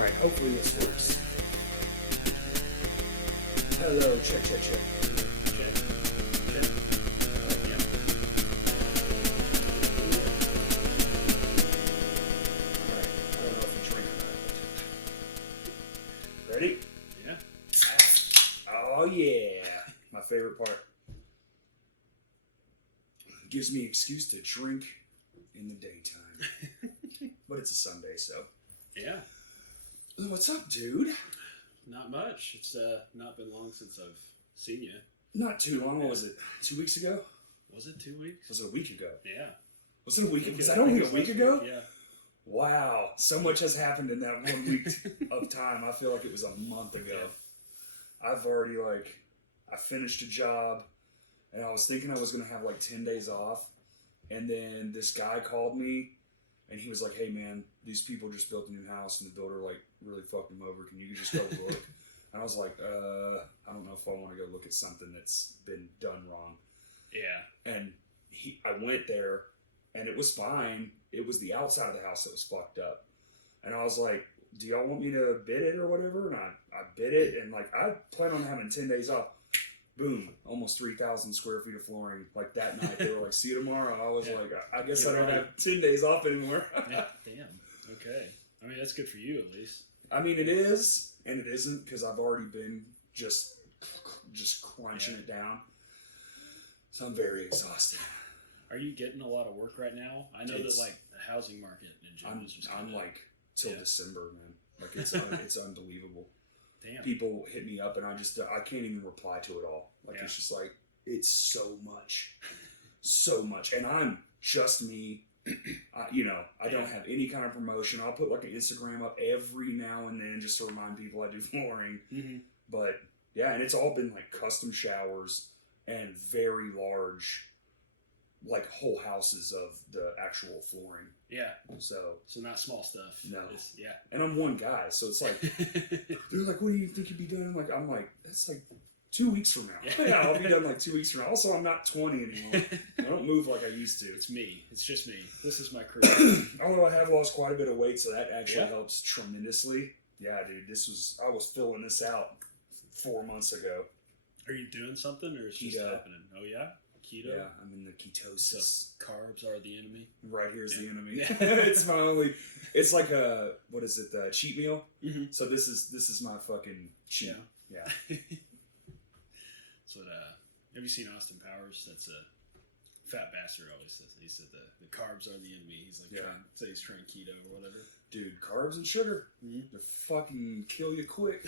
Alright, hopefully this works. Hello, check. Check. Check. Alright, I don't know if you drink or not. Ready? Yeah. Oh yeah, my favorite part. Gives me an excuse to drink in the daytime. But it's a Sunday, so. Yeah. What's up, dude? Not much. It's not been long since I've seen you. Not too long. What was it? 2 weeks ago? Was it 2 weeks? Was it a week ago? Yeah. Was it a week ago? Was that I think only it a was week last ago? week, yeah. Wow. So much has happened in that 1 week of time. I feel like it was a month ago. Yeah. I've already, I finished a job, and I was thinking I was going to have, 10 days off. And then this guy called me, and he was like, hey, man, these people just built a new house, and the builder, really fucked them over. Can you just go look? And I was like, I don't know if I want to go look at something that's been done wrong. Yeah. And I went there, and it was fine. It was the outside of the house that was fucked up. And I was like, do y'all want me to bid it or whatever? And I bid it, and I plan on having 10 days off. Boom, almost 3,000 square feet of flooring. That night, they were like, see you tomorrow. I was like, I guess I don't have 10 days off anymore. Yeah. Damn. Okay. I mean, that's good for you, at least. I mean, it is, and it isn't, because I've already been just crunching it down. So I'm very exhausted. Are you getting a lot of work right now? I know that, the housing market in general is just I'm till December, man. It's unbelievable. Damn. People hit me up, and I can't even reply to it all. It's just it's so much. So much. And I'm just me. I don't have any kind of promotion. I'll put an Instagram up every now and then just to remind people I do flooring. Mm-hmm. But yeah, and it's all been custom showers and very large, whole houses of the actual flooring. Yeah. So not small stuff. No. Yeah. And I'm one guy, so it's they're like, what do you think you'd be done? I'm like, that's 2 weeks from now. Yeah, I'll be done 2 weeks from now. Also, I'm not 20 anymore. I don't move like I used to. It's me. It's just me. This is my career. Although I have lost quite a bit of weight, so that actually helps tremendously. Yeah, dude, I was filling this out 4 months ago. Are you doing something, or is it just happening? Oh, yeah? Keto? Yeah, I'm in the ketosis. So carbs are the enemy? Right here's the enemy. It's my only, it's what is it, the cheat meal? Mm-hmm. So this is my fucking cheat. Yeah. So have you seen Austin Powers? That's a fat bastard always says. He said the carbs are the enemy. He's he's trying keto or whatever. Dude, carbs and sugar, mm-hmm. they fucking kill you quick.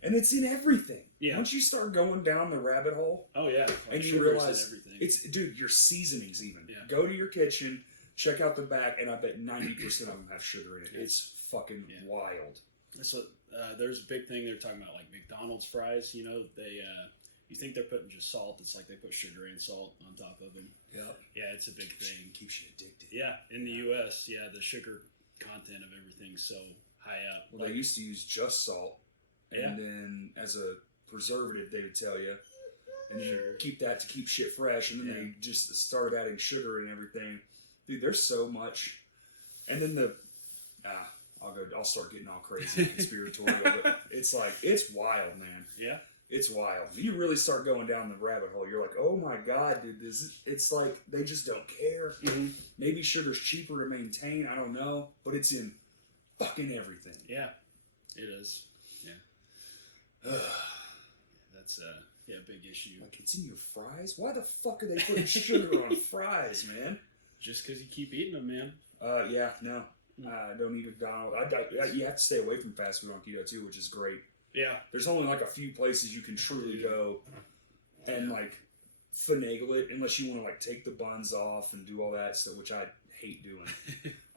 And it's in everything. Yeah. Once you start going down the rabbit hole, oh yeah, and you realize everything. Your seasonings even. Yeah. Go to your kitchen, check out the back, and I bet 90% of them have sugar in it. It's fucking wild. That's what. There's a big thing they're talking about, McDonald's fries. They you think they're putting just salt? It's they put sugar and salt on top of them. Yeah. Yeah, it's a big thing. Keeps you addicted. Yeah, in the U.S., the sugar content of everything's so high up. Well, they used to use just salt. And then as a preservative, they would tell you, and you keep that to keep shit fresh. And then they just started adding sugar and everything. Dude, there's so much. And then I'll start getting all crazy and conspiratorial. But it's wild, man. Yeah. It's wild. You really start going down the rabbit hole. You're like, oh my God, dude, it's they just don't care. Mm-hmm. Maybe sugar's cheaper to maintain. I don't know. But it's in fucking everything. Yeah, it is. Yeah. That's a big issue. It's in your fries? Why the fuck are they putting sugar on fries, man? Just because you keep eating them, man. Yeah, no. I don't eat McDonald's. You have to stay away from fast food on keto too, which is great. Yeah. There's only a few places you can truly go and finagle it, unless you want to take the buns off and do all that stuff, which I hate doing.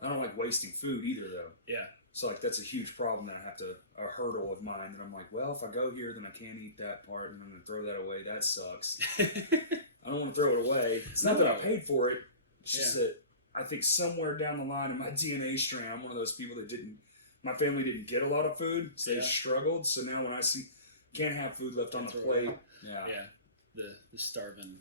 I don't like wasting food either, though. Yeah. So that's a huge problem that I have a hurdle of mine that I'm well, if I go here, then I can't eat that part, and I'm going to throw that away. That sucks. I don't want to throw it away. It's not that I paid for it. It's just that I think somewhere down the line in my DNA strand, I'm one of those people that my family didn't get a lot of food, so they struggled. So now when I see can't have food left on the plate. Yeah. Yeah. The starving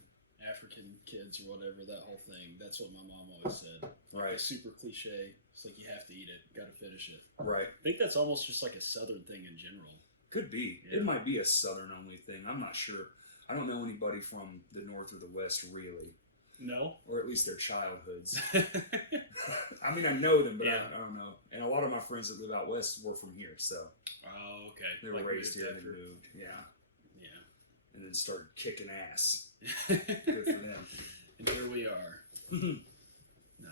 African kids or whatever, that whole thing. That's what my mom always said. Like, Right. it's super cliche. It's like you have to eat it, got to finish it. Right. I think that's almost just like a Southern thing in general. Could be. Yeah. It might be a Southern only thing. I'm not sure. I don't know anybody from the North or the West really, No. or at least their childhoods. I mean, I know them, but Yeah. I don't know. And a lot of my friends that live out west were from here, so Oh, okay. they were Like raised moved here and after. moved. Yeah, Yeah. and then started kicking ass. Good for them. And here we are. No,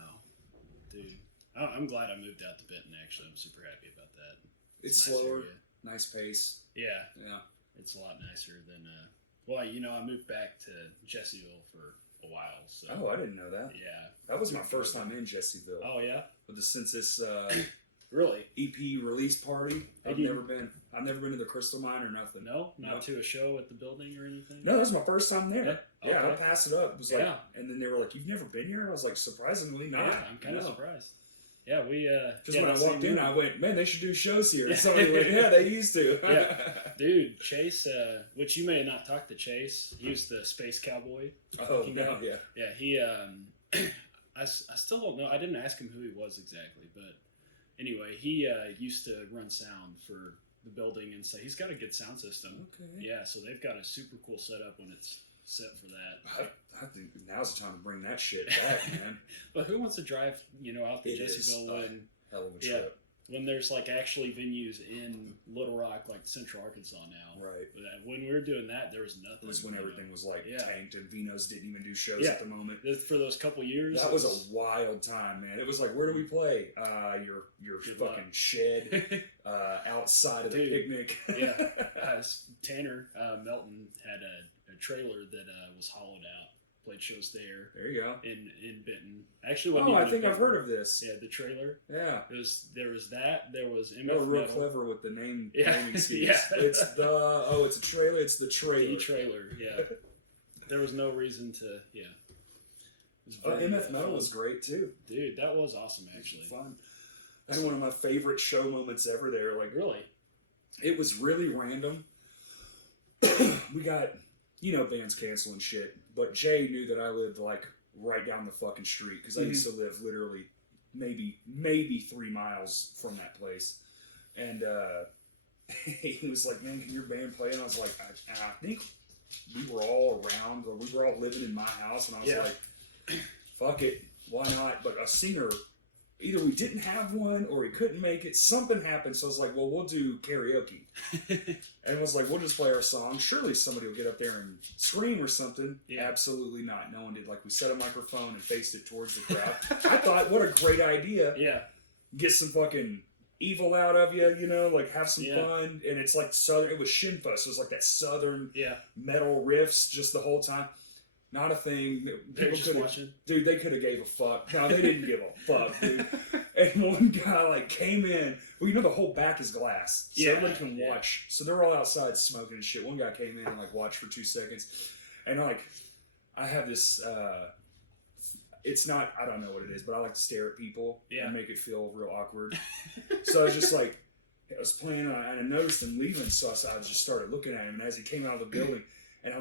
dude. I'm glad I moved out to Benton. Actually, I'm super happy about that. It's a nice slower, area. nice pace. Yeah, Yeah. it's a lot nicer than. Well, you know, I moved back to Jesseville for a while. So. Oh, I didn't know that. Yeah. That was my first time in Jesseville. Oh yeah. With the Census Really? EP release party. Hey, I've dude. never been. I've never been to the Crystal Mine or nothing. No, not No. to a show at the building or anything. No, that was my first time there. Yeah? Yeah, I Okay. passed it up. It was like, Yeah. and then they were like, "You've never been here?" I was like, "Surprisingly not." Yeah, I'm kind of No. surprised. Yeah, we. Because yeah, when I that same walked in, room. I went, "Man, they should do shows here." Yeah. And somebody went, "Yeah, they used to." Yeah. Dude, Chase, which you may have not talked to Chase. He was the space cowboy. Oh, You no, know? yeah. Yeah, he. I still don't know. I didn't ask him who he was exactly, but anyway, he used to run sound for the building, and so he's got a good sound system. Okay. Yeah, so they've got a super cool setup when it's set for that. I think now's the time to bring that shit back, man. But who wants to drive, out to It is, Jesseville Hell of a Yeah. trip. when there's like actually venues in Little Rock, like Central Arkansas now? Right. But when we were doing that, there was nothing. It was when you know. everything was like Yeah. tanked and Vino's didn't even do shows Yeah. at the moment. For those couple years. That it was a wild time, man. It was like, where do we play? Your Good fucking luck. shed outside of the Dude. picnic. Yeah. Tanner Melton had a trailer that was hollowed out. Played shows there There you go. in Benton. Actually, Oh, I think I've heard of this. Yeah, the trailer. Yeah. There was that. There was MF They were real Metal. clever with the naming Yeah. schemes. Yeah. It's it's a trailer. It's the trailer. The trailer. Yeah. There was no reason to. Yeah. It was MF Metal fun. was great too. Dude, that was awesome. Actually. Fun. That's one of my favorite show moments ever. There, like Really. it was really random. We got bands canceling shit, but Jay knew that I lived like right down the fucking street because I used to live literally maybe 3 miles from that place, and he was like, "Man, can your band play?" And I was like, I think we were all around, or we were all living in my house, and I was Yeah. like, "Fuck it, why not?" But a singer, either we didn't have one or he couldn't make it. Something happened, so I was like, "Well, we'll do karaoke." And it was like, we'll just play our song. Surely somebody will get up there and scream or something. Yeah. Absolutely not. No one did. Like, we set a microphone and faced it towards the crowd. I thought, what a great idea. Yeah. Get some fucking evil out of you, like have some Yeah. fun. And it's like southern. It was Shinfa, so it was like that southern Yeah. metal riffs just the whole time. Not a thing. They were just coulda- watching. Dude, they could have gave a fuck. No, they didn't give a fuck, dude. And one guy came in. Well, the whole back is glass, so Yeah, everybody can yeah. watch. So they're all outside smoking and shit. One guy came in and watched for 2 seconds, and I have this. It's not. I don't know what it is, but I like to stare at people and make it feel real awkward. So I was just I was playing, and I noticed him leaving, so I just started looking at him. And as he came out of the building, and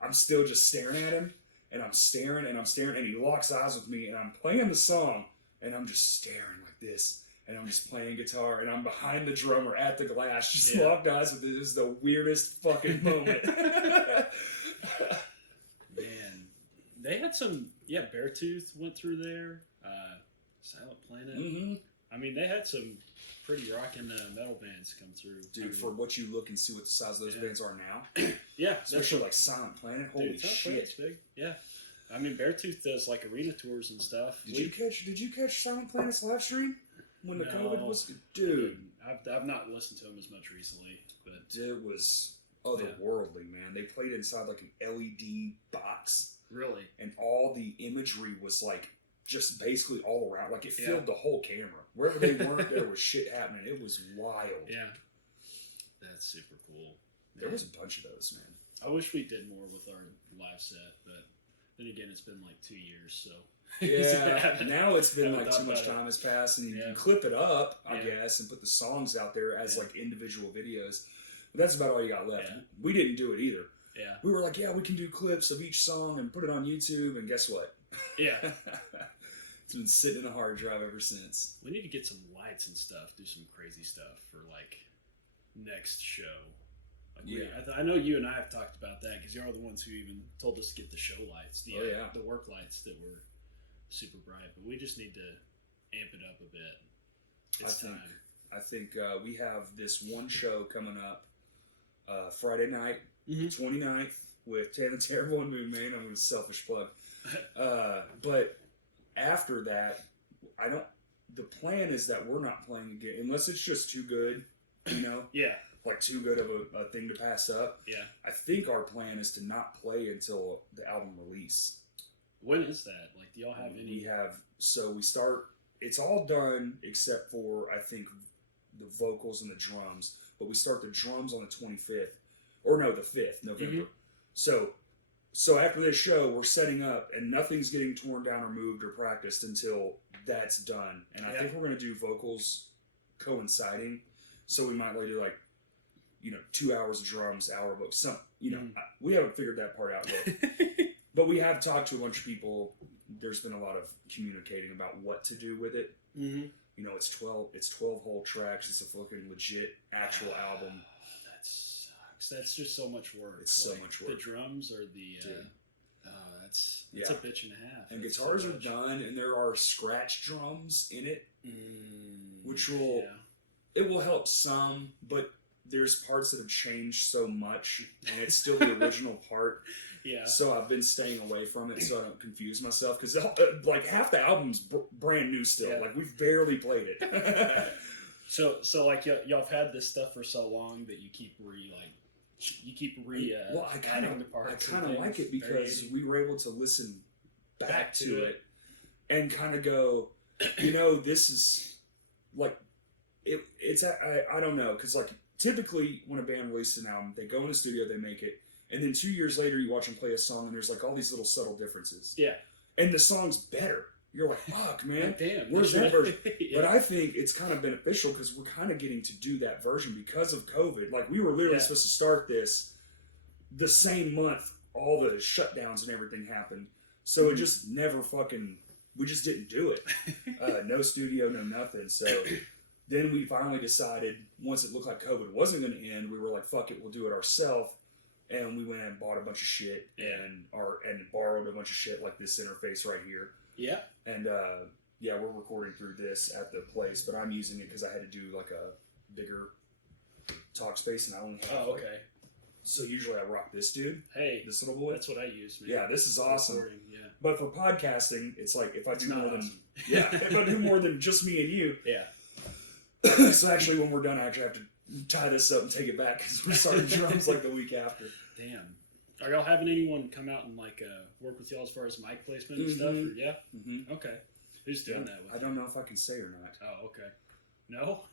I'm still just staring at him, and I'm staring, and he locks eyes with me, and I'm playing the song, and I'm just staring like this, and I'm just playing guitar, and I'm behind the drummer at the glass, just locked eyes with it. This is the weirdest fucking moment. Man, they had some. Yeah, Beartooth went through there. Silent Planet. Mm-hmm. I mean, they had some pretty rocking metal bands come through. Dude, for what you look and see what the size of those bands are now, yeah, especially like Silent Planet, holy dude, Silent shit! Planet's big. Yeah, I mean, Beartooth does arena tours and stuff. Did you catch Silent Planet's live stream when the No. COVID was? Dude, I've not listened to them as much recently, but it was otherworldly, man. They played inside like an LED box, really, and all the imagery was just basically all around. Like it filled the whole camera. Wherever they weren't, there was shit happening. It was wild. yeah, that's super cool. There was a bunch of those, man. I wish we did more with our live set, but then again, it's been 2 years, so Yeah, now it's been Haven't too thought much about it. time has passed, and you Yeah. can clip it up, I Yeah. guess, and put the songs out there as Yeah. individual videos. But that's about all you got left. Yeah. We didn't do it either. Yeah. We were like, yeah, we can do clips of each song and put it on YouTube, and guess what? Yeah. It's been sitting in a hard drive ever since. We need to get some lights and stuff, do some crazy stuff for like next show. Like I know you and I have talked about that because you're the ones who even told us to get the show lights, the work lights that were super bright. But we just need to amp it up a bit. It's time. I think we have this one show coming up Friday night, 29th, with Tan the Terrible and Moon Man. I'm going to selfish plug. But after that, the plan is that we're not playing again unless it's just too good, you know? Yeah. Like too good of a thing to pass up. Yeah. I think our plan is to not play until the album release. When is that? Like, do y'all have any? We start, it's all done except for, I think, the vocals and the drums. But we start the drums on the 25th. Or no, the 5th, November. So after this show, we're setting up, and nothing's getting torn down or moved or practiced until that's done. And I think we're going to do vocals coinciding. So we might do 2 hours of drums, hour of vocals. We haven't figured that part out yet. But we have talked to a bunch of people. There's been a lot of communicating about what to do with it. Mm-hmm. It's 12 whole tracks. It's a fucking legit actual album. That sucks. That's just so much work. It's so much work. The drums are that's a bitch and a half. And guitars are done, and there are scratch drums in it, which will it will help some, but there's parts that have changed so much, and it's still the original part. Yeah. So I've been staying away from it so I don't confuse myself, because half the album's brand new still. Yeah. Like, we've barely played it. So like y'all have had this stuff for so long that you keep adding the parts. I kind of like it because we were able to listen back to it and kind of go, this is like I don't know, because typically when a band releases an album, they go in the studio, they make it, and then 2 years later you watch them play a song and there's all these little subtle differences. Yeah. And the song's better. You're like, fuck, man. Damn. Where's that version? But I think it's kind of beneficial because we're kind of getting to do that version because of COVID. We were literally supposed to start this the same month all the shutdowns and everything happened. So it just never we just didn't do it. No studio, no nothing. So then we finally decided, once it looked like COVID wasn't going to end, we were like, fuck it, we'll do it ourselves. And we went and bought a bunch of shit and borrowed a bunch of shit like this interface right here. Yeah. And we're recording through this at the place, but I'm using it because I had to do a bigger talk space, and I only have so usually I rock this dude. Hey, this little boy. That's what I use, man. Yeah, this is awesome. Yeah. But for podcasting, it's if I do more than if I do more than just me and you. Yeah. So actually, when we're done, I actually have to tie this up and take it back because we're starting drums the week after. Damn. Are y'all having anyone come out and work with y'all as far as mic placement and stuff? Or, yeah. Mm-hmm. Okay. Who's doing that with I don't know if I can say or not. Oh, okay. No.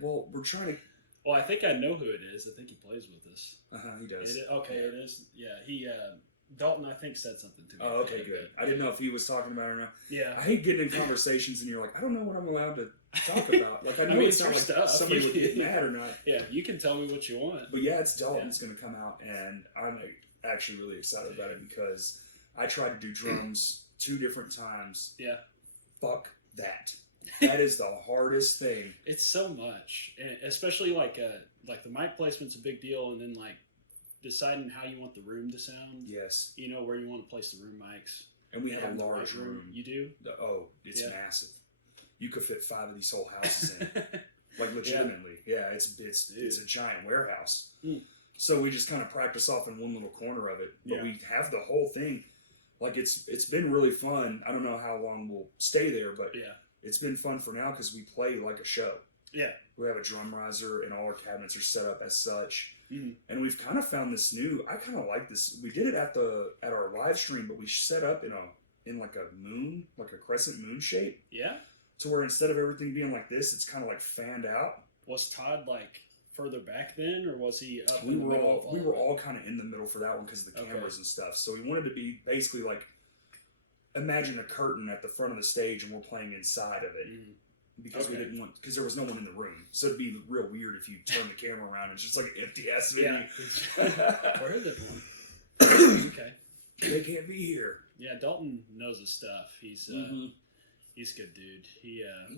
Well, we're trying to. Well, I think I know who it is. I think he plays with us. He does. It is. Yeah. He Dalton, I think, said something to me. Oh, okay, good. I didn't know if he was talking about it or not. Yeah. I hate getting in conversations and you're like, I don't know what I'm allowed to talk about. I know it's not stuff. Somebody would get mad or not. Yeah, you can tell me what you want. But yeah, it's Dalton's going to come out, and I'm actually really excited about it because I tried to do drums 2 different times. Yeah. Fuck that. That is the hardest thing. It's so much, and especially the mic placement's a big deal, and then deciding how you want the room to sound. Yes. Where you want to place the room mics. And we have a large room. You do? It's massive. You could fit 5 of these whole houses in it. Legitimately. Yeah, it's a giant warehouse. Mm. So we just kind of practice off in one little corner of it. But we have the whole thing. It's been really fun. I don't know how long we'll stay there, but it's been fun for now because we play like a show. Yeah. We have a drum riser and all our cabinets are set up as such. Mm-hmm. And we've kind of found this I kind of like this. We did it at our live stream, but we set up in a moon, like a crescent moon shape. Yeah. To where instead of everything being like this, it's kind of fanned out. Was Todd further back then, or was he up in the middle? We were all kind of in the middle for that one because of the cameras and stuff. So we wanted to be basically imagine a curtain at the front of the stage and we're playing inside of it. Mm-hmm. because we didn't want, because there was no one in the room. So it'd be real weird if you turn the camera around and it's just like an empty ass venue. Yeah. Where is it? Okay. They can't be here. Yeah, Dalton knows his stuff. He's he's a good dude.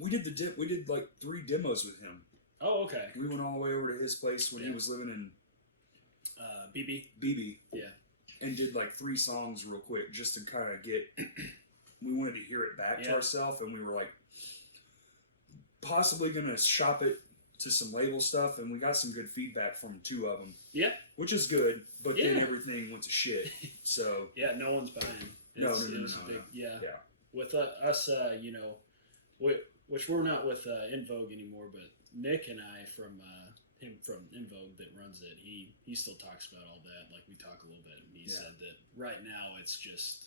We did like 3 demos with him. Oh, okay. We went all the way over to his place when he was living in BB. Yeah. And did like 3 songs real quick just to kind of get. We wanted to hear it back to ourselves, and we were like possibly gonna shop it to some label stuff, and we got some good feedback from 2 of them. Yeah. Which is good, but then everything went to shit. So yeah, no one's buying. No. Yeah. With us, you know, which we're not with In Vogue anymore, but Nick and I from him from In Vogue that runs it, he still talks about all that. Like we talk a little bit, and he said that right now it's just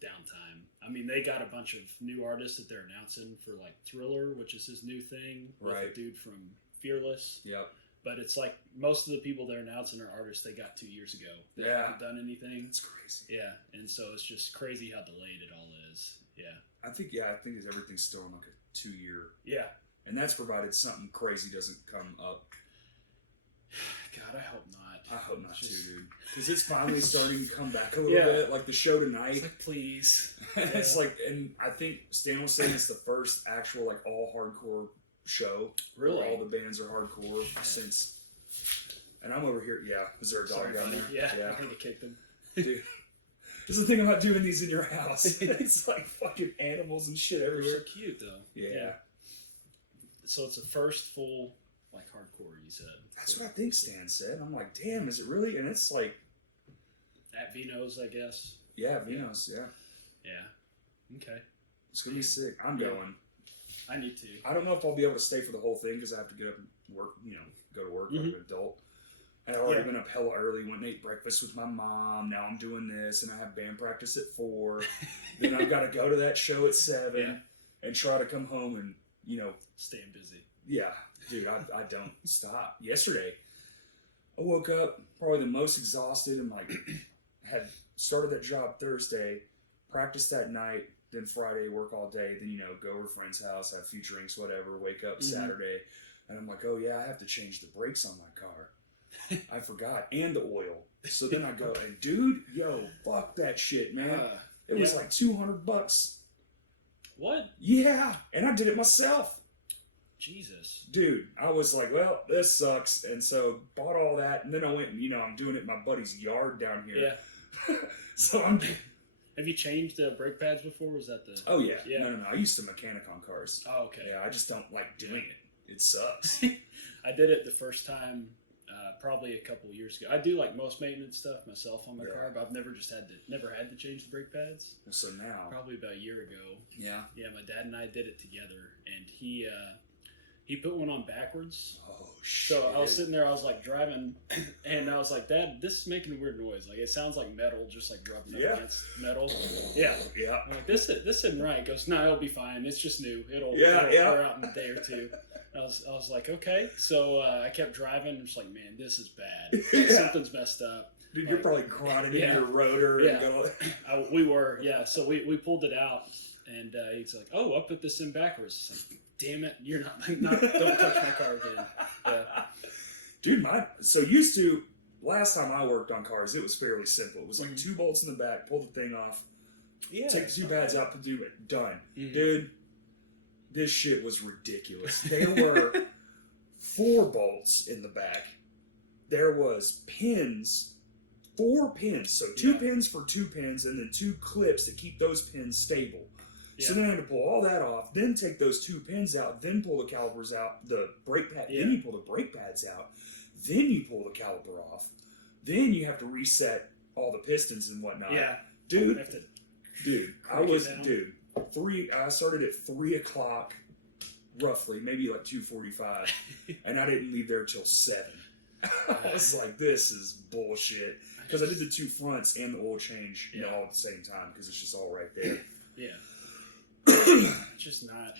downtime. I mean, they got a bunch of new artists that they're announcing for like Thriller, which is his new thing, with a dude from Fearless. Yep. But it's like most of the people they're announcing are artists they got 2 years ago. They haven't done anything. That's crazy. Yeah, and so it's just crazy how delayed it all is. Yeah. I think everything's still in like a 2-year. Yeah. And that's provided something crazy doesn't come up. God, I hope not. I hope not too, dude. Because it's finally starting to come back a little bit. Like the show tonight. It's like, please. It's like, and I think Stan was saying it's the first actual like all hardcore show. Really? Where all the bands are hardcore since. And I'm over here. Yeah. Was there a dog down there? Yeah. I think I kicked him. Dude. This is the thing about doing these in your house. It's like fucking animals and shit everywhere. They're so cute though. Yeah. So it's the first full like hardcore, you said. That's what I think Stan said. I'm like, damn, is it really? And it's like at Vino's, I guess. Yeah, Vino's. Yeah. Yeah. Okay. It's gonna be sick. I'm going. I need to. I don't know if I'll be able to stay for the whole thing because I have to get up and work. You know, go to work like an adult. I'd already been up hella early. Went and ate breakfast with my mom. Now I'm doing this, and I have band practice at 4. Then I've got to go to that show at 7 and try to come home and staying busy. Yeah, dude, I don't stop. Yesterday, I woke up probably the most exhausted and like had started that job Thursday, practiced that night, then Friday work all day, then go over to a friend's house, have a few drinks, whatever. Wake up Saturday, and I'm like, oh yeah, I have to change the brakes on my car. I forgot, and the oil. So then I go, and dude, fuck that shit, man. It was like $200. What? Yeah, and I did it myself. Jesus. Dude, I was like, well, this sucks. And so bought all that. And then I went and, I'm doing it in my buddy's yard down here. Yeah. So I'm... Have you changed the brake pads before? Was that the... Oh, yeah. No. I used to mechanic on cars. Oh, okay. Yeah, I just don't like doing it. It sucks. I did it the first time probably a couple years ago. I do like most maintenance stuff myself on my car, but I've never had to change the brake pads. So now... Probably about a year ago. Yeah. Yeah, my dad and I did it together. And he put one on backwards. Oh, shit. So I was sitting there, I was like driving, and I was like, Dad, this is making a weird noise. Like, it sounds like metal, just like rubbing up against metal. Yeah. Yeah. I'm like, this isn't right. He goes, no, it'll be fine. It's just new. It'll wear out in a day or two. I was like, okay. So I kept driving, and was like, man, this is bad. Like, something's messed up. Dude, like, you're probably grinding in your rotor. And we were, So we pulled it out, and he's like, oh, I'll put this in backwards. It's like, damn it, you're not don't touch my car again. Yeah. Dude, last time I worked on cars, it was fairly simple. It was like 2 bolts in the back, pull the thing off, take the 2 pads out, do it, done. Dude, this shit was ridiculous. There were 4 bolts in the back. There was pins, 4 pins, so 2 pins for 2 pins, and then 2 clips to keep those pins stable. So then I had to pull all that off, then take those 2 pins out, then pull the calipers out, the brake pad, then you pull the brake pads out, then you pull the caliper off, then you have to reset all the pistons and whatnot. Yeah. Dude, I started at 3 o'clock, roughly, maybe like 2:45, and I didn't leave there till 7. I was like, this is bullshit. Because I did the 2 fronts and the oil change all at the same time, because it's just all right there. Yeah. Just not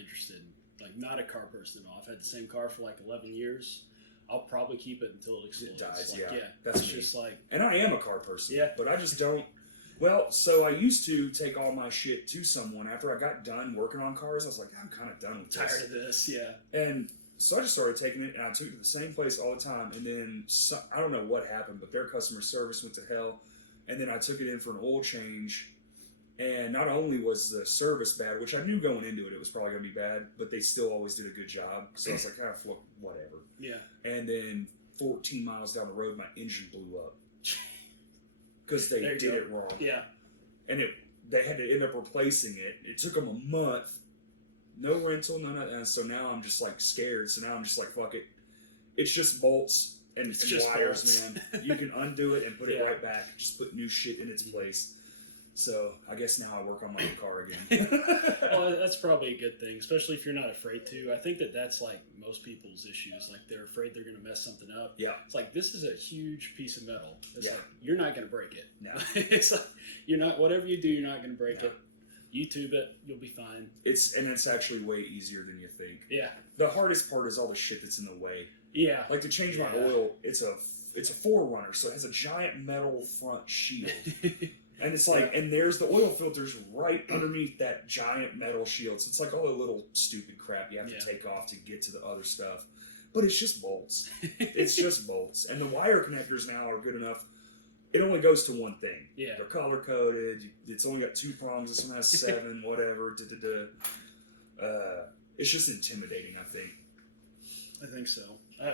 interested. Like, not a car person at all. I've had the same car for like 11 years. I'll probably keep it until it explodes. It dies, like, that's me. just like... And I am a car person. Yeah. But I just don't... Well, so I used to take all my shit to someone after I got done working on cars. I was like, I'm kind of done with this. Tired of this, yeah. And so I just started taking it, and I took it to the same place all the time. And then I don't know what happened, but their customer service went to hell. And then I took it in for an oil change. And not only was the service bad, which I knew going into it, it was probably going to be bad, but they still always did a good job. So I was like, whatever. Yeah. And then 14 miles down the road, my engine blew up. Because they did it wrong. Yeah. And they had to end up replacing it. It took them a month. No rental, none of that. And so now I'm just like scared. So now I'm just like, fuck it. It's just bolts and wires, bolts. man. You can undo it and put it Yeah. right back. Just put new shit in its place. So I guess now I work on my car again. Well, that's probably a good thing, especially if you're not afraid to. I think that's like most people's issues. Like they're afraid they're going to mess something up. Yeah. It's like, this is a huge piece of metal. It's Yeah. like, you're not going to break it. No. It's like, whatever you do, you're not going to break No. it. YouTube it, you'll be fine. It's actually way easier than you think. Yeah. The hardest part is all the shit that's in the way. Yeah. Like to change my Yeah. oil, it's a 4Runner, so it has a giant metal front shield. And it's like, and there's the oil filters right underneath that giant metal shield. So it's like all the little stupid crap you have to take off to get to the other stuff. But it's just bolts. It's just bolts. And the wire connectors now are good enough. It only goes to one thing. Yeah. They're color coded. It's only got 2 prongs. This one has 7, whatever. It's just intimidating, I think. I think so.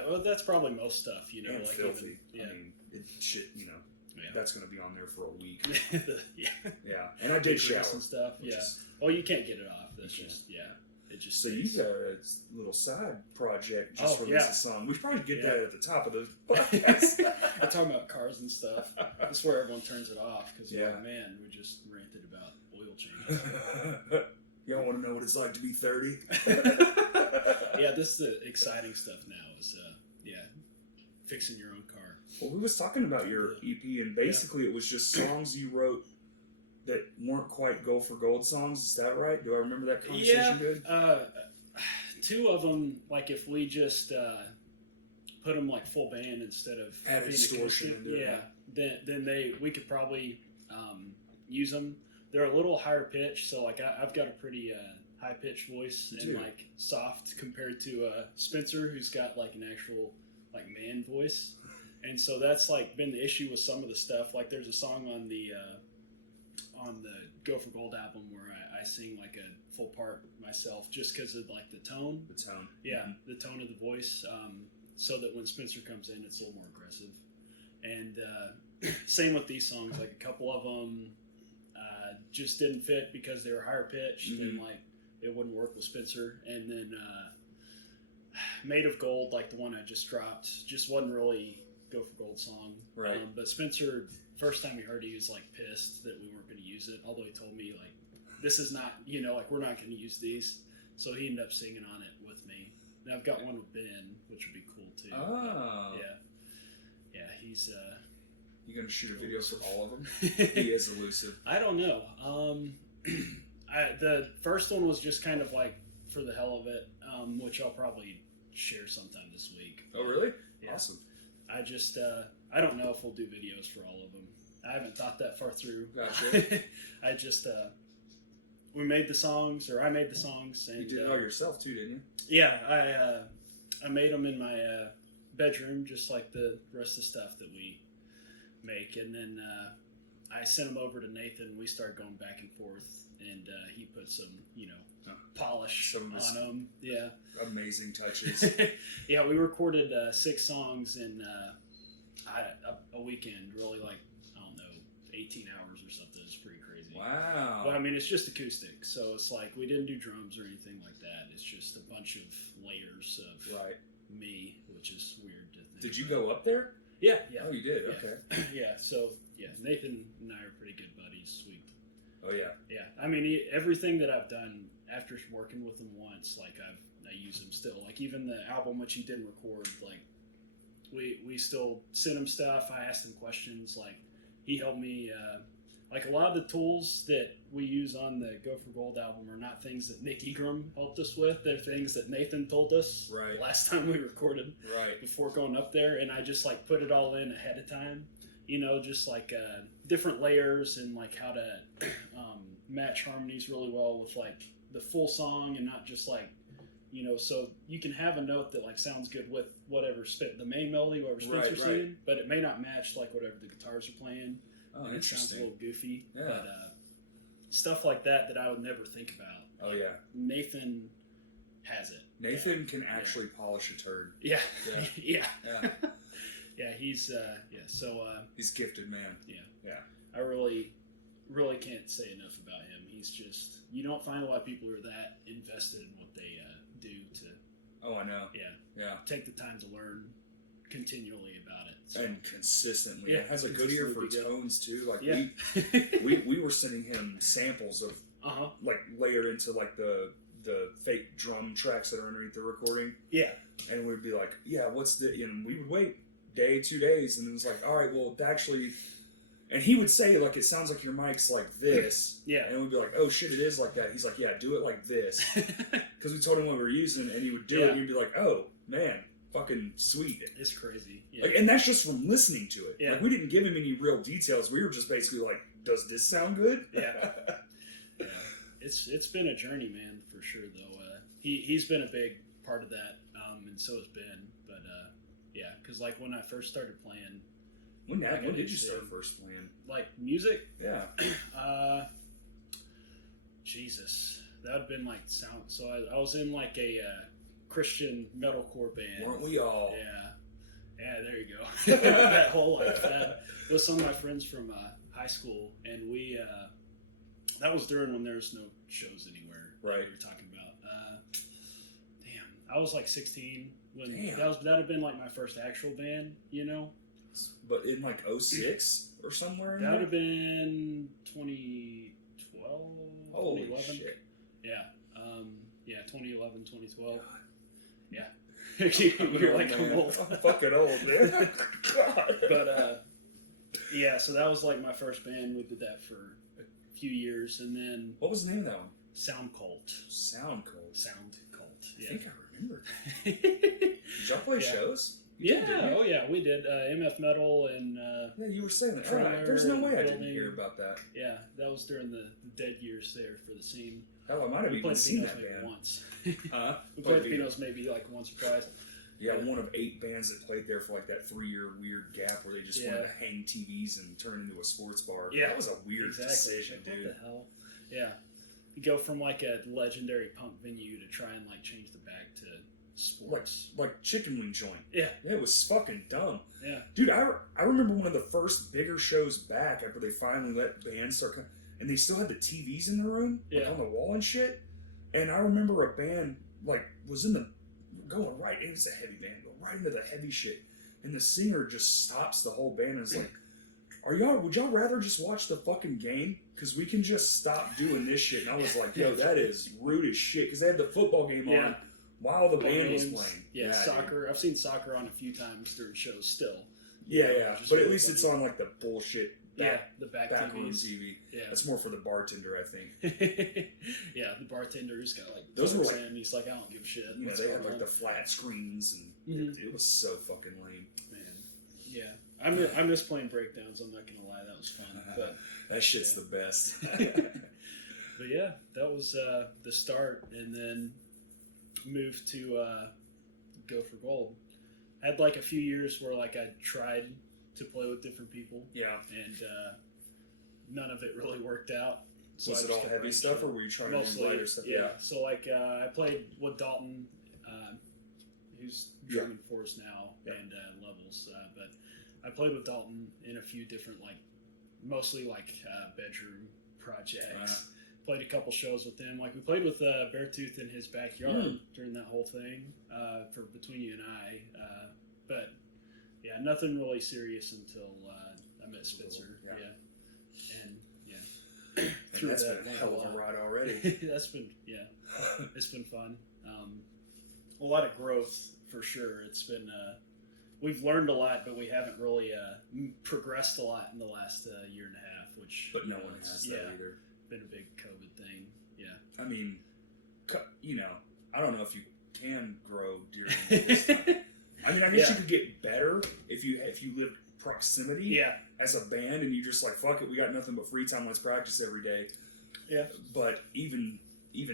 Well, that's probably most stuff, you know. And like filthy. Even, I mean, shit, you know. Yeah. That's going to be on there for a week. Yeah. Yeah. And I did shower. And stuff. Yeah. Is, Oh, you can't get it off. That's just, it just so stays. you got a little side project just released a song. We should probably get that at the top of the podcast. I'm talking about cars and stuff. That's where everyone turns it off because, like, man, we just ranted about oil changes. Y'all want to know what it's like to be 30? Yeah, this is the exciting stuff now is, fixing your own car. Well, we was talking about your EP, and basically it was just songs you wrote that weren't quite Go for Gold songs. Is that right? Do I remember that conversation good? 2 of them, like if we just put them like full band instead of add being distortion acoustic, into it. then we could probably use them. They're a little higher pitched, so like I've got a pretty high pitched voice and like soft compared to Spencer, who's got like an actual like man voice, and so that's like been the issue with some of the stuff. Like there's a song on the Go for Gold album where I sing like a full part myself just because of like the tone. The tone. Yeah, the tone of the voice, so that when Spencer comes in, it's a little more aggressive. And same with these songs. Like a couple of them just didn't fit because they were higher pitched and like it wouldn't work with Spencer. And then Made of Gold, like the one I just dropped, just wasn't really Go for Gold song. Right. But Spencer, first time he heard it, he was like pissed that we weren't going to use it. Although he told me like, this is not, like we're not going to use these. So he ended up singing on it with me. And I've got one with Ben, which would be cool too. Oh. Yeah, he's You gonna shoot a video for all of them? He is elusive. I don't know. The first one was just kind of like for the hell of it, which I'll probably share sometime this week. Oh, really? Yeah. Awesome. I just I don't know if we'll do videos for all of them. I haven't thought that far through. Gotcha. I just we made the songs, or I made the songs, and You did it all yourself too, didn't you? Yeah, I made them in my bedroom, just like the rest of the stuff that we make, and then I sent them over to Nathan. We started going back and forth, and he put some, polish on them. Yeah, amazing touches. Yeah, we recorded 6 songs in a weekend. Really, like 18 hours or something. It's pretty crazy. Wow. But I mean, it's just acoustic, so it's like we didn't do drums or anything like that. It's just a bunch of layers of me, which is weird to think. Did you about. go up there? Yeah. Oh, you did. Yeah. Okay. Yeah. So Nathan and I are pretty good buddies. Oh yeah. Yeah. I mean, everything that I've done after working with him once, like I use him still. Like even the album which he didn't record, like we still send him stuff. I asked him questions. Like he helped me. Like a lot of the tools that we use on the Go for Gold album are not things that Nick Egram helped us with. They're things that Nathan told us last time we recorded right before going up there. And I just like put it all in ahead of time. you know, just like different layers and like how to match harmonies really well with like the full song and not just like, you know, so you can have a note that like sounds good with whatever the main melody, whatever Spencer's singing, but it may not match like whatever the guitars are playing. Oh, and it sounds a little goofy. Yeah. But stuff like that I would never think about. Oh yeah. Nathan has it. Nathan can actually polish a turd. Yeah. Yeah. Yeah. Yeah, he's so he's gifted, man. Yeah. I really can't say enough about him. He's just, you don't find a lot of people who are that invested in what they do to. Oh, I know. Yeah. Take the time to learn continually about it. So. And consistently. Yeah, It has a good ear for tones too. Like yeah. we were sending him samples of like layered into like the fake drum tracks that are underneath the recording. Yeah. And we'd be like, yeah, what's the, and we would wait day, 2 days, and it was like, all right, well, actually, and he would say, like, it sounds like your mic's like this. Yeah. And we'd be like, oh, shit, it is like that. He's like, yeah, do it like this. Because we told him what we were using, and he would do it, and he'd be like, oh, man, fucking sweet. It's crazy. Yeah. Like, and that's just from listening to it. Yeah. Like, we didn't give him any real details. We were just basically like, does this sound good? Yeah. Yeah. It's been a journey, man, for sure, though. He's been a big part of that, and so has Ben. But, yeah, because, like, when I first started playing... When did you start first playing? Like, music? Yeah. Jesus. That would have been, like, sound... So I was in, like, a Christian metalcore band. Weren't we all? Yeah. Yeah, there you go. That whole life. With some of my friends from high school, and we... that was during when there was no shows anywhere. Right. We were talking about. I was like 16 when Damn. that would have been like my first actual band, you know. But in like 06 or somewhere in That would there? have been 2012, Holy 2011. shit. Yeah. Yeah, 2011, 2012. God. Yeah. You're like, man. I'm old. I'm fucking old, man. God. But, yeah, so that was like my first band. We did that for a few years, and then... What was the name of that one? Sound Cult. Sound Cult. Sound Cult. I Yeah. think I remember. Did y'all play Yeah. shows? You Yeah. did, didn't you? Oh yeah, we did MF Metal and Yeah, you were saying that. Trailer There's no way I didn't building. hear about that. yeah, that was during the dead years there for the scene. Hell, I might have We even played seen Pinos that maybe band. once. Huh? We played Pinos maybe like once or twice. Yeah, one of 8 bands that played there for like that 3-year weird gap where they just wanted to hang TVs and turn into a sports bar. Yeah. That was a weird decision, Like, dude. what the hell? Yeah. You go from like a legendary punk venue to try and like change the bag to sports. Like chicken wing joint. Yeah. It was fucking dumb. Yeah. Dude, I remember one of the first bigger shows back after they finally let bands start coming, and they still had the TVs in the room, like Yeah. on the wall and shit. And I remember a band like was in the going right, and it's a heavy band, going right into the heavy shit, and the singer just stops the whole band and is like, would y'all rather just watch the fucking game? Because we can just stop doing this shit. And I was like, yo, that is rude as shit. Because they had the football game on while the band was playing. Yeah, soccer. Dude. I've seen soccer on a few times during shows still. Yeah. But at least it's on like the bullshit the back room TVs. TV. Yeah. That's more for the bartender, I think. Yeah, the bartender's got like those were like, in, he's like, I don't give a shit. You know, they had like the flat screens, and it was so fucking lame. Man, yeah. I miss playing breakdowns. I'm not gonna lie, that was fun. But that shit's the best. But yeah, that was the start, and then moved to Go for Gold. I had like a few years where like I tried to play with different people. Yeah. And none of it really worked out. So was it all heavy stuff, or were you trying to do lighter stuff? Yeah. So like I played with Dalton, who's drumming for us now, and Levels. But I played with Dalton in a few different like, mostly like bedroom projects. Played a couple shows with them. Like we played with Beartooth in his backyard during that whole thing for Between You and I. But yeah, nothing really serious until I met Spencer. Yeah. And and that's been a hell of a ride already. That's been it's been fun. A lot of growth for sure. It's been we've learned a lot, but we haven't really progressed a lot in the last year and a half. Which but no one has that either. Been a big COVID thing. Yeah. I mean, you know, I don't know if you can grow during this time. I mean, I guess you could get better if you lived proximity as a band, and you just like, fuck it, we got nothing but free time, let's practice every day. Yeah. But even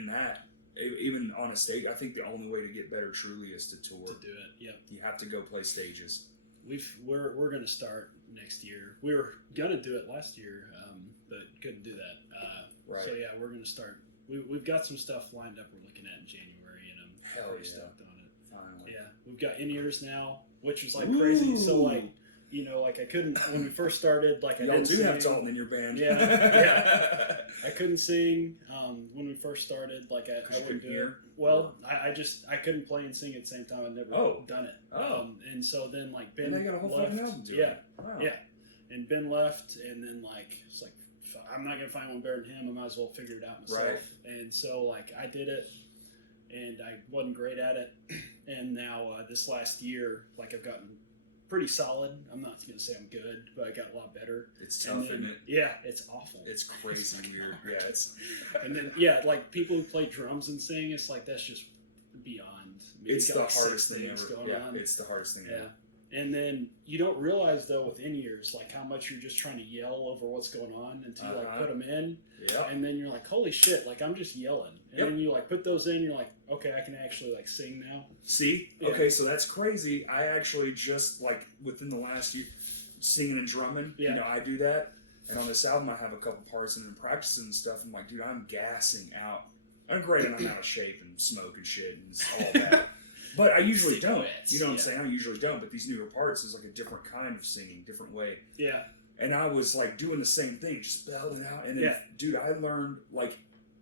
that, even on a stage, I think the only way to get better truly is to tour. To do it, yep. You have to go play stages. We're going to start next year. We were going to do it last year, but couldn't do that. Right. So yeah, we're going to start. We've got some stuff lined up we're looking at in January, and I'm pretty stoked on it. Finally. Yeah, we've got in-ears now, which was like Ooh. crazy. So like, you know, like I couldn't, when we first started, like I didn't do sing. have Dalton in your band. Yeah. I couldn't sing when we first started. Like I wouldn't do it. Well, I couldn't play and sing at the same time. I'd never done it. And so then like Ben and they got a whole left. fucking album to Yeah. it. Wow. Yeah. And Ben left, and then like it's like I'm not gonna find one better than him. I might as well figure it out myself. Right. And so like I did it, and I wasn't great at it. And now this last year, like I've gotten pretty solid. I'm not gonna say I'm good, but I got a lot better. It's tough, isn't it? Yeah, it's awful. It's crazy weird. Yeah, it's. And then like people who play drums and sing, it's like that's just beyond. It's the hardest thing ever. On. It's the hardest thing ever. And then you don't realize though with in-ears like how much you're just trying to yell over what's going on until you like put them in. Yeah. And then you're like, holy shit, like I'm just yelling. And then you like put those in, you're like, okay, I can actually like sing now. See? Yeah. Okay, so that's crazy. I actually just like within the last year singing and drumming, you know, I do that. And on this album I have a couple parts and then practicing and stuff. I'm like, dude, I'm gassing out. I'm great and I'm out of shape and smoke and shit and all that. But I usually don't. You know what I'm saying? I usually don't. But these newer parts is like a different kind of singing, different way. Yeah. And I was like doing the same thing, just belting it out. And then, dude, I learned like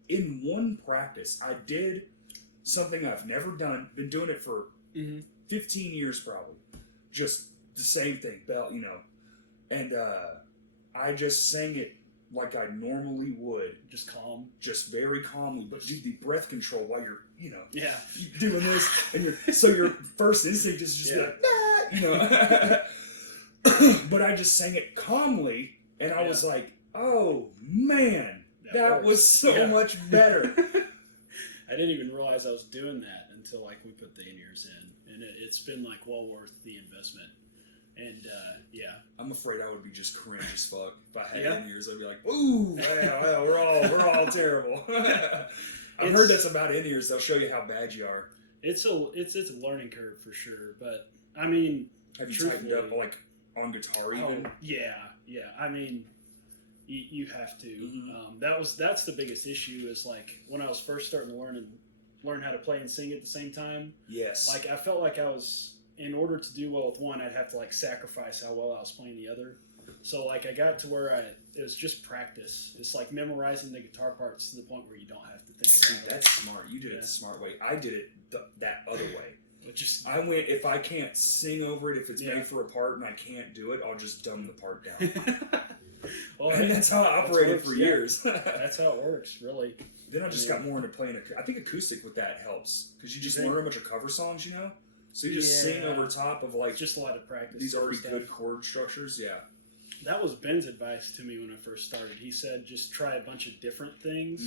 in one practice, I did something I've never done. Been doing it for 15 years probably. Just the same thing, belt, you know. And I just sang it like I normally would. Just calm. Just very calmly. But dude, the breath control while you're, you know, you're doing this. And so your first instinct is just be like, nah, you know. But I just sang it calmly. And I was like, oh, man, that was so much better. I didn't even realize I was doing that until like we put the in-ears in. And it's been like well worth the investment. And I'm afraid I would be just cringe as fuck if I had in-ears. I'd be like, ooh, wow, we're all terrible. I've heard that's about in-ears. They'll show you how bad you are. It's a learning curve for sure. But I mean, have you tightened up like on guitar even? Yeah. I mean, you have to. That's the biggest issue. Is like when I was first starting to learn how to play and sing at the same time. Yes. Like I felt like I was. In order to do well with one, I'd have to like sacrifice how well I was playing the other. So like I got to where it was just practice. It's like memorizing the guitar parts to the point where you don't have to think about it. That's smart. You did it the smart way. I did it that other way. I went, if I can't sing over it, if it's made for a part and I can't do it, I'll just dumb the part down. And that's how I operated for years. That's how it works, really. Then I just got more into playing. I think acoustic with that helps because you just learn a bunch of cover songs, you know. So you just sing over top of like just a lot of practice. These already good chord structures, That was Ben's advice to me when I first started. He said, just try a bunch of different things.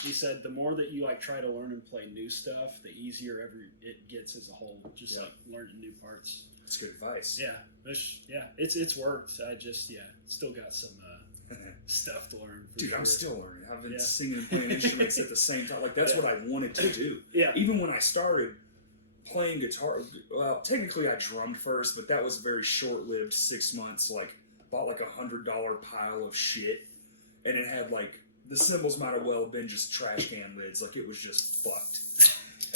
He said, the more that you like try to learn and play new stuff, the easier it gets as a whole. Just like learning new parts. That's good advice. It's worked. I just still got some stuff to learn. Dude, sure. I'm still learning. I've been singing and playing instruments at the same time. Like that's what I wanted to do. Even when I started playing guitar, well, technically I drummed first, but that was a very short-lived 6 months. Like, bought like $100 pile of shit, and it had like the cymbals might have well been just trash can lids. Like it was just fucked.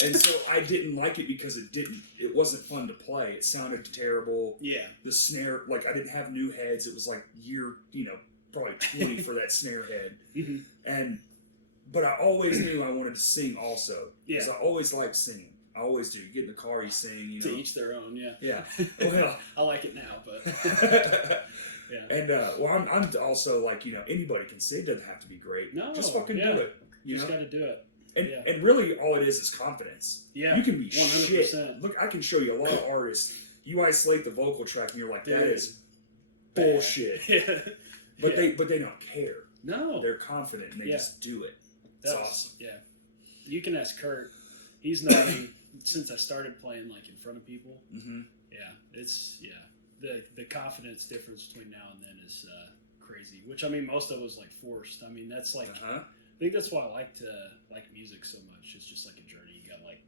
And so I didn't like it because it wasn't fun to play. It sounded terrible. The snare, like I didn't have new heads. It was like probably 20 for that snare head. But I always knew I wanted to sing also. Because I always liked singing. I always do. You get in the car, you sing, you know. To each their own, Yeah. Well, I like it now, but... And, I'm also like, anybody can sing. It doesn't have to be great. No. Just fucking do it. You just got to do it. And really, all it is confidence. Yeah. You can be 100%. shit. Look, I can show you a lot of artists. You isolate the vocal track, and you're like, that is bullshit. But they don't care. No. They're confident, and they just do it. It's awesome. Yeah. You can ask Kurt. He's known me since I started playing like in front of people. the confidence difference between now and then is crazy. Which I mean, most of it was like forced. I mean, that's like I think that's why I like music so much. It's just like a journey. You got like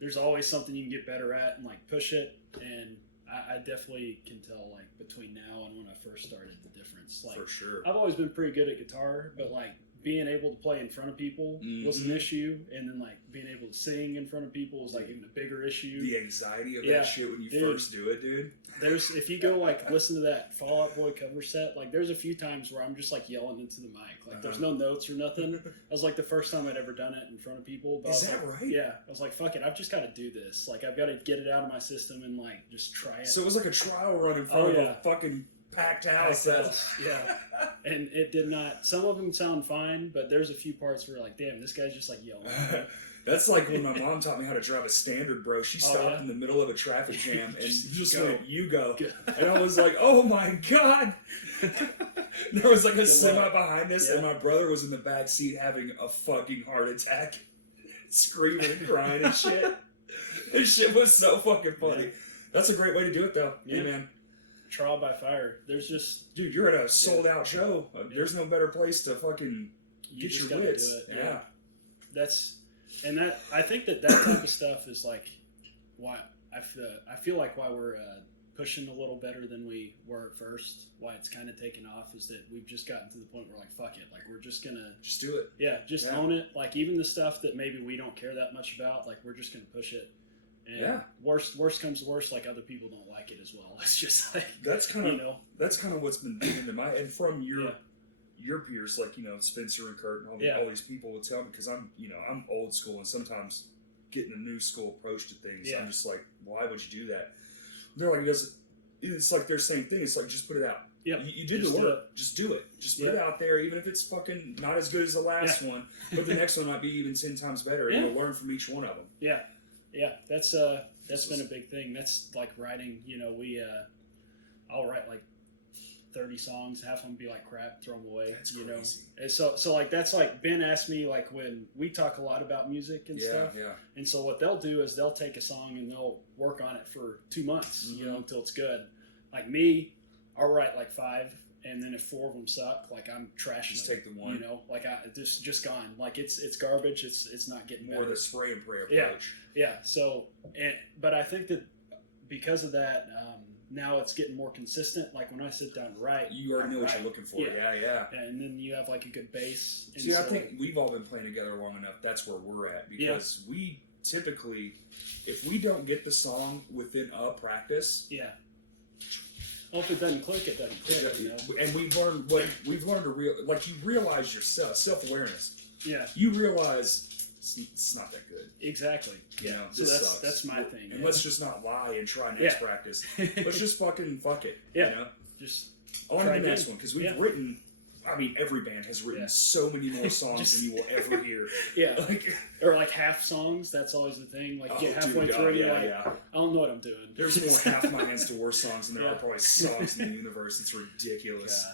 there's always something you can get better at and like push it. And I definitely can tell like between now and when I first started the difference. Like for sure, I've always been pretty good at guitar, but like being able to play in front of people was an issue, and then like being able to sing in front of people was like even a bigger issue. The anxiety of that shit when you first do it, dude. There's if you go like listen to that Fall Out Boy cover set, like there's a few times where I'm just like yelling into the mic, like there's no notes or nothing. That was like the first time I'd ever done it in front of people. But Is that like, right? Yeah, I was like, fuck it, I've just got to do this. Like I've got to get it out of my system and like just try it. So it was like a trial run in front of a fucking packed house. Yeah, and it did not. Some of them sound fine, but there's a few parts where like, damn, this guy's just like yelling. That's like when my mom taught me how to drive a standard, bro. She stopped in the middle of a traffic jam and just went, "You go," and I was like, "Oh my god!" There was like a semi behind us, and my brother was in the back seat having a fucking heart attack, screaming and crying and shit. This shit was so fucking funny. That's a great way to do it, though. Yeah, hey, man. Trial by fire. There's just dude, you're at a sold out show. There's no better place to fucking get your wits. Do it. Yeah, and that I think that type of stuff is like why I feel like why we're pushing a little better than we were at first. Why it's kind of taken off is that we've just gotten to the point where like fuck it, like we're just gonna just do it. Yeah, just own it. Like even the stuff that maybe we don't care that much about, like we're just gonna push it. And worst comes to worst, like other people don't like it as well. It's just like that's kind of that's kind of what's been being into my and from your peers, like Spencer and Kurt and all these people will tell me because I'm old school and sometimes getting a new school approach to things. I'm just like, why would you do that? They're like, it's like their same thing. It's like just put it out. Yeah, you did the work. Just do it. Just put it out there, even if it's fucking not as good as the last one. But the next one might be even 10 times better, and you'll learn from each one of them. Yeah. Yeah, that's been a big thing. That's like writing. I'll write like 30 songs. Half of them be like crap, throw them away. That's crazy. And so like that's like Ben asked me like when we talk a lot about music and stuff. Yeah. And so what they'll do is they'll take a song and they'll work on it for 2 months, until it's good. Like me, I'll write like 5. And then if 4 of them suck, like I'm trashing just them. Take the one. Like I just gone. Like it's garbage. It's not getting more better. The spray and pray approach. Yeah. So, but I think that because of that, now it's getting more consistent. Like when I sit down to write, you already know what you're looking for. Yeah. And then you have like a good bass. And see, I think we've all been playing together long enough. That's where we're at because we typically, if we don't get the song within a practice, well, if it doesn't click, it doesn't click. And we've learned to like you realize yourself, self-awareness. Yeah. You realize it's not that good. Exactly. This so sucks. That's my thing. And let's just not lie and try next practice. Let's just fucking fuck it. Yeah. Just on to the next one because we've written. I mean, every band has written so many more songs than you will ever hear. Or like half songs. That's always the thing. Like get halfway through, I don't know what I'm doing. There's more half my hands to worse songs than there are probably songs in the universe. It's ridiculous.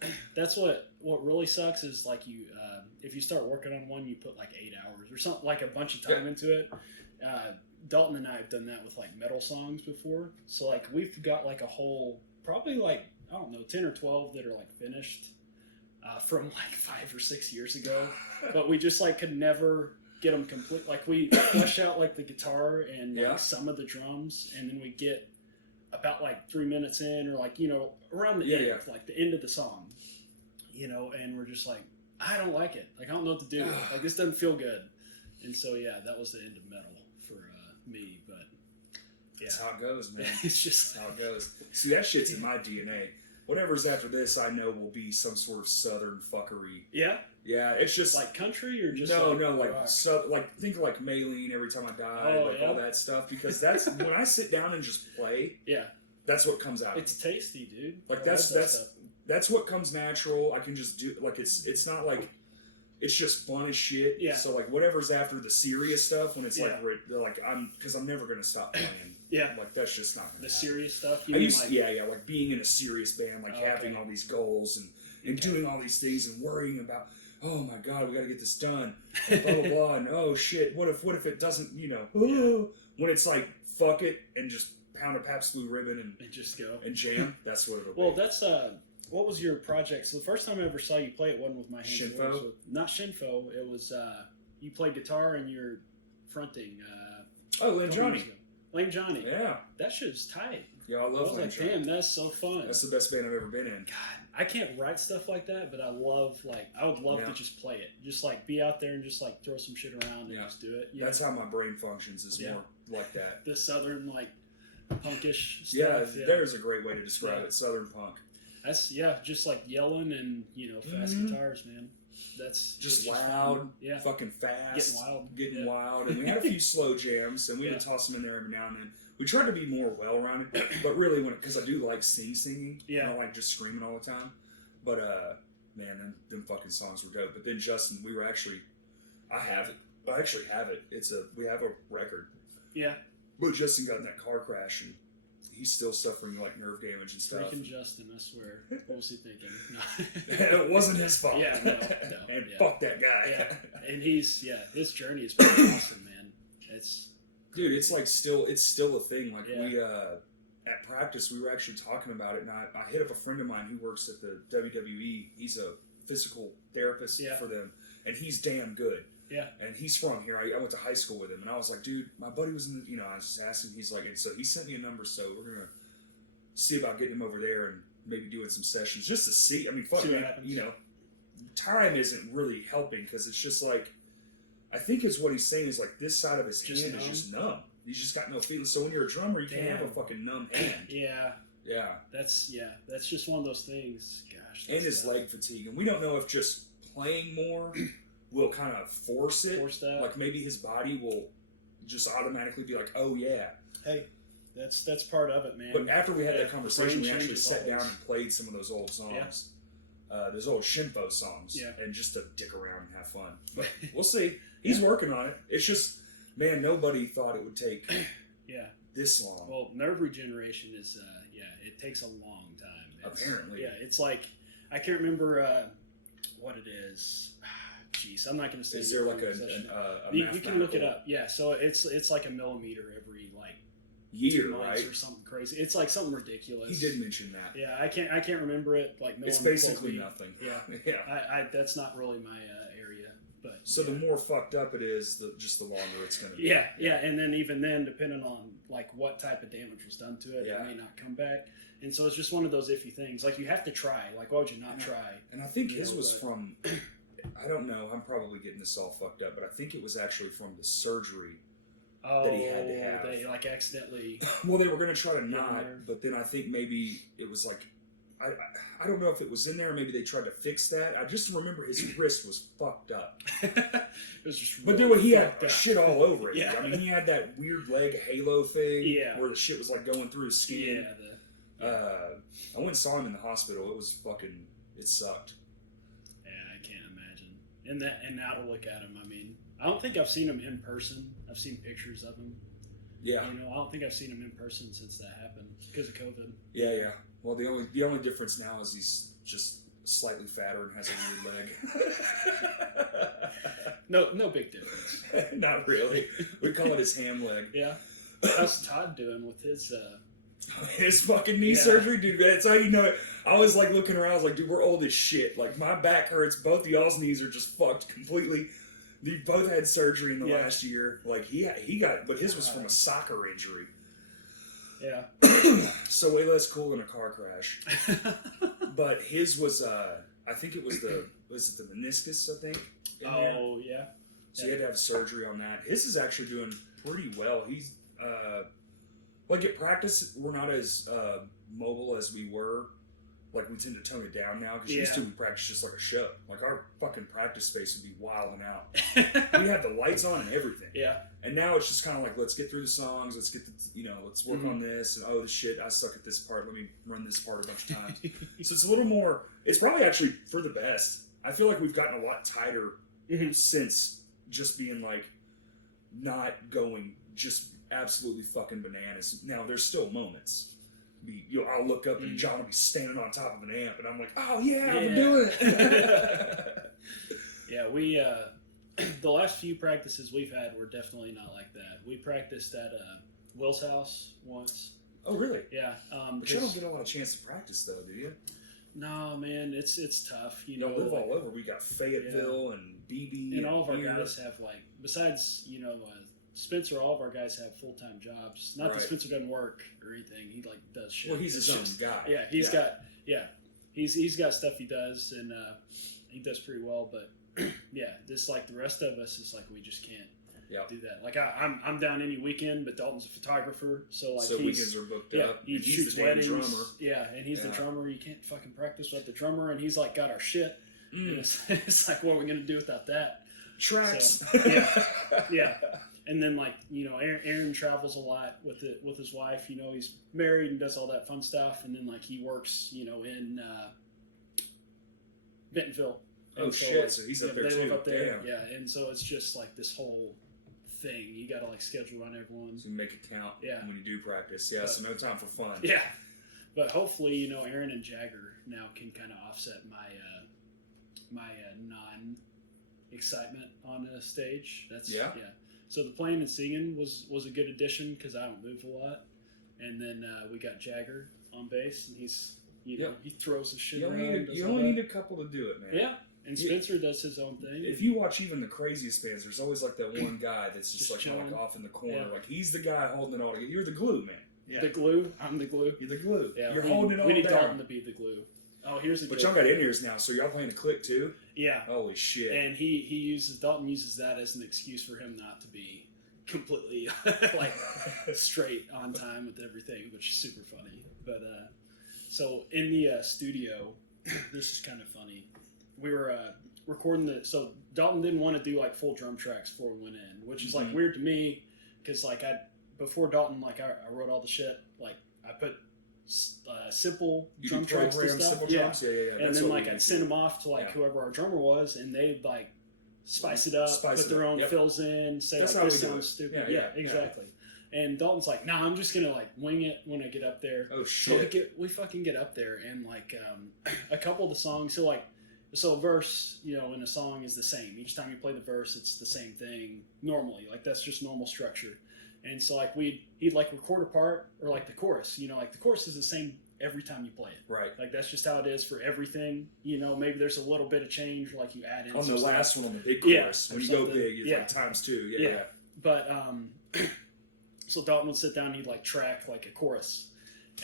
God. That's what really sucks is like you if you start working on one, you put like 8 hours or something, like a bunch of time into it. Dalton and I have done that with like metal songs before. So like we've got like a whole probably like I don't know 10 or 12 that are like finished. From like 5 or 6 years ago, but we just like could never get them complete. Like we flesh out like the guitar and like some of the drums, and then we get about like 3 minutes in, or like around the end, like the end of the song, and we're just like, I don't like it. Like I don't know what to do. Like this doesn't feel good, and so that was the end of metal for me. But that's how it goes, man. It's just how it goes. See, that shit's in my DNA. Whatever's after this, I know will be some sort of southern fuckery. Yeah, it's just like country or just like think like Maylene, Every Time I Die, all that stuff. Because that's when I sit down and just play. Yeah, that's what comes out. It's tasty, dude. Like that's what comes natural. I can just do like it's not like it's just fun as shit. Yeah. So like whatever's after the serious stuff when it's like I'm never gonna stop playing. Yeah, like that's just not the serious stuff. I used to, like being in a serious band, like having all these goals and doing all these things and worrying about, oh my god, we got to get this done, and blah blah blah, and oh shit, what if it doesn't, when it's like fuck it and just pound of Pabst Blue Ribbon And just go. and jam. That's what it'll Well, be. that's what was your project? So the first time I ever saw you play it wasn't with my hands. Shinfo? It was not Shinfo. It was you played guitar and you're fronting. Lame Johnny. Lame Johnny. Yeah. That shit was tight. Yeah, I I love was Lame like, Johnny. damn, that's so fun. That's the best band I've ever been in. God, I can't write stuff like that, but I would love to just play it. Just like be out there and just like throw some shit around and just do it. You That's know? how my brain functions, is more like that. The southern like punkish Yeah, stuff. there's a great way to describe it. Southern punk. That's just like yelling and fast guitars, man. That's Just it's loud, fun. fucking fast, Getting wild. And we had a few slow jams, and we would toss them in there every now and then. We tried to be more well-rounded, but really, because I do like singing, I don't like just screaming all the time. But man, them fucking songs were dope. But then Justin, I actually have it. We have a record. Yeah. But Justin got in that car crash, and he's still suffering like nerve damage and stuff. Freaking Justin, I swear. What was he thinking? It wasn't his fault. Yeah, no. And fuck that guy. Yeah. And his journey is pretty awesome, man. Dude, it's still a thing. Like we at practice, we were actually talking about it, and I hit up a friend of mine who works at the WWE. He's a physical therapist for them, and he's damn good. Yeah. And he's from here. I went to high school with him, and I was like, dude, my buddy was in I was just asking, he's like, and so he sent me a number, so we're going to see about getting him over there and maybe doing some sessions just to see. I mean, fuck, man, time isn't really helping because it's just like, I think is what he's saying is like this side of his hand is just numb. He's just got no feeling. So when you're a drummer, you can't have a fucking numb hand. Yeah. Yeah. That's just one of those things. Gosh. And his leg fatigue. And we don't know if just playing more will kind of force it. Force that. Like maybe his body will just automatically be like, oh yeah. Hey, that's part of it, man. But after we had that conversation, we actually changes sat down always. and played some of those old songs. Those old Shinfo songs. Yeah. And just to dick around and have fun. But we'll see. He's working on it. It's just, man, nobody thought it would take this long. Well, nerve regeneration is, it takes a long time. Apparently. Yeah, it's like, I can't remember what it is. Jeez, I'm not going to say. Is there like a you can look it up. Yeah, so it's like a millimeter every like year, 2 months right? or something crazy. It's like something ridiculous. He did mention that. Yeah, I can't remember it. Like no it's one basically quote me. nothing. Yeah, yeah. I that's not really my area. But so the more fucked up it is, the longer it's going to be. Yeah, and then even then, depending on like what type of damage was done to it, it may not come back. And so it's just one of those iffy things. Like you have to try. Like why would you not try? And I think his was from. I don't know. I'm probably getting this all fucked up, but I think it was actually from the surgery that he had to have. They like accidentally. Well, they were going to try to not, but then I think maybe it was like. I don't know if it was in there or maybe they tried to fix that. I just remember his wrist was fucked up. It was just but dude, he had shit all over it. Yeah. I mean, he had that weird leg halo thing Yeah. where the shit was like going through his skin. Yeah. I went and saw him in the hospital. It was fucking, it sucked. Yeah, I can't imagine. And now to look at him, I mean, I don't think I've seen him in person. I've seen pictures of him. Yeah. I don't think I've seen him in person since that happened because of COVID. Yeah. Well, the only difference now is he's just slightly fatter and has a weird leg. No big difference. Not really. We call it his ham leg. Yeah. How's Todd doing with his his fucking knee surgery, dude? That's how you know it. I was like looking around. I was like, dude, we're old as shit. Like my back hurts. Both of y'all's knees are just fucked completely. They both had surgery in the last year. Like he got, but his was from a soccer injury. Yeah. So way less cool than a car crash. But his was, I think it was the meniscus, I think. Oh, yeah. So he had to have surgery on that. His is actually doing pretty well. He's, like at practice, we're not as mobile as we were. Like we tend to tone it down now because used to we practice just like a show. Like our fucking practice space would be wilding out. We had the lights on and everything. Yeah. And now it's just kind of like, let's get through the songs. Let's get let's work on this. And oh, shit, I suck at this part. Let me run this part a bunch of times. So it's a little more. It's probably actually for the best. I feel like we've gotten a lot tighter since just being like not going just absolutely fucking bananas. Now there's still moments. I'll look up and John will be standing on top of an amp, and I'm like, "Oh yeah, I've been doing it." Yeah, we the last few practices we've had were definitely not like that. We practiced at Will's house once. Oh, really? Yeah. But you don't get a lot of chance to practice, though, do you? No, man, it's tough. You Y'all know, live like, all over. We got Fayetteville and BB. and all of our here. guys have, like, besides, you know, Spencer, all of our guys have full-time jobs. Not that Right. Spencer doesn't work or anything. He, like, does shit. Well, he's It's his own just- guy. Yeah, he's got stuff he does, and he does pretty well. But yeah, this, like, the rest of us is like we just can't do that. Like I'm down any weekend, but Dalton's a photographer, so like weekends are booked up. He and he's shoots the damn weddings. drummer. Yeah, and he's the drummer. You can't fucking practice without the drummer, and he's like got our shit. And it's like, what are we gonna do without that? Tracks. So, yeah. And then, like, you know, Aaron travels a lot with his wife. You know, he's married and does all that fun stuff. And then, like, he works, you know, in Bentonville. Oh, and shit. Like, So he's up there, they too. live up there. Damn. Yeah. And so it's just, like, this whole thing. You got to, like, schedule around everyone. So you make it count when you do practice. Yeah, so no time for fun. Yeah. But hopefully, you know, Aaron and Jagger now can kind of offset my non-excitement on a stage. That's yeah. So the playing and singing was a good addition because I don't move a lot. And then we got Jagger on bass, and he's know he throws his shit around. You only need a couple to do it, man. Yeah, and Spencer does his own thing. If you watch even the craziest bands, there's always like that one guy that's just like chilling. Like off in the corner. Yeah. Like he's the guy holding it all together. You're the glue, man. Yeah. The glue. I'm the glue. You're the glue. Yeah, you're holding it all down. We need Dalton to be the glue. Oh, here's a. But y'all got in-ears now, so y'all playing a click too? Yeah. Holy shit. And Dalton uses that as an excuse for him not to be completely like straight on time with everything, which is super funny. But so in the studio, this is kind of funny. We were recording so Dalton didn't want to do like full drum tracks before we went in, which is like weird to me because like before Dalton, like I wrote all the shit. Like I put simple drum tracks and stuff. Yeah. And That's then like I'd send them off to like whoever our drummer was, and they'd like spice it up, put their own fills in, say that's like this sounds stupid. Yeah, exactly. And Dalton's like, nah, I'm just gonna like wing it when I get up there. Oh shit. So we fucking get up there, and like a couple of the songs, so a verse, you know, in a song is the same. Each time you play the verse, it's the same thing normally. Like that's just normal structure. And so like he'd like record a part or like the chorus, you know, like the chorus is the same every time you play it. Right. Like that's just how it is for everything. You know, maybe there's a little bit of change, like you add in on some the stuff. last one on the big chorus. When you go big, it's like times two. Yeah. But so Dalton would sit down and he'd like track like a chorus.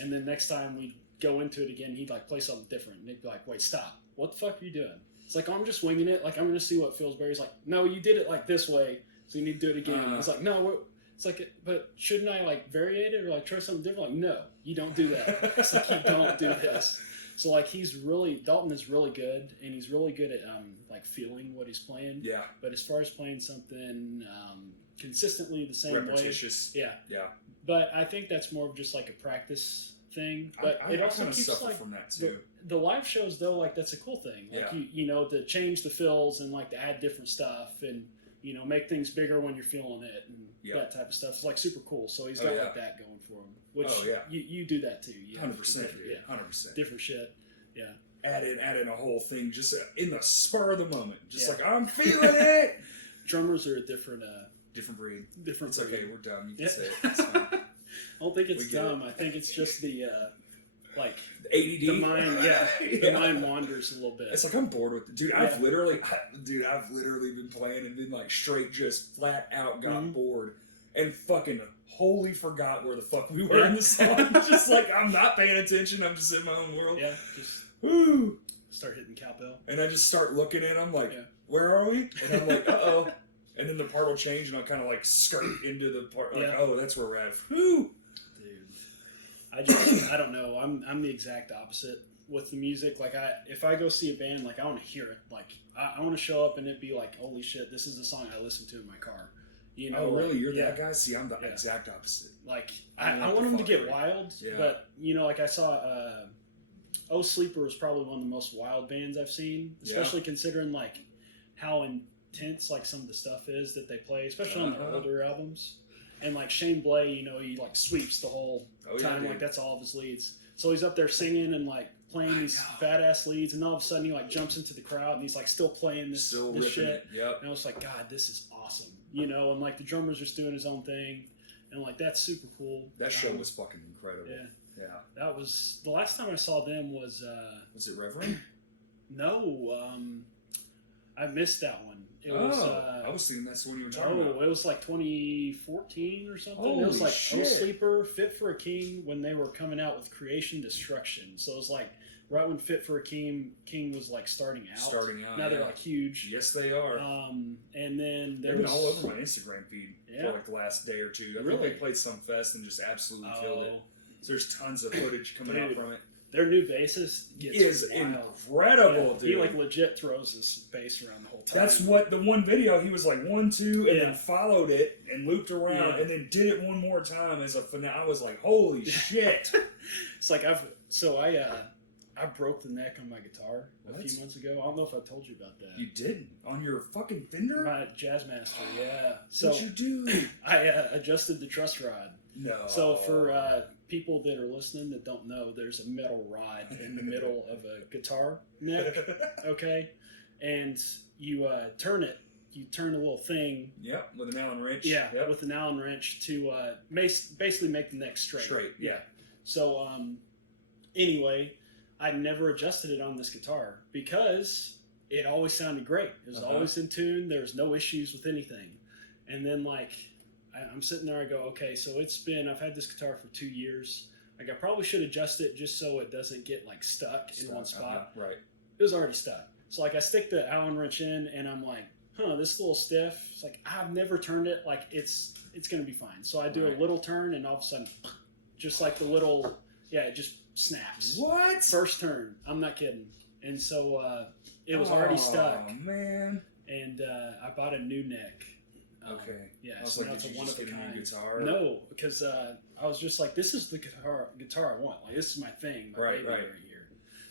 And then next time we'd go into it again, he'd like play something different. And he'd be like, wait, stop. What the fuck are you doing? It's like, oh, I'm just winging it. Like, I'm going to see what feels better. He's like, no, you did it like this way. So you need to do it again. It's like, no, it's like, but shouldn't I like variate it or like try something different? Like, no, you don't do that. It's like, you don't do this. So like, Dalton is really good, and he's really good at like feeling what he's playing. Yeah. But as far as playing something consistently the same repetitious. way, yeah. But I think that's more of just like a practice thing. But it also kind of keeps suffer like from that too. The live shows though, like that's a cool thing. Like you know, to change the fills and like to add different stuff and you know make things bigger when you're feeling it and that type of stuff. It's like super cool. So he's got like that going for him. Which you do that too. 100%, 100%. Different shit. Yeah. Add in a whole thing just in the spur of the moment. Just like I'm feeling it. Drummers are a different breed. Different breed. breed. Okay, we're done. You can say it. It's fine. I don't think it's dumb. I think it's just the like the ADD. The mind, the mind wanders a little bit. It's like I'm bored with it, dude. I've literally been playing and then like straight just flat out got bored and fucking wholly forgot where the fuck we were in the song. Just like I'm not paying attention. I'm just in my own world. Yeah, just start hitting cowbell. And I just start looking and I'm like, where are we? And I'm like, uh-oh. And then the part will change and I'll kind of like skirt into the part like, oh, that's where we're at. Whew. I don't know. I'm the exact opposite with the music. Like if I go see a band, like I want to hear it. Like I want to show up and it be like, holy shit, this is the song I listen to in my car. You know? Oh really? You're that guy? See, I'm the exact opposite. Like I want them to get wild, but you know, like I saw Oh Sleeper was probably one of the most wild bands I've seen, especially considering like how intense like some of the stuff is that they play, especially on their older albums. And like Shane Blay, you know, he like sweeps the whole time, like that's all of his leads. So he's up there singing and like playing these badass leads, and all of a sudden he like jumps into the crowd and he's like still playing this shit. Yep. And I was like, God, this is awesome, you know. And like the drummer's just doing his own thing, and like that's super cool. That show was fucking incredible. Yeah, yeah. That was the last time I saw them. Was it Reverend? No, I missed that one. It was. I was thinking that's the one you were talking about. No, it was like 2014 or something. Holy it was like shit. Sleeper, Fit for a King when they were coming out with Creation Destruction. So it was like right when Fit for a King was like starting out. Now they're like huge. Yes, they are. And then they've been all over my Instagram feed for like the last day or two. I think they played some fest and just absolutely killed it. So there's tons of footage coming out from it. Their new bassist is incredible, dude. He like legit throws his bass around the whole time. That's what the one video he was like 1, 2, and then followed it and looped around and then did it one more time as a finale. I was like, holy shit! It's like I broke the neck on my guitar a few months ago. I don't know if I told you about that. You didn't? On your fucking Fender? My Jazzmaster, yeah. So what'd you do? I adjusted the truss rod. No. So for people that are listening that don't know, there's a metal rod in the middle of a guitar neck, okay? And you turn it. You turn a little thing. Yep, with an Allen wrench. Yeah, with an Allen wrench to basically make the neck straight. Straight, yeah. So anyway, I never adjusted it on this guitar because it always sounded great. It was always in tune. There was no issues with anything. And then like I'm sitting there, I go, okay, so I've had this guitar for 2 years. Like I probably should adjust it just so it doesn't get like stuck in one spot. Right. It was already stuck. So like I stick the Allen wrench in and I'm like, this is a little stiff. It's like, I've never turned it. Like it's going to be fine. So I do a little turn and all of a sudden, just like the little, it just snaps. What? First turn. I'm not kidding. And so it was already stuck. Oh, man. And I bought a new neck. Okay. Yeah, I was so like, now it's did a you one just of a get a new kind. guitar? No, because I was just like, this is the guitar I want. Like this is my thing. My baby right here.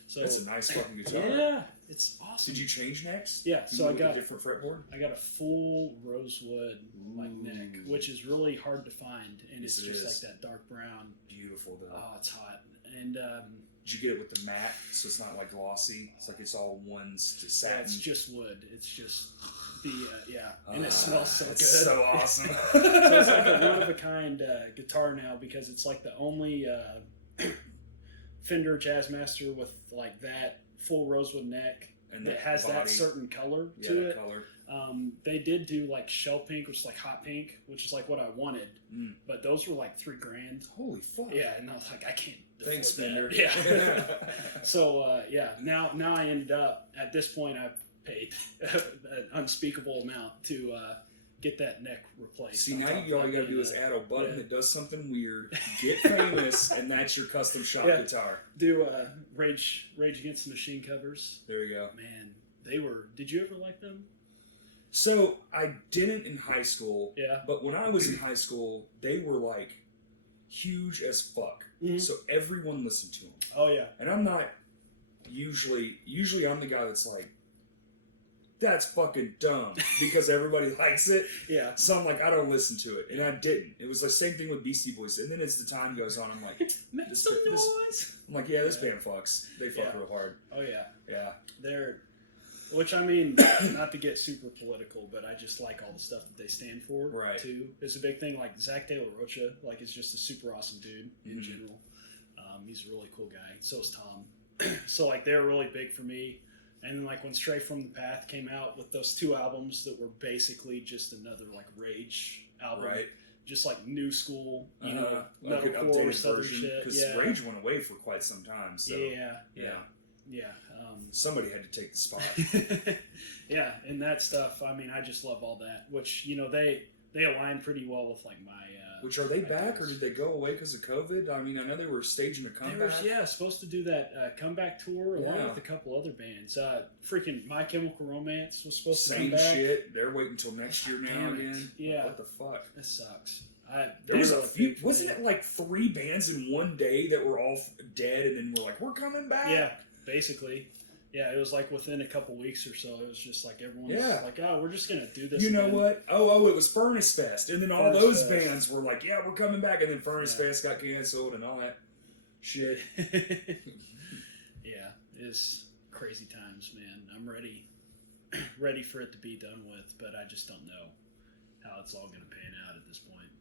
So that's a nice fucking guitar. Yeah, it's awesome. Did you change necks? Yeah, so I got a different fretboard. I got a full rosewood like neck, which is really hard to find, and it's just like that dark brown. Beautiful though. Oh, it's hot. And did you get it with the matte, so it's not like glossy? It's like it's all ones to satin. Yeah, it's just wood. It's just the and it smells so good. It's so awesome. So it's like a one of a kind guitar now because it's like the only Fender Jazzmaster with like that full rosewood neck and that has body. That certain color to it. Color. They did do like shell pink, which is like hot pink, which is like what I wanted, but those were like $3,000. Holy fuck! Yeah, and I was like, I can't. Thanks, Fender. Yeah. So now I ended up at this point I paid an unspeakable amount to get that neck replaced. See, now all you gotta do is add a button that does something weird, get famous, and that's your custom shop guitar. Do Rage Against the Machine covers. There you go. Man, they were. Did you ever like them? So I didn't in high school. Yeah. But when I was in high school, they were like huge as fuck. Mm-hmm. So everyone listened to them. Oh yeah. And I'm not usually I'm the guy that's like, that's fucking dumb because everybody likes it. Yeah. So I'm like, I don't listen to it. And I didn't. It was the same thing with Beastie Boys. And then as the time goes on, I'm like, make some noise. I'm like, yeah, this band fucks. They fuck real hard. Oh yeah. Yeah. Which I mean, not to get super political, but I just like all the stuff that they stand for. Right. Too. It's a big thing. Like Zach De La Rocha, like is just a super awesome dude in general. He's a really cool guy. So is Tom. So like they're really big for me. And then like when Stray from the Path came out with those 2 albums that were basically just another like Rage album. Right. Just like new school, you know, like an updated southern version. shit. Because Rage went away for quite some time. So Yeah. Somebody had to take the spot. Yeah, and that stuff. I mean, I just love all that. Which they align pretty well with like my. Which are they back or did they go away because of COVID? I mean, I know they were staging a comeback. They were, supposed to do that comeback tour along with a couple other bands. Freaking My Chemical Romance was supposed to come back. Same shit. They're waiting until next year now again. Yeah. What the fuck? That sucks. There was a few. Wasn't it like 3 bands in one day that were all dead, and then we're like, we're coming back? Yeah, basically. Yeah, it was like within a couple weeks or so. It was just like everyone was like, oh, we're just going to do this. You know again. what? It was Furnace Fest. And then all those bands were like, yeah, we're coming back. And then Furnace Fest got canceled and all that shit. Yeah, it's crazy times, man. I'm ready for it to be done with, but I just don't know how it's all going to pan out at this point.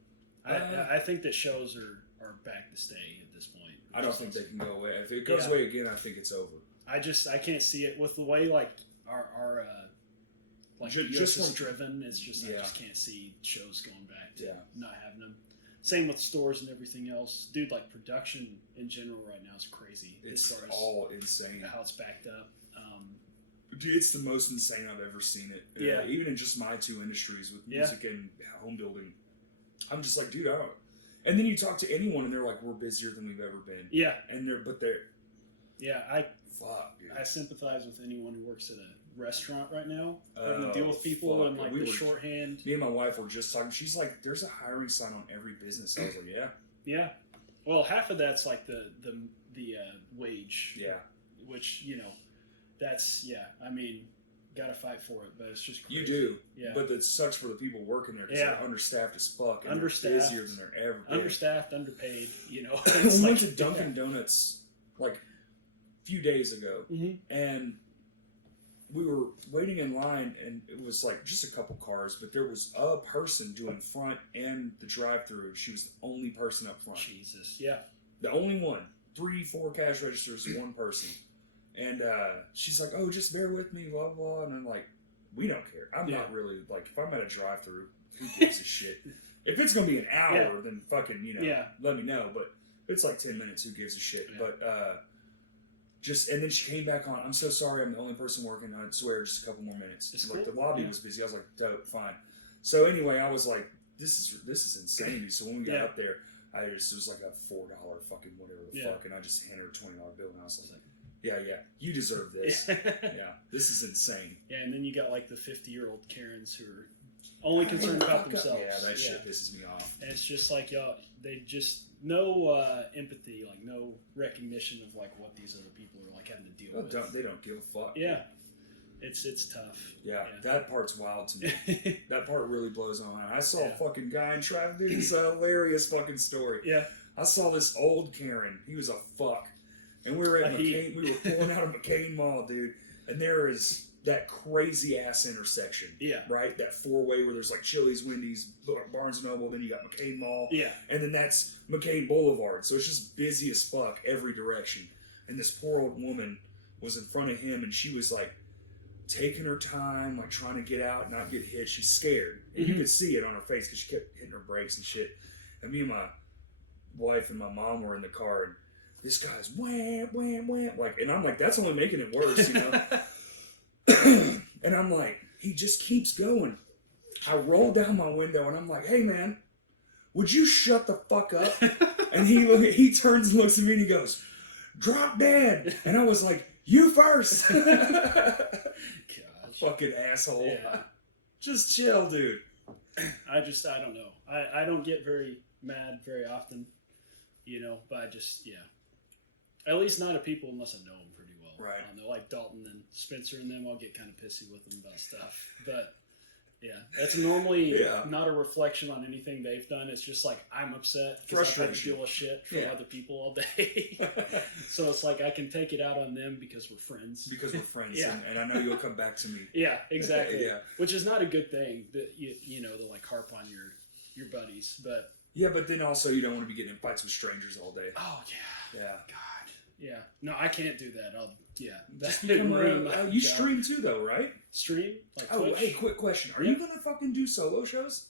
I think that shows are back to stay at this point. I don't think they can go away. If it goes away again, I think it's over. I can't see it with the way like our like just is driven. It's just I just can't see shows going back to not having them. Same with stores and everything else, dude. Like production in general right now is crazy. It's all insane. How it's backed up. Dude, it's the most insane I've ever seen it. Yeah. Even in just my two industries with music and home building, I'm just like, dude, I don't. And then you talk to anyone and they're like, we're busier than we've ever been. Yeah. And they're. Yeah, Fuck, dude. I sympathize with anyone who works at a restaurant right now, having to deal with people and like the shorthand. Me and my wife were just talking. She's like, "There's a hiring sign on every business." I was like, "Yeah, yeah." Well, half of that's like the wage. Yeah. Which that's I mean, gotta fight for it, but it's just crazy. You do. Yeah. But it sucks for the people working there because they're understaffed as fuck. And Understaffed. They're busier than they're ever been. Understaffed, underpaid. We went to Dunkin' Donuts like a few days ago, and we were waiting in line, and it was like just a couple cars, but there was a person doing front and the drive-through. She was the only person up front. Jesus, yeah. The only one. 3-4 cash registers, one person. And she's like, "Oh, just bear with me, blah, blah." And I'm like, we don't care. I'm not really, like, if I'm at a drive-through, who gives a shit? If it's going to be an hour, then fucking, let me know. But if it's like 10 minutes, who gives a shit? Yeah. But and then she came back on, "I'm so sorry, I'm the only person working. I swear, just a couple more minutes." Cool. The lobby was busy. I was like, "Dope, fine." So anyway, I was like, this is insane. So when we got up there, it was like a $4 fucking whatever the fuck, and I just handed her a $20 bill, and I was like, yeah, you deserve this. Yeah, this is insane. Yeah, and then you got like the 50-year-old Karens who are only concerned about themselves. Yeah, that shit pisses me off. And it's just like, they just, no empathy, like no recognition of like what these other people are like having to deal with. They don't give a fuck. Yeah. It's tough. Yeah, that part's wild to me. That part really blows my mind. I saw a fucking guy in traffic, dude. It's a hilarious fucking story. Yeah. I saw this old Karen. He was a fuck. And we were at McCain. We were pulling out of McCain Mall, dude. And there is that crazy ass intersection. Yeah. Right? That 4-way where there's like Chili's, Wendy's, Barnes & Noble, then you got McCain Mall. Yeah. And then that's McCain Boulevard. So it's just busy as fuck every direction. And this poor old woman was in front of him, and she was like taking her time, like trying to get out, not get hit. She's scared. And you could see it on her face because she kept hitting her brakes and shit. And me and my wife and my mom were in the car, and this guy's wham, wham, wham. Like, and I'm like, that's only making it worse, And I'm like, he just keeps going. I roll down my window, and I'm like, "Hey, man, would you shut the fuck up?" And he turns and looks at me, and he goes, "Drop dead." And I was like, "You first." Fucking asshole. Yeah. Just chill, dude. I don't know. I don't get very mad very often, but I just, at least not at people unless I know them pretty well. Right. I know, like Dalton and Spencer and them, I'll get kind of pissy with them about stuff. But, that's normally not a reflection on anything they've done. It's just like, I'm upset because I've had to deal with shit from other people all day. So it's like I can take it out on them because we're friends. And I know you'll come back to me. Yeah, exactly. Yeah. Which is not a good thing, that to like harp on your buddies, but... Yeah, but then also you don't want to be getting in fights with strangers all day. Oh, yeah. Yeah. God. Yeah. No, I can't do that. That's you stream too, though, right? Stream? Like Twitch? Hey, quick question. Are you going to fucking do solo shows?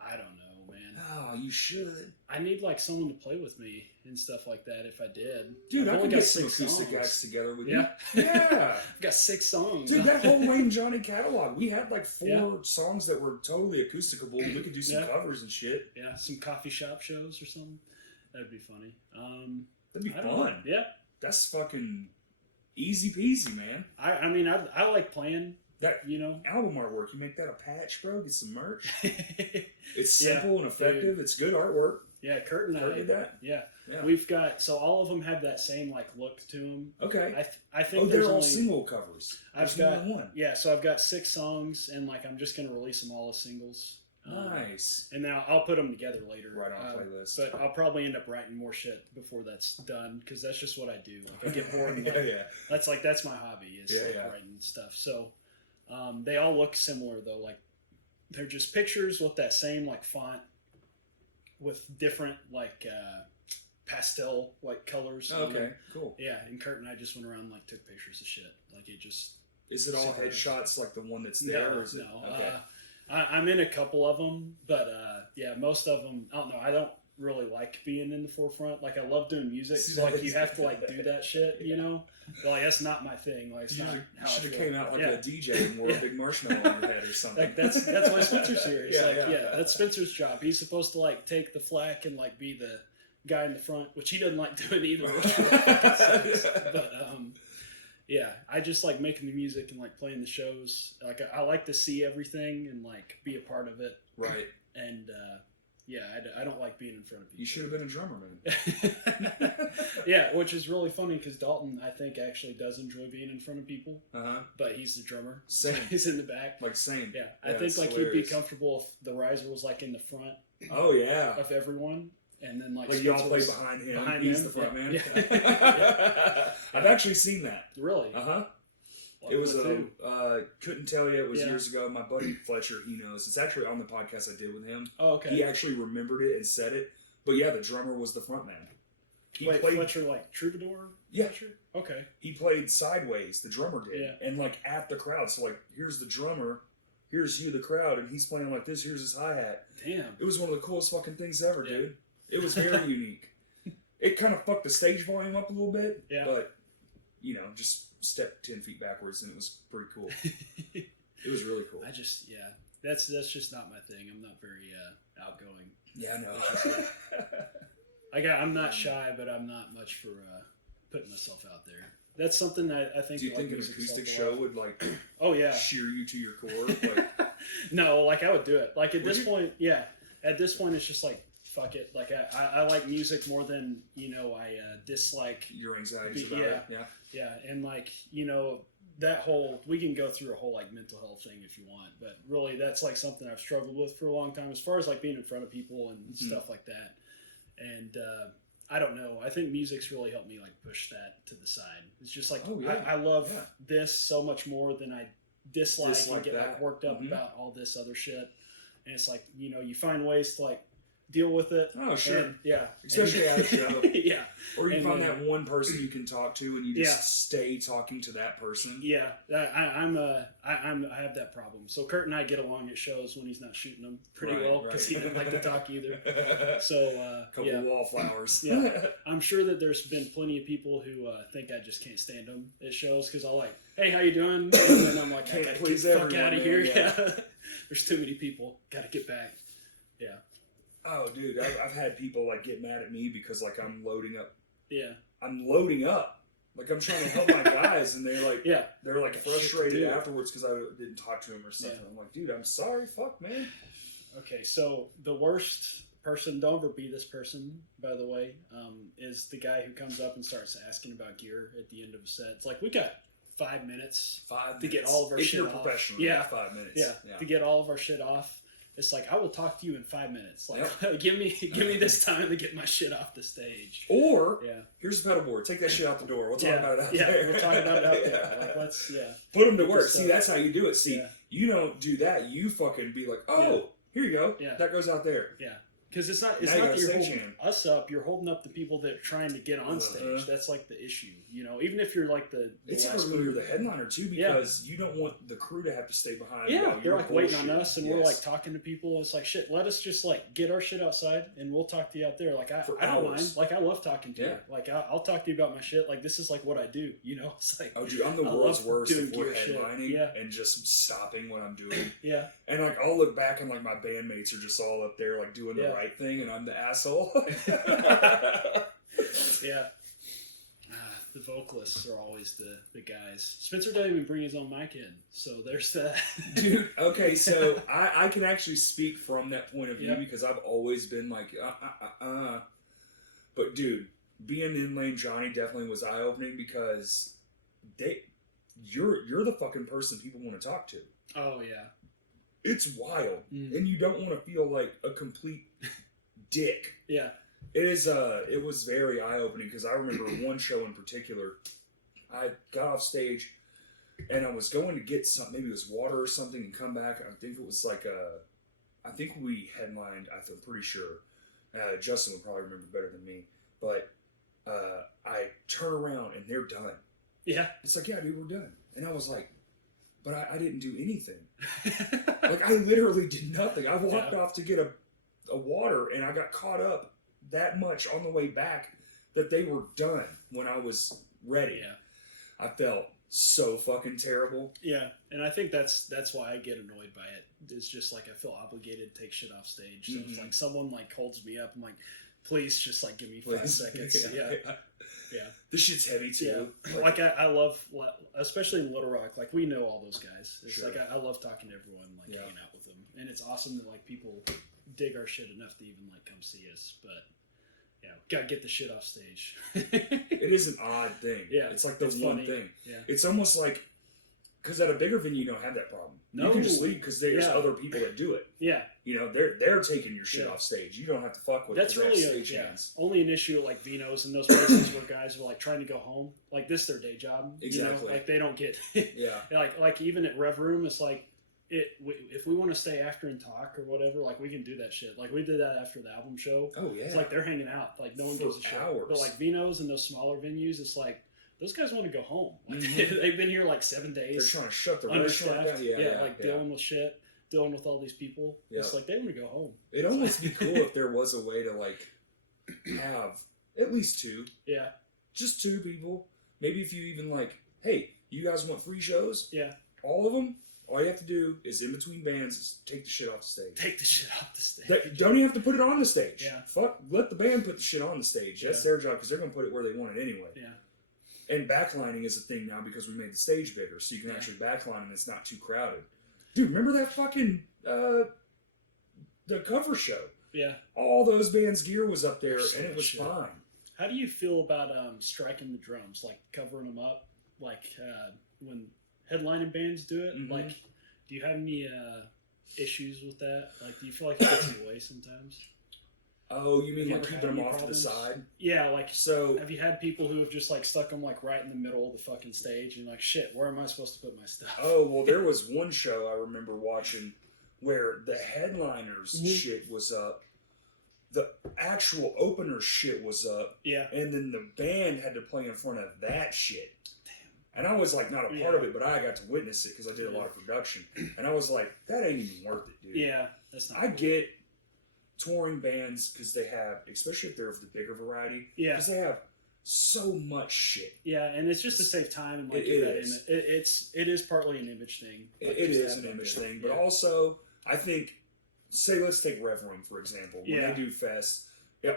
I don't know, man. Oh, you should. I need, like, someone to play with me and stuff like that if I did. Dude, I could get some acoustic guys together with you. Yeah. I've got 6 songs. Dude, that whole Wayne Johnny catalog. We had, like, 4 songs that were totally acousticable. We could do some covers and shit. Yeah, some coffee shop shows or something. That'd be funny. That'd be fun. Yeah. That's fucking easy peasy, man. I mean, I like playing. That album artwork, you make that a patch, bro. Get some merch. It's simple and effective. Dude. It's good artwork. Yeah, Kurt did that. Yeah, we've got all of them have that same like look to them. Okay. I think they're all single covers. I've got one. Yeah, so I've got 6 songs, and like I'm just gonna release them all as singles. Nice. And then I'll put them together later. Right on playlist. But I'll probably end up writing more shit before that's done because that's just what I do. Like I get bored. And that's my hobby is writing stuff. So they all look similar though. Like they're just pictures with that same like font with different like pastel like colors. Oh, okay, cool. Yeah, and Kurt and I just went around and like took pictures of shit. Like it just. Is it all headshots like the one that's there? No, or is it, no. Okay. I'm in a couple of them, but yeah, most of them. I don't know. I don't really like being in the forefront. Like I love doing music, so like you have to like do that shit, you know. But, like that's not my thing. Like it's not how I should have feel. came out like a DJ and wore a big marshmallow on your head or something. Like that's why Spencer's here. It's Yeah. That's Spencer's job. He's supposed to like take the flack and like be the guy in the front, which he doesn't like doing either. Which sucks. But yeah, I just like making the music and like playing the shows. Like I like to see everything and like be a part of it. Right. And yeah, I don't like being in front of people. You should have been a drummer, man. Yeah, which is really funny because Dalton, I think, actually does enjoy being in front of people. But he's the drummer. Same. So he's in the back. Like same. Yeah, I think like hilarious. he'd be comfortable if the riser was like in the front. Oh yeah. Of everyone. And then like y'all play behind him. He's the front man. Yeah. I've actually seen that. Really? It was couldn't tell you. It was years ago. My buddy Fletcher, he knows. It's actually on the podcast I did with him. Oh, okay. He actually remembered it and said it. But yeah, the drummer was the front man. He played Fletcher like Troubadour? Yeah. Fletcher? Okay. He played sideways. The drummer did, Yeah. and like at the crowd. So like, here's the drummer. Here's you, the crowd, and he's playing like this. Here's his hi hat. Damn. It was one of the coolest fucking things ever, dude. It was very unique. It kind of fucked the stage volume up a little bit, but you know, just stepped 10 feet backwards, and it was pretty cool. It was really cool. That's just not my thing. I'm not very outgoing. Yeah, I know. I'm not shy, but I'm not much for putting myself out there. That's something I think. Do you think an acoustic show would like? Oh yeah. Shear you to your core. Like, no, like I would do it. Like at this point, yeah. At this point, it's just like fuck it. Like I like music more than I dislike your anxieties about it. Yeah, and like that whole we can go through a whole like mental health thing if you want, but really that's like something I've struggled with for a long time as far as like being in front of people and stuff like that. And I don't know. I think music's really helped me like push that to the side. It's just like I love this so much more than I dislike and get like worked up about all this other shit. And it's like you find ways to like deal with it. Oh sure, and, yeah. Especially at a show, yeah. Or you find that one person you can talk to, and you just stay talking to that person. Yeah, I have that problem. So Kurt and I get along at shows when he's not shooting them pretty well because he doesn't like to talk either. So couple of wallflowers. Yeah, I'm sure that there's been plenty of people who think I just can't stand them at shows because I'll like, hey, how you doing? And then I'm like, I gotta get the fuck out of here. Yeah. There's too many people. Gotta get back. Yeah. Oh, dude, I've had people like get mad at me because like I'm loading up. Yeah. I'm loading up. Like I'm trying to help my guys, and they're like frustrated afterwards because I didn't talk to them or something. I'm like, dude, I'm sorry. Fuck, man. Okay, so the worst person, don't ever be this person, by the way, is the guy who comes up and starts asking about gear at the end of a set. It's like, we got 5 minutes to get all of our shit off. If you're professional, 5 minutes. Yeah, to get all of our shit off. It's like, I will talk to you in 5 minutes. Like, give me this time to get my shit off the stage. Or, here's the pedal board. Take that shit out the door. We'll talk about it out there. We'll talk about it out there. Like, let's, put them to work. See, that's how you do it. See, you don't do that. You fucking be like, here you go. Yeah. That goes out there. Yeah. Because it's not that you're holding us up. You're holding up the people that are trying to get on stage. That's like the issue. Even if you're like it's hard when you're the headliner too, because you don't want the crew to have to stay behind. Yeah, they're like waiting on us, and we're like talking to people. It's like, shit, let us just like get our shit outside, and we'll talk to you out there. Like I don't mind. Like I love talking to you. Like I'll talk to you about my shit. Like this is like what I do. It's like, oh, dude, I'm the world's worst if we're headlining and just stopping what I'm doing. Yeah, and like I'll look back and like my bandmates are just all up there like doing the right thing, and I'm the asshole. Yeah. The vocalists are always the guys. Spencer doesn't even bring his own mic in, so there's that. Dude, okay, so I can actually speak from that point of view because I've always been like, But dude, being in Lane Johnny definitely was eye-opening because you're the fucking person people want to talk to. Oh, yeah. It's wild, and you don't want to feel like a complete dick. Yeah. It was very eye-opening because I remember one show in particular. I got off stage and I was going to get something, maybe it was water or something, and come back. I think it was like I think we headlined, I'm pretty sure, Justin would probably remember better than me, but I turn around and they're done. Yeah. It's like, yeah, dude, we're done. And I was like, but I didn't do anything. Like, I literally did nothing. I walked off to get a water, and I got caught up that much on the way back that they were done when I was ready. Yeah. I felt so fucking terrible. Yeah, and I think that's why I get annoyed by it. It's just like I feel obligated to take shit off stage. So if like someone like holds me up, I'm like, please just like give me 5 seconds. Yeah. This shit's heavy too. Yeah. Like I love, especially in Little Rock. Like we know all those guys. It's like I love talking to everyone, like hanging out with them, and it's awesome that like people dig our shit enough to even like come see us. But yeah, gotta get the shit off stage. It is an odd thing. Yeah, it's like the one funny. thing. Yeah, it's almost like because at a bigger venue you don't have that problem. No, you can just leave because there's other people that do it. Yeah, you know they're taking your shit off stage. You don't have to fuck with. That's really stage only an issue at like Vino's and those places where guys are like trying to go home. Like this, is their day job. Exactly. You know? Like they don't get. Yeah. Like even at Rev Room, it's like if we want to stay after and talk or whatever, like we can do that shit. Like we did that after the album show. Oh yeah. It's like they're hanging out. Like no one gives a shit. Hours. But like Vino's and those smaller venues, it's like those guys want to go home. Like they've been here like 7 days. They're trying to shut the restaurant down. Dealing with shit, dealing with all these people. Yeah. It's like they want to go home. It'd almost be cool if there was a way to like have at least 2. Yeah. Just 2 people. Maybe if you even like, hey, you guys want free shows? Yeah. All of them? All you have to do is in between bands is take the shit off the stage. Take the shit off the stage. Don't even have to put it on the stage. Yeah. Fuck, let the band put the shit on the stage. That's their job because they're going to put it where they want it anyway. Yeah. And backlining is a thing now because we made the stage bigger, so you can actually backline and it's not too crowded. Dude, remember that fucking the cover show? Yeah. All those bands' gear was up there, and it was fine. How do you feel about striking the drums, like covering them up, like when headlining bands do it? Like, do you have any issues with that? Like, do you feel like it gets in the way sometimes? Oh, you mean like keeping them off to the side? Yeah, like, so have you had people who have just like stuck them like right in the middle of the fucking stage and like, shit, where am I supposed to put my stuff? Oh, well, there was one show I remember watching where the headliners shit was up, the actual opener shit was up, and then the band had to play in front of that shit. Damn. And I was like not a part of it, but I got to witness it because I did a lot of production, and I was like, that ain't even worth it, dude. Yeah, that's not. I get touring bands because they have, especially if they're of the bigger variety, because they have so much shit. Yeah, and it's just to save time and like it is partly an image thing. Like, it is an image thing, but also I think, say let's take Rev Room for example. When they do fest,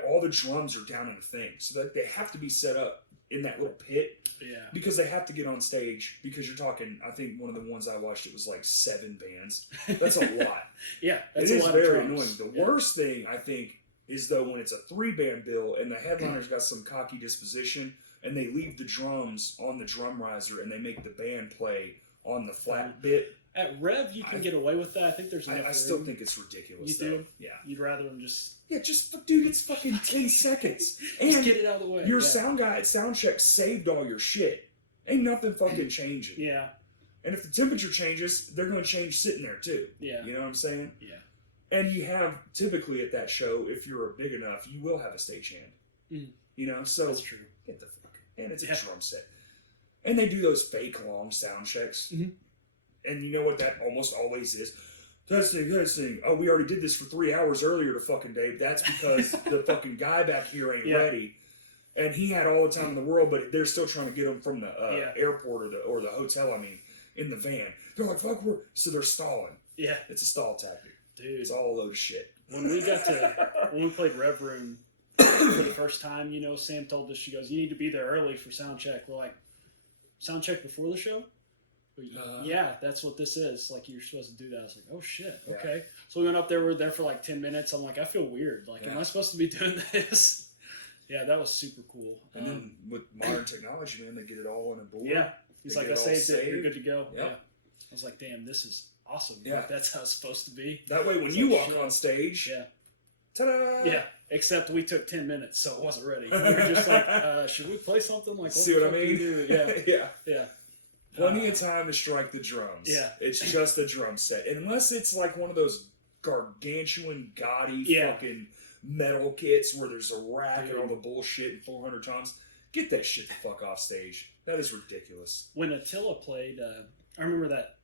all the drums are down in a thing, so that they have to be set up in that little pit. Yeah. Because they have to get on stage. Because you're talking, I think one of the ones I watched, it was like 7 bands. That's a lot. That's it is very annoying. The worst thing I think is though when it's a 3-band bill and the headliner's got some cocky disposition and they leave the drums on the drum riser and they make the band play on the flat bit. At Rev, you can get away with that. I think there's enough I still think it's ridiculous. You do? Yeah. You'd rather them just... Yeah, dude, it's fucking 10 seconds. And just get it out of the way. Your sound guy at sound check saved all your shit. Ain't nothing fucking changing. Yeah. And if the temperature changes, they're going to change sitting there too. Yeah. You know what I'm saying? Yeah. And you have, typically at that show, if you're big enough, you will have a stagehand. You know, so... That's true. Get the fuck... And it's a drum set. And they do those fake long sound checks. And you know what that almost always is? Testing. Oh, we already did this for 3 hours earlier to fucking Dave. That's because the fucking guy back here ain't ready. And he had all the time in the world, but they're still trying to get him from the airport or the hotel, in the van. They're like, fuck, so they're stalling. Yeah. It's a stall tactic. Dude. It's all a load of shit. When we played Rev Room for the first time, you know, Sam told us, she goes, you need to be there early for sound check. We're like, sound check before the show? Yeah, that's what this is. Like, you're supposed to do that. I was like, oh shit, okay. So we went up there. We were there for like 10 minutes. I'm like, I feel weird. Like, am I supposed to be doing this? Yeah, that was super cool. And then with modern technology, man, they get it all on a board. Yeah, he's like, I saved it. You're good to go. Yeah. I was like, damn, this is awesome. Yeah, like, that's how it's supposed to be. That way, when you walk on stage, ta-da! Yeah. Except we took 10 minutes, so it wasn't ready. We were just like, should we play something? Like, see what I mean? Yeah. Plenty of time to strike the drums. Yeah. It's just a drum set. Unless it's like one of those gargantuan, gaudy Yeah. fucking metal kits where there's a rack and all the bullshit and 400 toms. Get that shit the fuck off stage. That is ridiculous. When Attila played, I remember that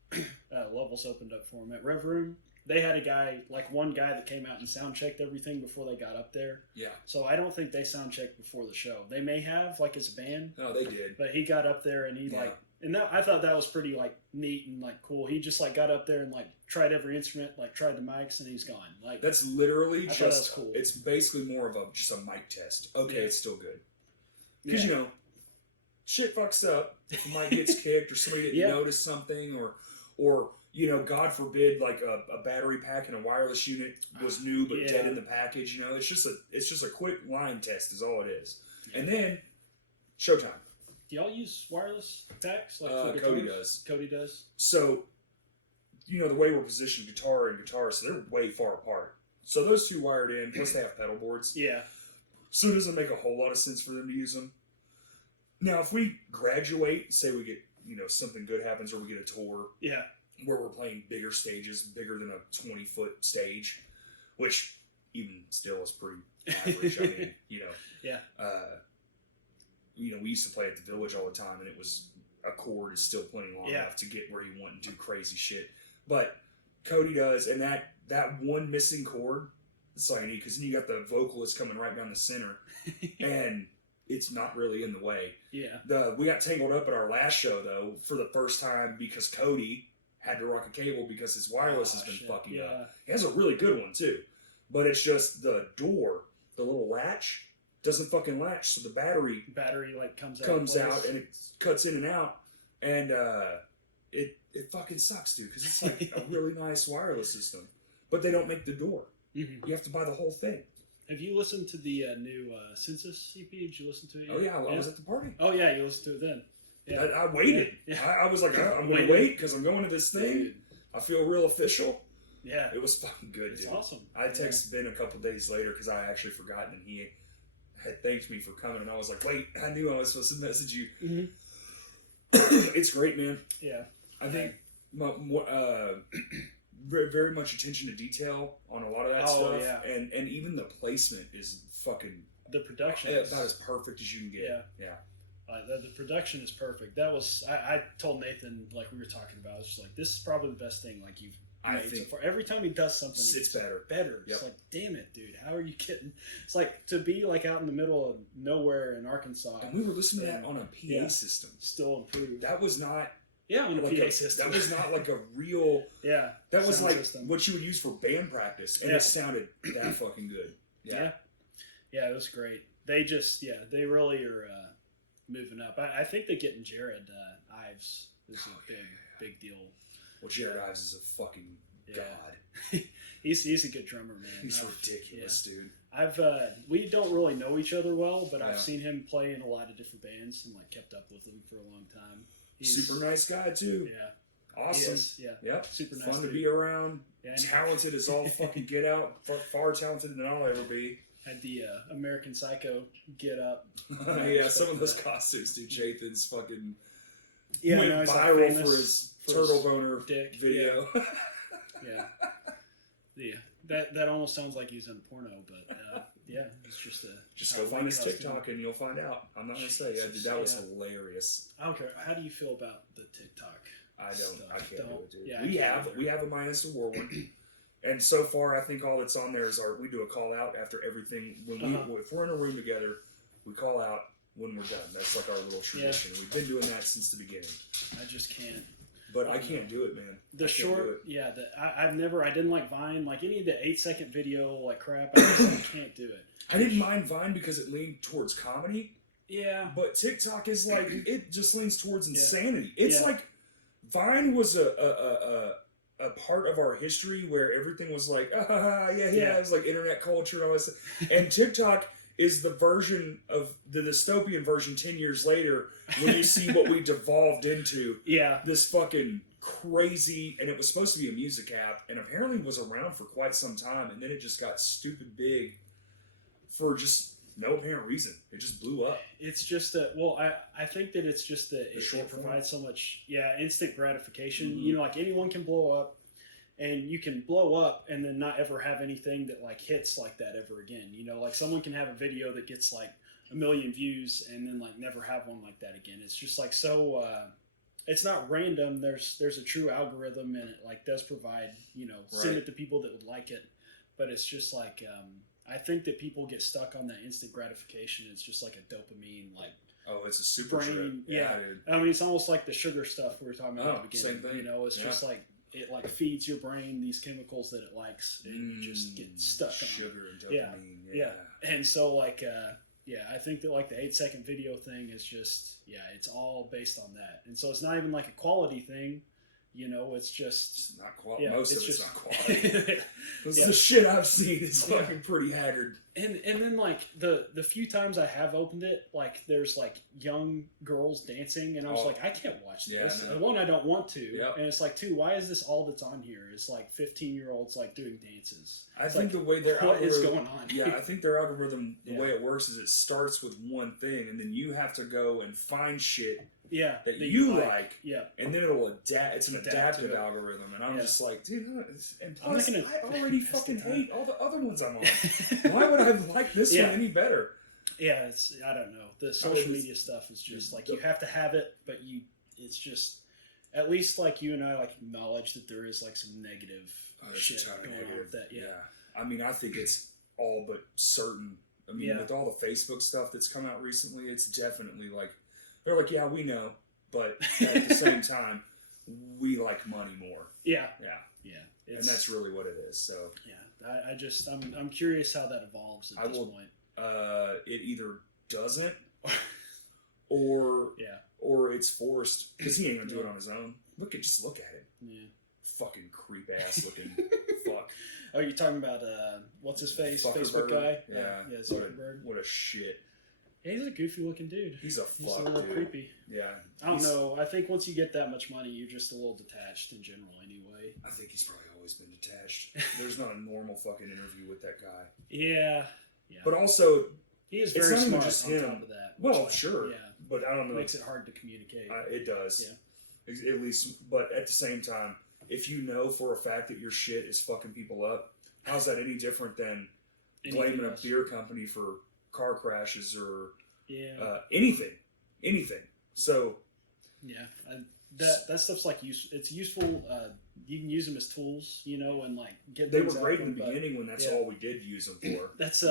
Levels opened up for him at Rev Room. They had a guy, like one guy that came out and sound checked everything before they got up there. Yeah. So I don't think they sound checked before the show. They may have, like as a band. No, they did. But he got up there and he like, and that, I thought that was pretty like neat and like cool. He just like got up there and like tried every instrument, like tried the mics, and he's gone. Like that's literally I just cool. It's basically more of just a mic test. Okay, it's still good because shit fucks up. If a mic gets kicked or somebody didn't notice something or God forbid, like a battery pack and a wireless unit was new but dead in the package. It's just a quick line test is all it is. And then showtime. Do y'all use wireless packs? Like Cody does. Cody does. So, the way we're positioned, guitar and guitarist, so they're way far apart. So those two wired in, plus they have pedal boards. Yeah. So it doesn't make a whole lot of sense for them to use them. Now, if we graduate, say we get, something good happens or we get a tour. Yeah. Where we're playing bigger stages, bigger than a 20-foot stage, which even still is pretty average. I mean, Yeah. We used to play at the Village all the time, and it was a chord is still plenty long enough to get where you want and do crazy shit. But Cody does, and that one missing chord, that's all you need, because then you got the vocalist coming right down the center, and it's not really in the way. Yeah. We got tangled up at our last show, though, for the first time, because Cody had to rock a cable because his wireless has been fucking up. He has a really good one, too. But it's just the door, the little latch, doesn't fucking latch, so the battery like comes out and it cuts in and out, and it fucking sucks, dude, because it's like a really nice wireless system, but they don't make the door. Mm-hmm. You have to buy the whole thing. Have you listened to the new Census EP? Did you listen to it yet? Oh yeah, I was at the party. Oh yeah, you listened to it then. Yeah. I waited. Yeah. I was like, I'm going to wait because I'm going to this thing. Dude. I feel real official. Yeah. It was fucking good, dude. It's awesome. I texted Ben a couple days later because I actually forgotten, and he had thanked me for coming, and I was like, wait, I knew I was supposed to message you. Mm-hmm. It's great, man. Yeah. I think very much attention to detail on a lot of that stuff. Yeah. And even the placement is fucking... The production is about as perfect as you can get. Yeah. The production is perfect. That was... I told Nathan, like we were talking about, I was just like, this is probably the best thing like you've made so far. Every time he does something, it's better. Better. Yep. It's like, damn it, dude. How are you kidding? It's like to be like out in the middle of nowhere in Arkansas. And we were listening to that on a PA system. Still improved. That was not... Yeah, on a like PA system. That was not like a real... That was like system. what you would use for band practice. And it sounded that fucking good. Yeah, it was great. They just, they really are moving up. I think that getting Jared Ives is a big deal. Well, Jared Ives is a fucking god. He's a good drummer, man. He's ridiculous, dude. We don't really know each other well, but I've seen him play in a lot of different bands and like kept up with him for a long time. He's super nice guy too. Yeah. Awesome. Yep. Super nice. Fun to be around. Yeah, talented as all fucking get out. Far talented than I'll ever be. Had the American Psycho get up. Yeah, some of those costumes, dude. Jathan's fucking went viral for his turtle boner dick video. Yeah. That almost sounds like he's in a porno, but it's just go find his TikTok and you'll find out. I'm not gonna say, dude, that was hilarious. I don't care. How do you feel about the TikTok? I can't do it, dude. Yeah, we have a minus a war one. And so far, I think all that's on there is we do a call out after everything. If we're in a room together, we call out when we're done. That's like our little tradition. We've been doing that since the beginning. I just can't. But I can't do it, man. I didn't like Vine, like any of the 8-second video like crap. I just can't do it. I didn't mind Vine because it leaned towards comedy. Yeah. But TikTok is like, it just leans towards insanity. It's like Vine was a part of our history where everything was like, it was like internet culture and all that stuff. And TikTok is the version of the dystopian version 10 years later when you see what we devolved into. Yeah. This fucking crazy, and it was supposed to be a music app, and apparently was around for quite some time, and then it just got stupid big for just no apparent reason. It just blew up. It's just I think that it's just that it provides so much, instant gratification. Mm-hmm. You know, like anyone can blow up. and you can blow up and then not ever have anything that like hits like that ever again. You know, like someone can have a video that gets like 1 million views and then like never have one like that again. It's just like so. It's not random. There's a true algorithm, and it like does provide, you know, send it to people that would like it. But it's just like I think that people get stuck on that instant gratification. It's just like a dopamine like. Oh, it's a super brain. trip. Yeah, dude. I mean, it's almost like the sugar stuff we were talking about at the beginning. Same thing. You know, it's just like it like feeds your brain these chemicals that it likes, and you just get stuck on sugar and dopamine. Yeah. And so like I think that like the 8-second video thing is just it's all based on that, and so it's not even like a quality thing. You know, it's just not quality. Most of it's not quality. Because the shit I've seen is fucking pretty haggard. And then like the few times I have opened it, like there's like young girls dancing, and I was like, I can't watch this. No. One, I don't want to, and it's like, two, why is this all that's on here? It's like 15-year-olds like doing dances. I think the way their what is going on? I think their algorithm, the way it works is it starts with one thing, and then you have to go and find shit. That you like, and then it'll adapt. It's an adaptive algorithm, and I'm just like, dude. And plus, I already fucking hate all the other ones I'm on. Why would I like this one any better? Yeah, it's I don't know. The social media stuff is just like you have to have it, but it's just at least like you and I like acknowledge that there is like some negative shit going on with that. Yeah, I mean, I think it's all but certain. I mean, with all the Facebook stuff that's come out recently, it's definitely like. They're like, yeah, we know, but at the same time, we like money more. Yeah. And that's really what it is. So I'm curious how that evolves at this point. It either doesn't, or it's forced because he ain't gonna do it on his own. Just look at him. Yeah. Fucking creep ass looking fuck. Oh, you're talking about what's his face? Facebook guy. Yeah. Zuckerberg. What a shit. Yeah, he's a goofy looking dude. He's a little creepy. Yeah. I don't know. I think once you get that much money, you're just a little detached in general anyway. I think he's probably always been detached. There's not a normal fucking interview with that guy. Yeah. But also, he is very smart just on him. top of that. Well, sure. Yeah. But I don't know. It makes it hard to communicate. It does. Yeah. At least, but at the same time, if you know for a fact that your shit is fucking people up, how's that any different than blaming a beer company for car crashes or anything? So that stuff's like it's useful. You can use them as tools, you know, and like get. They were great in the beginning when that's all we did use them for. That's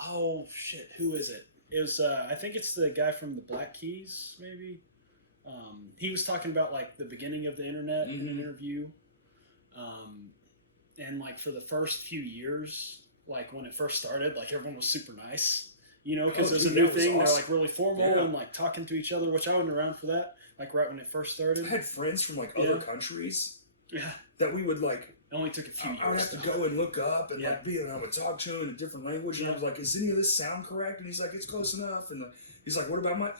oh shit, who is it? It was I think it's the guy from the Black Keys, maybe. He was talking about like the beginning of the internet in an interview, and like for the first few years, like when it first started, like everyone was super nice. You know, because it was a new thing. Awesome. They're like really formal and like talking to each other, which I wasn't around for that. Like right when it first started. I had friends from like other countries. Yeah. That we would like. It only took a few years. I would have to go and look up and like be, and I would talk to him in a different language, and I was like, "Is any of this sound correct?" And he's like, "It's close enough." And he's like, "What about my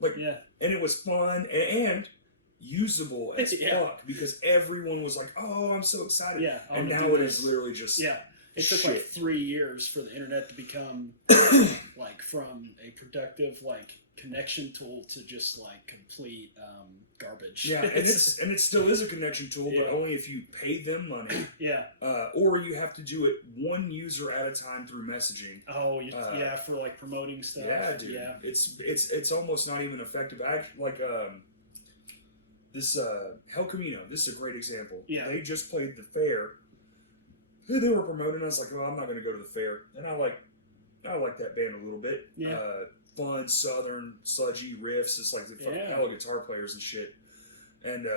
like?" And it was fun and usable as fuck because everyone was like, "Oh, I'm so excited!" Yeah. And now it is literally just It took like 3 years for the internet to become like from a productive like connection tool to just like complete garbage. Yeah, and it still is a connection tool, but only if you pay them money. Or you have to do it one user at a time through messaging. Oh, for like promoting stuff. Yeah, dude. Yeah. It's almost not even effective. This Hell Camino. This is a great example. Yeah. They just played the fair. They were promoting. I was like, "Oh, I'm not going to go to the fair." And I like that band a little bit. Yeah. Fun, southern, sludgy riffs. It's like the fucking hell of guitar players and shit. And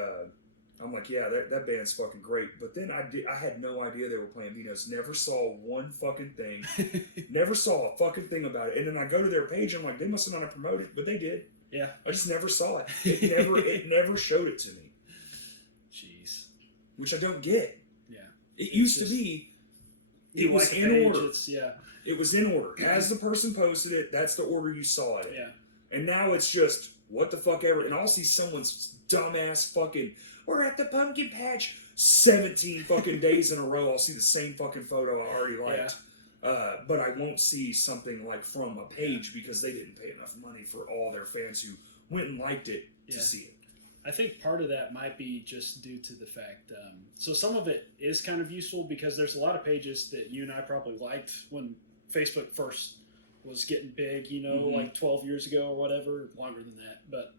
I'm like, yeah, that band's fucking great. But then I had no idea they were playing Vinos. Never saw one fucking thing. Never saw a fucking thing about it. And then I go to their page. I'm like, they must have not promoted it, but they did. Yeah. I just never saw it. It never showed it to me. Jeez. Which I don't get. Yeah. It used to be. It was in order. It was in order. As the person posted it, that's the order you saw it in. Yeah. And now it's just, what the fuck ever. And I'll see someone's dumbass fucking, we're at the pumpkin patch 17 fucking days in a row. I'll see the same fucking photo I already liked. But I won't see something like from a page because they didn't pay enough money for all their fans who went and liked it to see it. I think part of that might be just due to the fact. So some of it is kind of useful because there's a lot of pages that you and I probably liked when Facebook first was getting big, you know, like 12 years ago or whatever, longer than that. But,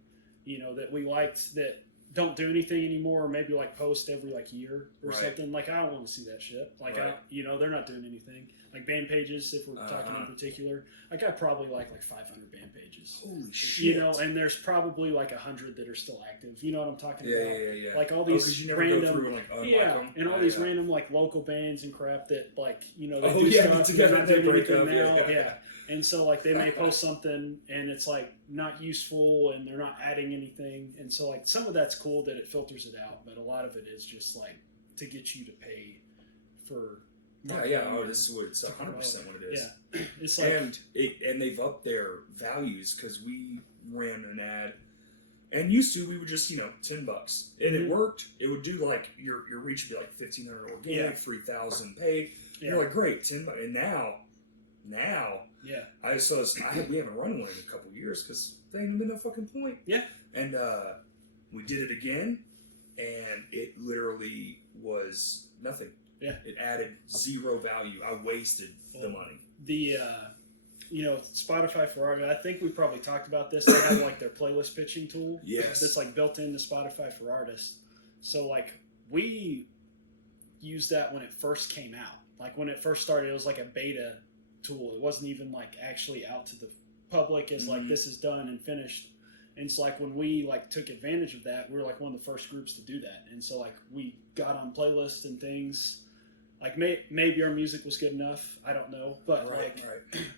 you know, that we liked that don't do anything anymore, or maybe like post every like year or something. Like, I don't want to see that shit. Like, you know, they're not doing anything. Like band pages, if we're talking in particular, like I probably like 500 band pages. Holy shit! You know, and there's probably like 100 that are still active. You know what I'm talking about? Yeah. Like all these you never random, go through and like unlike them. And all these random like local bands and crap that like, you know, they do get stuff together and they're and not break doing anything up. now. Yeah. And so like they may post something and it's like not useful and they're not adding anything. And so like some of that's cool that it filters it out, but a lot of it is just like to get you to pay for. This is what it's 100% what it is. Yeah, it's like and they've upped their values because we ran an ad, and used to we would just $10, and it worked. It would do like your reach would be like 1,500 organic, 3,000 paid. Yeah. You're like great $10, and now we haven't run one in a couple years because there ain't been no fucking point. Yeah, and we did it again, and it literally was nothing. Yeah. It added zero value. I wasted the money. The, Spotify for Artists, I think we probably talked about this. They have like their playlist pitching tool. Yes. That's like built into Spotify for Artists. So like we used that when it first came out. Like when it first started, it was like a beta tool. It wasn't even like actually out to the public as like this is done and finished. And it's like when we like took advantage of that, we were like one of the first groups to do that. And so like we got on playlists and things. Like maybe our music was good enough, I don't know, but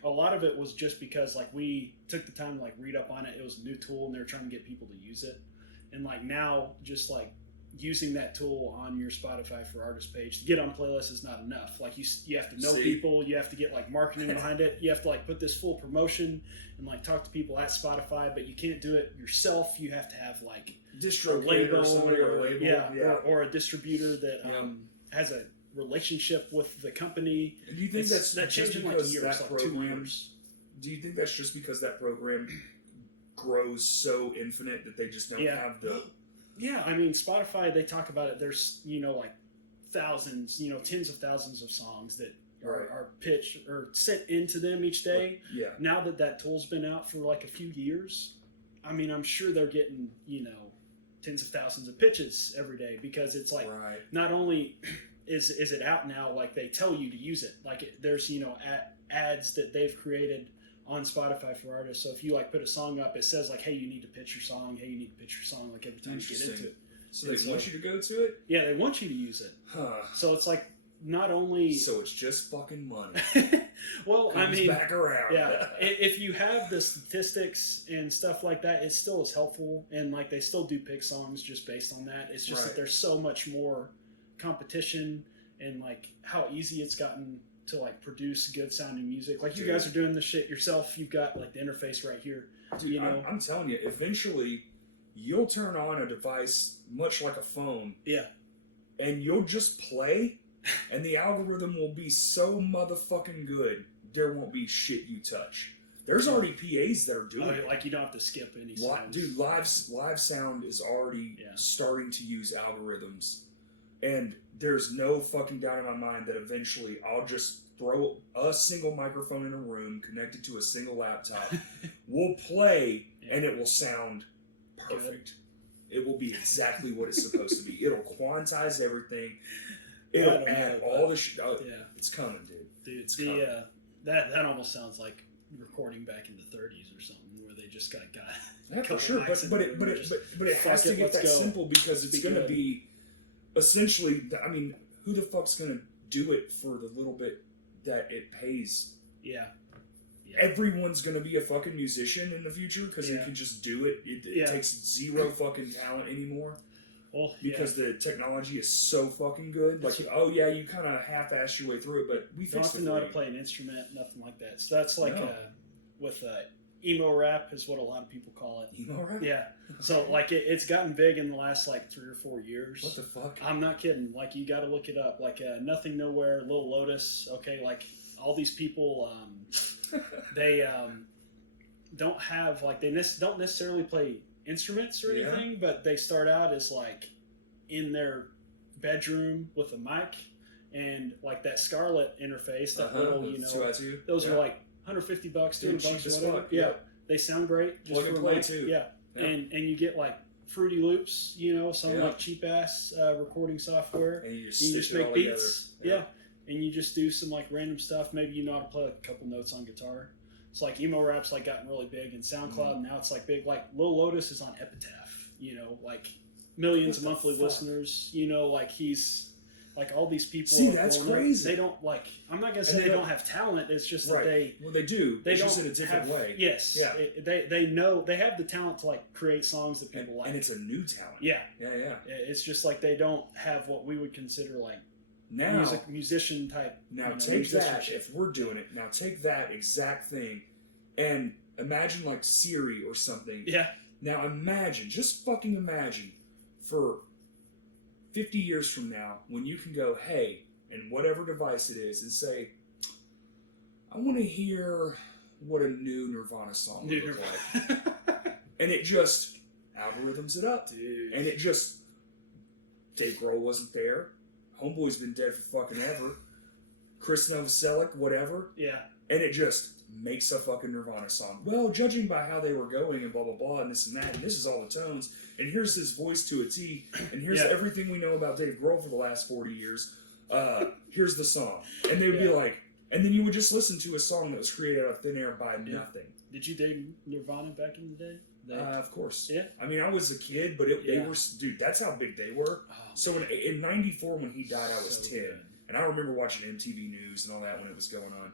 a lot of it was just because like we took the time to like read up on it. It was a new tool and they were trying to get people to use it. And like now just like using that tool on your Spotify for Artists page to get on playlists is not enough. Like you have to know people, you have to get like marketing behind it. You have to like put this full promotion and like talk to people at Spotify, but you can't do it yourself. You have to have like distro a label, or somebody or a label. Or a distributor that has a relationship with the company. Do you think that changed in like years, like 2 years? Do you think that's just because that program grows so infinite that they just don't have the? Yeah, I mean Spotify. They talk about it. There's like thousands, tens of thousands of songs that are pitched or sent into them each day. Yeah. Now that tool's been out for like a few years, I mean I'm sure they're getting tens of thousands of pitches every day because it's like not only is it out now, like they tell you to use it. Like there's ads that they've created on Spotify for Artists. So if you like put a song up, it says like, hey, you need to pitch your song. Hey, you need to pitch your song. Like every time you get into it. So they want you to go to it? Yeah, they want you to use it. So it's like not only. So it's just fucking money. Well, Comes I mean, back around. Yeah. If you have the statistics and stuff like that, it still is helpful. And like they still do pick songs just based on that. It's just that there's so much more competition and like how easy it's gotten to like produce good sounding music. Like you guys are doing this shit yourself. You've got like the interface right here. Dude, I'm telling you, eventually you'll turn on a device much like a phone. Yeah. And you'll just play and the algorithm will be so motherfucking good there won't be shit you touch. There's already PAs that are doing it. Like you don't have to skip any sounds. Dude, live sound is already starting to use algorithms. And there's no fucking doubt in my mind that eventually I'll just throw a single microphone in a room connected to a single laptop. We'll play and it will sound perfect. Good. It will be exactly what it's supposed to be. It'll quantize everything. It'll add all the shit. Oh, it's coming, dude. Dude, it's coming. That almost sounds like recording back in the 30s or something where they just got yeah, for sure. But it has to get that simple because it's going to be. Essentially, I mean, who the fuck's gonna do it for the little bit that it pays? Yeah. Everyone's gonna be a fucking musician in the future because you can just do it. It takes zero fucking talent anymore. Well, because the technology is so fucking good. Like, you kind of half-ass your way through it, but we don't have to know how to play an instrument, nothing like that. So that's like with emo rap is what a lot of people call it. Emo rap? Yeah. So like it's gotten big in the last like 3 or 4 years. What the fuck? I'm not kidding. Like you got to look it up. Like Nothing Nowhere, Lil Lotus. Okay, like all these people, they don't have like don't necessarily play instruments or anything, but they start out as like in their bedroom with a mic and like that Scarlett interface, that little, you know, 2x2. those are like $150, $200, whatever. Yeah, they sound great. Just Plug and for play mic. too. Yeah. And you get like Fruity Loops, you know, some like cheap ass recording software. And you just make beats. Yeah. And you just do some like random stuff. Maybe you know how to play like a couple notes on guitar. It's like emo rap's like gotten really big in SoundCloud. And now it's like big. Like Lil Lotus is on Epitaph. You know, like millions of monthly listeners. You know, like he's like all these people. See, that's crazy. They don't like. I'm not gonna say they don't have talent. It's just that they. Well, they do. They it's don't just in a different way. Yes. Yeah. They know they have the talent to like create songs that people like. And it's a new talent. Yeah. Yeah. It's just like they don't have what we would consider like now musician type. Now take that. If we're doing it now, take that exact thing, and imagine like Siri or something. Yeah. Now imagine, just fucking imagine, for 50 years from now, when you can go, hey, and whatever device it is, and say, I want to hear what a new Nirvana song would look like. And it just algorithms it up. Dude. And it just, Dave Grohl wasn't there. Homeboy's been dead for fucking ever. Chris Novoselic, whatever. Yeah. And it just makes a fucking Nirvana song. Well, judging by how they were going and blah, blah, blah, and this and that, and this is all the tones, and here's his voice to a T, and here's everything we know about Dave Grohl for the last 40 years. Here's the song. And they would be like, and then you would just listen to a song that was created out of thin air by nothing. Did you dig Nirvana back in the day? Of course. Yeah. I mean, I was a kid, but they were, dude, that's how big they were. Oh, so in 94, when he died, I was 10. Good. And I remember watching MTV News and all that when it was going on.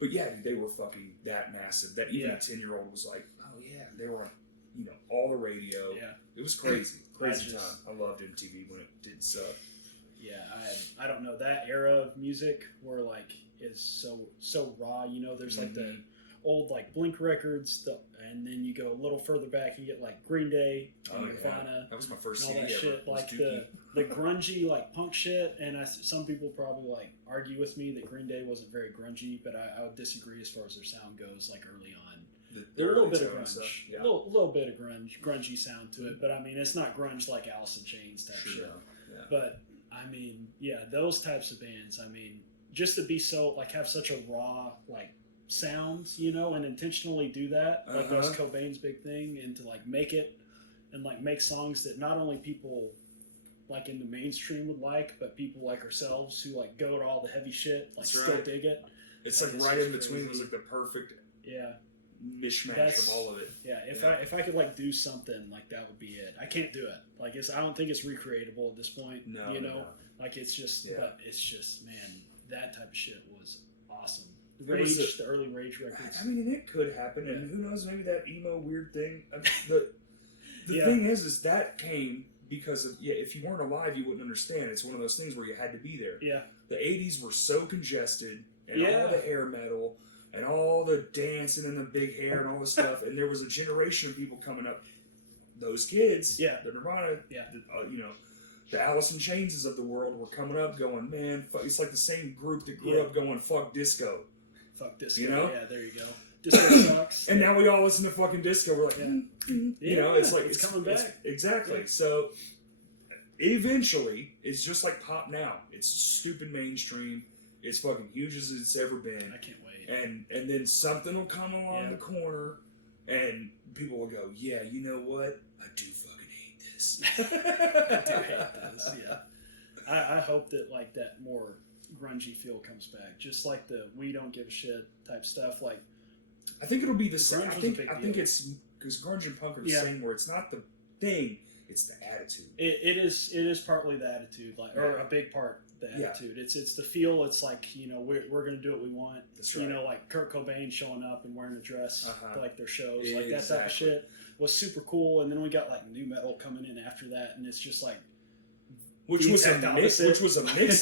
But yeah, dude, they were fucking that massive that even a 10-year-old was like, oh yeah, they were on, you know, all the radio. Yeah. It was crazy. Crazy time. I loved MTV when it did suck. Yeah, I don't know, that era of music where like is so raw, you know, there's like the old like Blink records, and then you go a little further back, you get like Green Day and Nirvana. That was my first and all CD that ever. shit, like the grungy like punk shit. And some people probably like argue with me that Green Day wasn't very grungy, but I would disagree as far as their sound goes. Like early on, a little bit of grunge, a little bit of grungy sound to it. But I mean, it's not grunge like Alice in Chains type shit. Yeah. But I mean, yeah, those types of bands. I mean, just to be so like have such a raw like sounds, you know, and intentionally do that, like that was Cobain's big thing, and to like make it and like make songs that not only people like in the mainstream would like, but people like ourselves who like go to all the heavy shit like still dig it. It's like right in between was like the perfect mishmash of all of it. Yeah, if I could like do something like that would be it. I can't do it. Like I don't think it's recreatable at this point. No, you know, like it's just, but it's just, man, that type of shit was awesome. Rage, the early Rage records. I mean, and it could happen, and who knows, maybe that emo weird thing. The thing is that came because of, if you weren't alive, you wouldn't understand. It's one of those things where you had to be there. Yeah. The 80s were so congested, and all the hair metal, and all the dancing and the big hair and all this stuff, and there was a generation of people coming up, those kids, the Nirvana, you know, the Alice in Chainses of the world were coming up going, man, it's like the same group that grew up going, fuck disco. Fuck disco. You know? Yeah, there you go. Disco sucks. And now we all listen to fucking disco. We're like, you know, it's like it's coming back. Exactly. Yeah. So eventually, it's just like pop now. It's stupid mainstream. It's fucking huge as it's ever been. I can't wait. And then something will come along the corner, and people will go, yeah, you know what? I do fucking hate this. I do hate this. Yeah. I hope that like that more grungy feel comes back, just like the we don't give a shit type stuff. Like, I think it'll be the same. I think it's because grunge and punk are the same. Where it's not the thing, it's the attitude. It is partly the attitude, like, or a big part the attitude. It's the feel. It's like, you know, we're gonna do what we want. That's right. You know, like Kurt Cobain showing up and wearing a dress to like their shows, like exactly. that type of shit was super cool. And then we got like new metal coming in after that, and it's just like. Which was a mix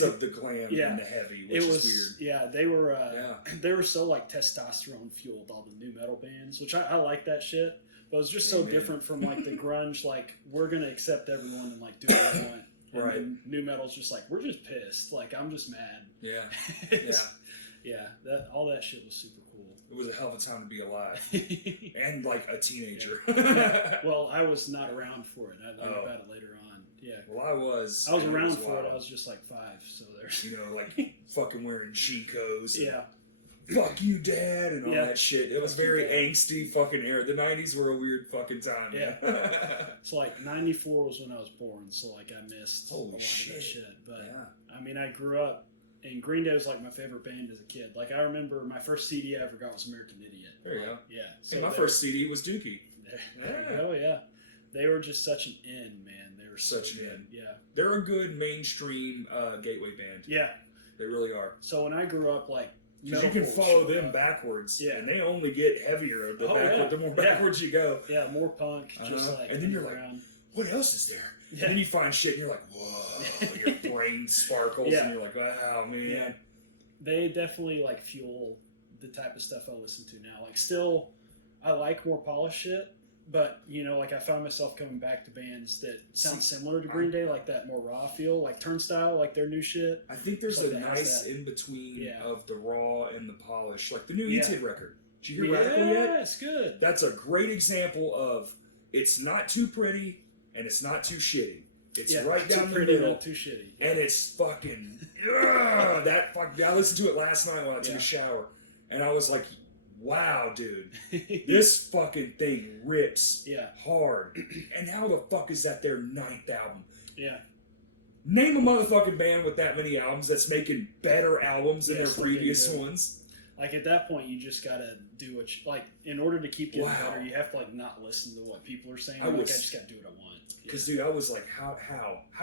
of the glam and the heavy, which is weird. Yeah, they were so like testosterone fueled, all the new metal bands, which I like that shit. But it was just so different from like the grunge, like we're gonna accept everyone and like do what we want. And then new metal's just like we're just pissed, like I'm just mad. Yeah, Yeah. That all that shit was super cool. It was a hell of a time to be alive. And like a teenager. Well, I was not around for it. I learned about it later on. Yeah. Well, I was. I was around for it. I was just like 5, so there's. You know, like fucking wearing Chicos. Yeah. Fuck you, Dad, and all Yeah. that shit. It was very angsty fucking era. The 90s were a weird fucking time. Yeah. So like 94 was when I was born, so like I missed a lot of that shit. But I mean, I grew up, and Green Day was like my favorite band as a kid. Like I remember my first CD I ever got was American Idiot. There you go. Yeah. So my first CD was Dookie. There you go. Yeah. They were just such an in, man. They were such so an good. in. Yeah. They're a good mainstream gateway band. Yeah. They really are. So when I grew up, like. You can follow them backwards, and they only get heavier the more backwards you go. Yeah, more punk, just like. And then you're like, what else is there? Yeah. And then you find shit, and you're like, whoa, your brain sparkles, and you're like, wow, man. Yeah. They definitely like fuel the type of stuff I listen to now. Like, still, I like more polished shit, but you know, like I find myself coming back to bands that sound similar to Green Day, like that more raw feel, like Turnstile, like their new shit. I think there's a nice in between of the raw and the polish, like the new E-Tid record. Did you hear Radical yet? Yeah, it's good. That's a great example of it's not too pretty and it's not too shitty. It's right down the middle. Not too shitty. And it's fucking that fucking. I listened to it last night when I took a shower, and I was like, wow, dude, this fucking thing rips hard. And how the fuck is that their 9th album? Yeah. Name a motherfucking band with that many albums that's making better albums than their previous ones. Like at that point, you just gotta do what you, like in order to keep getting better. You have to like not listen to what people are saying. I just gotta do what I want. Because dude, I was like, how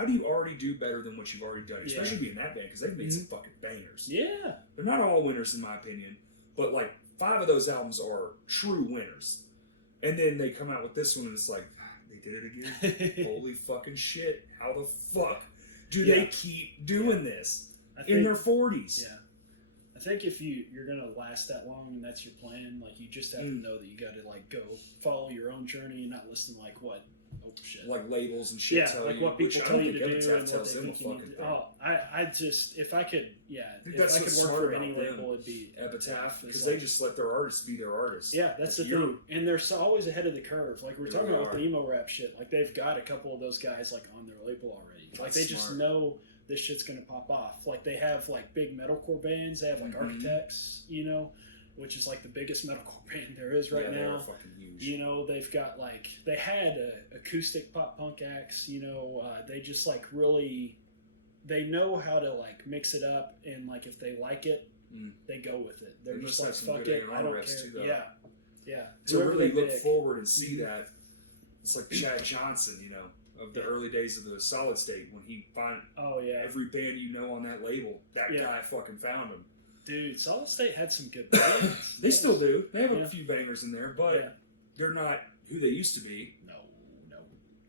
do you already do better than what you've already done? Especially being that band, because they've made some fucking bangers. Yeah. They're not all winners in my opinion, but like 5 of those albums are true winners. And then they come out with this one and it's like, they did it again? Holy fucking shit. How the fuck do they keep doing this in their 40s? Yeah. I think if you're going to last that long and that's your plan, like you just have to know that you got to like go follow your own journey and not listen to like what like labels and shit tell like you, what people tell you to do and what tells they them think you need to do. Oh, I just, if I could, if I could work for any label, it'd be Epitaph. Because they just let their artists be their artists. Yeah, that's the thing. And they're always ahead of the curve. Like we're talking about the emo rap shit. Like they've got a couple of those guys like on their label already. Like they just know this shit's gonna pop off. Like they have like big metalcore bands. They have like Architects, you know, which is like the biggest metalcore band there is right now. They're fucking huge. You know, they've got like they had acoustic pop punk acts. You know, they just like really they know how to like mix it up, and like if they like it, they go with it. They're just like fuck it, I don't care. Too, yeah. To really look forward and see that, it's like Chad Johnson, you know, of the early days of the Solid State when he found every band you know on that label. That guy fucking found him. Dude, Solid State had some good bands. They still do. They have a few bangers in there, but they're not who they used to be. No.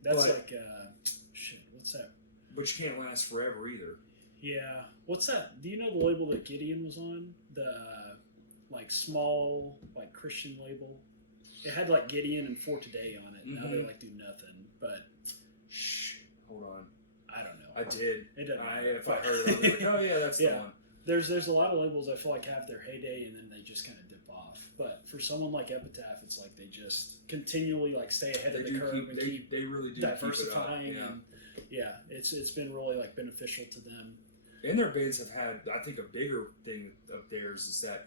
That's like, shit, what's that? But you can't last forever either. Yeah. What's that? Do you know the label that Gideon was on? The, like, small, like, Christian label? It had, like, Gideon and For Today on it. Now they, like, do nothing, but... Shh. Hold on. I don't know. I did. It doesn't matter. If I heard it, I'd be like, oh, yeah, that's the one. There's a lot of labels I feel like have their heyday and then they just kind of dip off. But for someone like Epitaph, it's like they just continually like stay ahead of the curve and keep they really do diversifying. Keep it up. And it's been really like beneficial to them. And their bands have had, I think, a bigger thing of theirs is that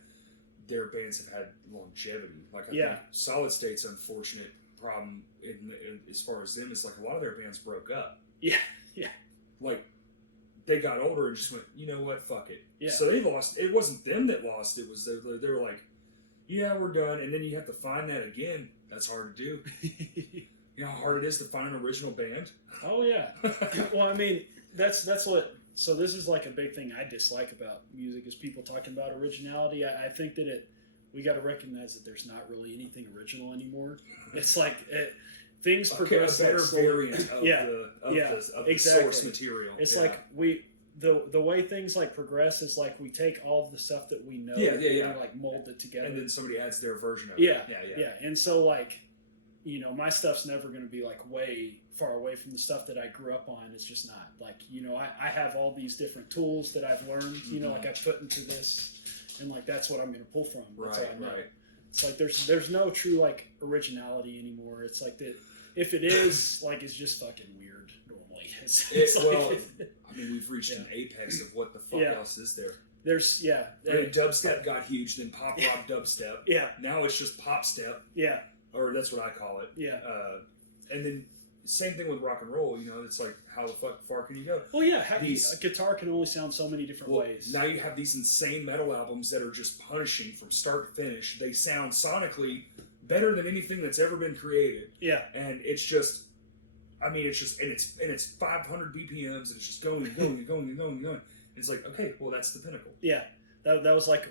their bands have had longevity. Like I think Solid State's unfortunate problem in as far as them is like a lot of their bands broke up. Yeah. Like. They got older and just went, you know what, fuck it. Yeah. So they lost. It wasn't them that lost. It was they were like, yeah, we're done. And then you have to find that again. That's hard to do. You know how hard it is to find an original band? Oh, yeah. Well, I mean, that's what... So this is like a big thing I dislike about music is people talking about originality. I think that we got to recognize that there's not really anything original anymore. It's like... Things progress a better variant of the source material. It's like the way things like progress is like we take all of the stuff that we know and like mold it together, and then somebody adds their version of it. Yeah. And so like, you know, my stuff's never going to be like way far away from the stuff that I grew up on. It's just not like, you know, I have all these different tools that I've learned. You know, like I put into this, and like that's what I'm gonna pull from. That's Right, all I know. right. It's like there's no true like originality anymore. It's like that if it is like it's just fucking weird normally. I mean, we've reached an apex of what the fuck else is there. There's I mean, dubstep got huge, then pop rock dubstep. Yeah. Now it's just pop step. Yeah. Or that's what I call it. Yeah. And then same thing with rock and roll. You know, it's like how the fuck far can you go? Well, yeah. A guitar can only sound so many different ways. Now you have these insane metal albums that are just punishing from start to finish. They sound sonically better than anything that's ever been created. Yeah. And it's just, I mean, it's just, and it's 500 BPMs, and it's just going and going and going and going and going. And it's like, okay, well, that's the pinnacle. Yeah, that was like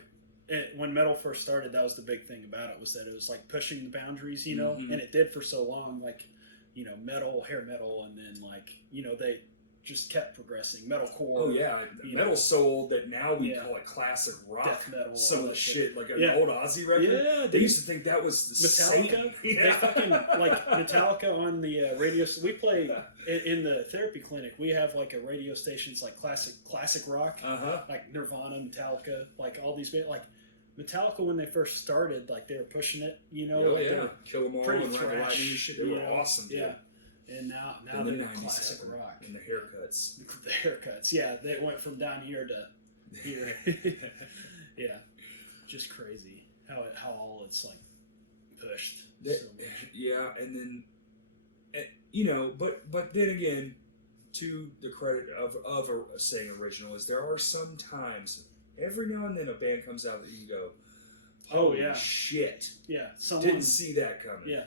when metal first started. That was the big thing about it, was that it was like pushing the boundaries, you know, and it did for so long. Like, you know, metal, hair metal, and then like, you know, they just kept progressing. Metalcore. Oh yeah, metal's so old that now we call it classic rock. Death metal. Some of the shit, like an old Ozzy record. Yeah, they used to think that was the Metallica. They fucking like Metallica on the radio. We play in the therapy clinic. We have like a radio stations like classic rock, like Nirvana, Metallica, like all these like Metallica when they first started, like they were pushing it. You know, oh like yeah, Kill 'Em All and Ride the Lightning and shit. They were awesome, dude. Yeah. And now the they're classic rock. And the haircuts. The haircuts, yeah. They went from down here to here. Yeah. Just crazy how all it's like pushed so much. Yeah, and then, you know, but then again, to the credit of saying original, is there are some times, every now and then a band comes out that you go, holy shit. Yeah. Didn't see that coming. Yeah.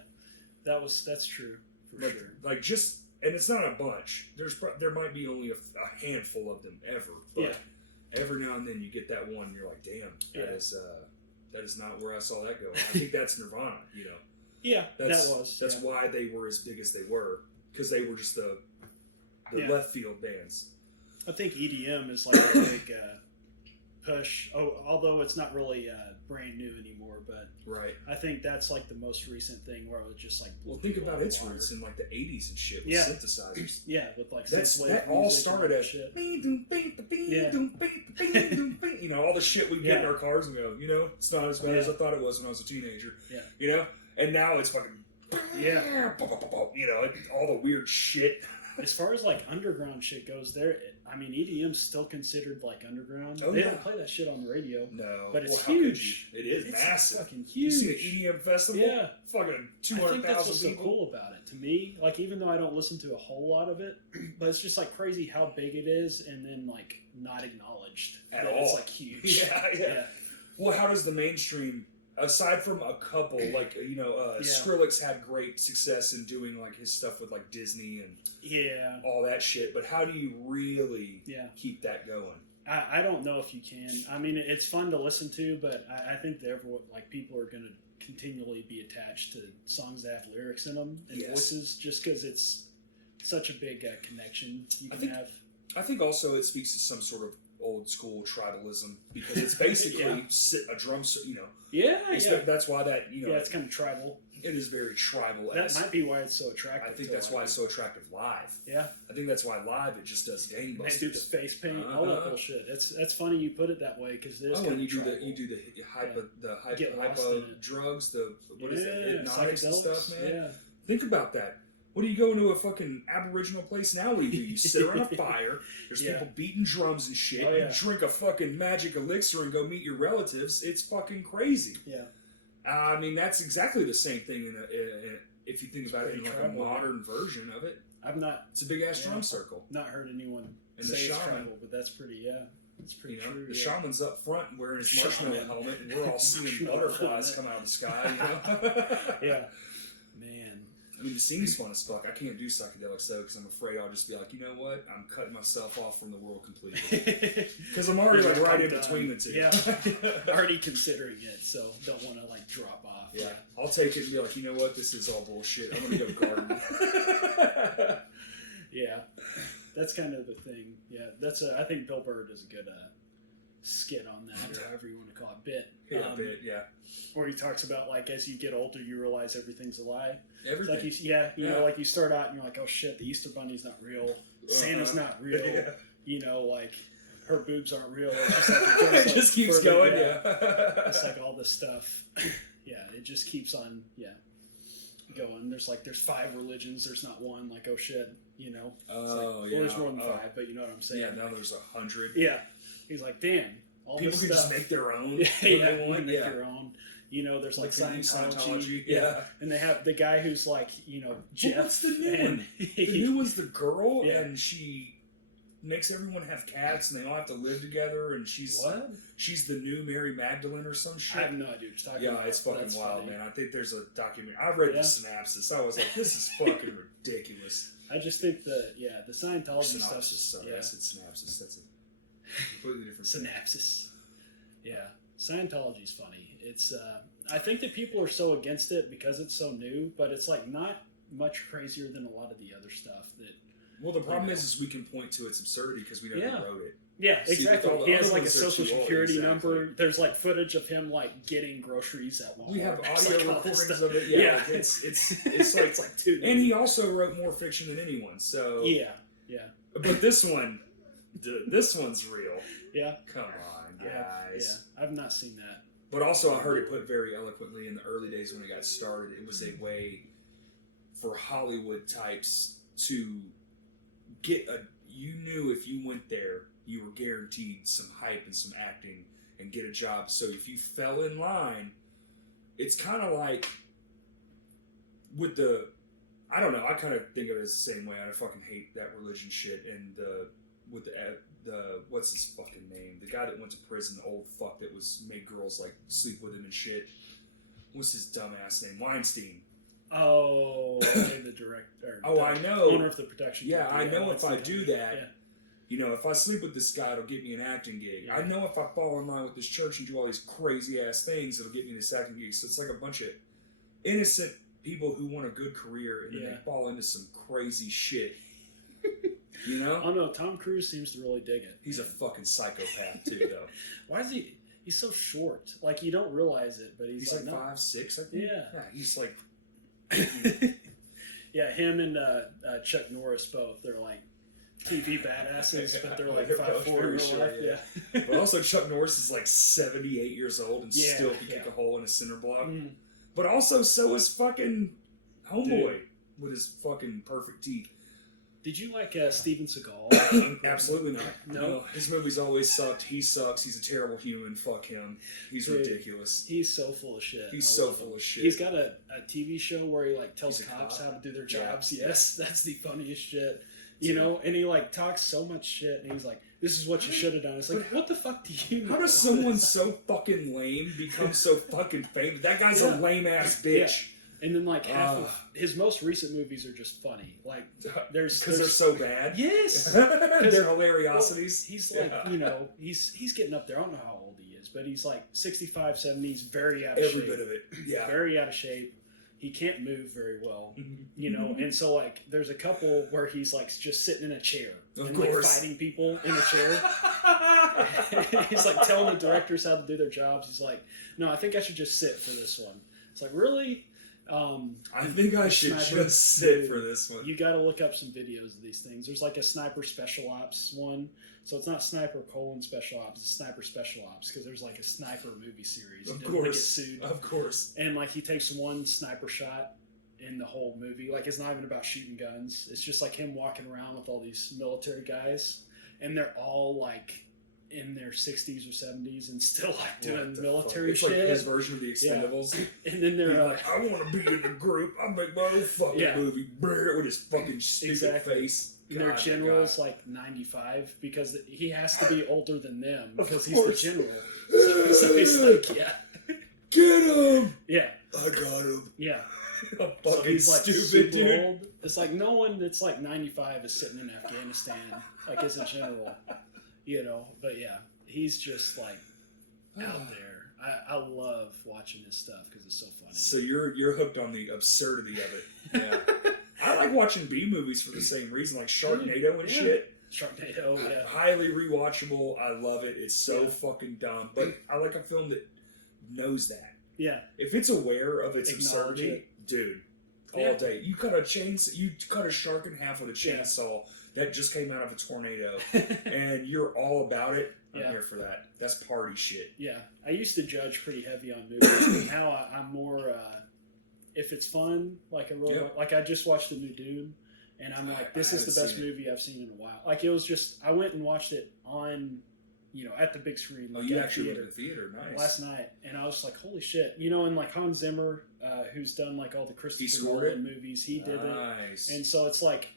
That's true. Like just, and it's not a bunch. There might be only a handful of them ever. But every now and then you get that one, and you're like, damn, that is not where I saw that go. And I think that's Nirvana. You know. Yeah, that's why they were as big as they were, because they were just the left field bands. I think EDM is like a big push. Oh, although it's not really brand new anymore, but I think that's like the most recent thing where it was just like. Well, think about its roots in like the '80s and shit with synthesizers. Yeah, with like that all started as shit. You know, all the shit we get in our cars and go, you know, it's not as bad as I thought it was when I was a teenager. Yeah, you know, and now it's fucking. Yeah, you know, all the weird shit. As far as like underground shit goes, I mean, EDM's still considered like underground. Oh, they don't play that shit on the radio. No, but it's huge. It is massive. Fucking huge. You see an EDM festival? Yeah, fucking 200,000 people. I think that's what's so cool about it to me. Like, even though I don't listen to a whole lot of it, but it's just like crazy how big it is, and then like not acknowledged at all. It's like huge. Yeah. Well, how does the mainstream? Aside from a couple, like, you know, Skrillex had great success in doing like his stuff with like Disney and all that shit. But how do you really keep that going? I don't know if you can. I mean, it's fun to listen to, but I think that everyone, like, people are going to continually be attached to songs that have lyrics in them and voices, just because it's such a big connection you can have. I think also it speaks to some sort of old school tribalism, because it's basically a drum, you know. That's why that, you know. Yeah, it's kind of tribal. It is very tribal. That might be why it's so attractive. I think that's why it's so attractive live. Yeah. I think that's why live it just does gangbusters. They do the face paint, all that bullshit. That's funny you put it that way, because it is kind of you tribal. do the hypo drugs, the what is it, hypnotics and stuff, man. Yeah. Think about that. What do you go into a fucking Aboriginal place now? What do? You sit around a fire. There's people beating drums and shit. You drink a fucking magic elixir and go meet your relatives. It's fucking crazy. Yeah. I mean, that's exactly the same thing. If you think about it in like a modern version of it, It's a big ass drum circle. Not heard anyone and say the shaman, it's tribal, but that's pretty. It's pretty true. The shaman's up front wearing his marshmallow helmet, and we're all seeing butterflies come out of the sky. You know? Yeah. Man. I mean, it seems fun as fuck. I can't do psychedelics though, because I'm afraid I'll just be like, you know what? I'm cutting myself off from the world completely. Because I'm already like right in between the two. Yeah. Already considering it, so don't want to like drop off. Yeah. I'll take it and be like, you know what? This is all bullshit. I'm gonna go garden. Yeah. That's kind of the thing. Yeah. I think Bill Burr does a good skit on that, or however you want to call it, bit. Bit, yeah. Where he talks about, like, as you get older, you realize everything's a lie. Everything. Like you know, like you start out and you're like, oh shit, the Easter Bunny's not real, Santa's not real. You know, like her boobs aren't real. It's just like it, It just keeps going. Yeah. It's like all this stuff. Yeah, it just keeps on. Yeah. Going. There's 5 religions. There's not one. Like, oh shit, you know. Oh, yeah. Well, there's more than 5, but you know what I'm saying. Yeah, now there's 100. Yeah. He's like, damn. All People this can stuff. just make their own. Yeah, they want. make your own. You know, there's like Scientology. Yeah. And they have the guy who's like, you know, Jeff. What's the new one? The new one's the girl, and she makes everyone have cats, and they all have to live together. And she's the new Mary Magdalene or some shit. I have no idea what you're talking about. Yeah, it's fucking wild, man. I think there's a documentary. I read the synopsis. I was like, this is fucking ridiculous. I just think the Scientology stuff. Sorry, I said synopsis. That's a completely different thing. Synapsis. Yeah, Scientology's funny. It's I think that people are so against it because it's so new, but it's like not much crazier than a lot of the other stuff that. Well, the problem is we can point to its absurdity because we know who wrote it. Yeah, exactly. He has like a social security number. number. There's like footage of him like getting groceries at Walmart. We have audio recordings of it. Yeah. Like, it's like two. And he also wrote more fiction than anyone. So yeah. But this one's real. Yeah. Come on, guys. I've not seen that. But also, I heard it put very eloquently in the early days when it got started. It was a way for Hollywood types to get a. You knew if you went there, you were guaranteed some hype and some acting and get a job. So if you fell in line, it's kind of like with the. I don't know. I kind of think of it as the same way. I fucking hate that religion shit and with the what's his fucking name? The guy that went to prison, the old fuck that made girls like sleep with him and shit. What's his dumbass name? Weinstein. Oh, the director. I know. Owner of the production. Yeah, I know if I do that, yeah. you know, if I sleep with this guy, it'll get me an acting gig. Yeah. I know if I fall in line with this church and do all these crazy ass things, it'll get me this acting gig. So it's like a bunch of innocent people who want a good career and then they fall into some crazy shit. You know? Oh no, Tom Cruise seems to really dig it. He's a fucking psychopath too, though. Why is he? He's so short. Like you don't realize it, but he's like 5'6", I think. Yeah. He's like. Yeah, him and Chuck Norris both. They're like TV badasses, but they're like 5'4" in real life. Yeah. But also, Chuck Norris is like 78 years old and still can kick a hole in a cinder block. Mm. But also, so is fucking Homeboy with his fucking perfect teeth. Did you like Steven Seagal? Absolutely not. No. His movies always sucked. He sucks. He's a terrible human. Fuck him. He's ridiculous. He's so full of shit. He's so full of shit. He's got a TV show where he like tells cops how to do their jobs. Yeah. Yes, that's the funniest shit. You know, and he like talks so much shit, and he's like, "This is what you should have done." It's like, what the fuck do you know? How does someone so fucking lame become so fucking famous? That guy's a lame ass bitch. Yeah. And then like half of his most recent movies are just funny. Like because they're so bad. Yes, they're hilariosities. Well, he's like you know he's getting up there. I don't know how old he is, but he's like 65, 70. He's very out of shape. Every bit of it. Yeah. Very out of shape. He can't move very well, you know. And so like there's a couple where he's like just sitting in a chair and like fighting people in a chair. He's like telling the directors how to do their jobs. He's like, no, I think I should just sit for this one. It's like, really? I think I should just sit for this one. You got to look up some videos of these things. There's like a sniper special ops one, so it's not sniper : special ops. It's sniper special ops because there's like a sniper movie series. Of course, they get sued. Of course. And like he takes one sniper shot in the whole movie. Like it's not even about shooting guns. It's just like him walking around with all these military guys, and they're all like in their 60s or 70s and still like doing military shit. It's like his version of the Expendables. Yeah. And then they're like, I want to be in the group. I make my own fucking movie. Brr, with his fucking stupid face. And their general's like 95 because he has to be older than them because he's the general. So he's like, get him! Yeah. I got him. Yeah. So he's like stupid, dude. Old. It's like no one that's like 95 is sitting in Afghanistan like as a general. You know, but yeah, he's just like out there. I love watching his stuff because it's so funny. So you're hooked on the absurdity of it. Yeah, I like watching B movies for the same reason, like Sharknado and shit. Sharknado, yeah, highly rewatchable. I love it. It's so fucking dumb, but I like a film that knows that. Yeah, if it's aware of its absurdity, dude, all day. You cut a shark in half with a chainsaw that just came out of a tornado, and you're all about it. I'm here for that. That's party shit. Yeah, I used to judge pretty heavy on movies, but now I'm more. If it's fun, like I just watched the new Dune, and I'm like, this is the best movie I've seen in a while. Like it was just, I went and watched it on, at the big screen. Like, you actually went to the theater, nice. Last night, and I was like, holy shit, and like Hans Zimmer, who's done like all the Christopher Nolan movies, he did it, and so it's like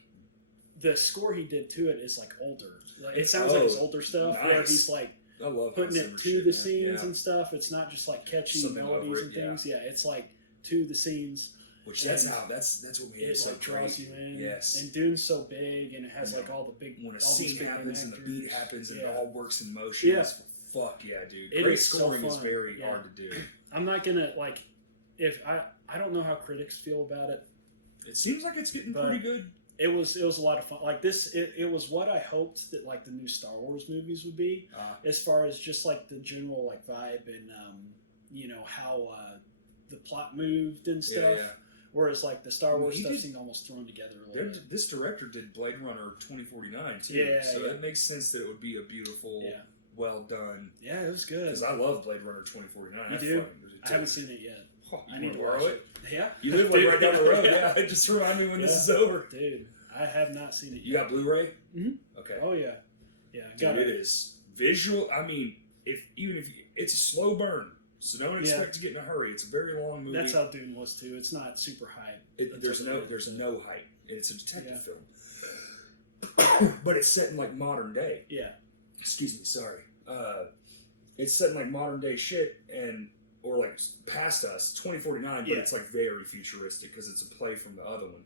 the score he did to it is like older. Like, it sounds like his older stuff where he's like putting it to the scenes and stuff. It's not just like catchy melodies and things. Yeah, it's like to the scenes. Which that's what made it so draws you in. Yes. And Dune's so big, and it has like all the big. When a scene happens and the beat happens and it all works in motion. Yeah. Fuck yeah, dude. It Great is scoring so is very hard to do. I'm not gonna if I don't know how critics feel about it. It seems like it's getting pretty good. It was a lot of fun. Like this, it was what I hoped that like the new Star Wars movies would be, as far as just like the general like vibe and how the plot moved and stuff. Yeah. Whereas like the Star Wars stuff seemed almost thrown together a little bit. This director did Blade Runner 2049 too, it makes sense that it would be a beautiful, well done. Yeah, it was good. Because I love Blade Runner 2049. You do? I haven't seen it yet. Oh, I need to borrow it. Yeah, you live right down the road. Yeah, just remind me when this is over, dude. I have not seen it yet. You got Blu-ray? Mm-hmm. Okay. Oh yeah, yeah. Dude, it is visual. I mean, even if it's a slow burn, so don't expect to get in a hurry. It's a very long movie. That's how Dune was too. It's not super hype. There's no hype. It's a detective film, but it's set in like modern day. Yeah. Excuse me. Sorry. It's set in like modern day shit or like past us, 2049, but it's like very futuristic because it's a play from the other one,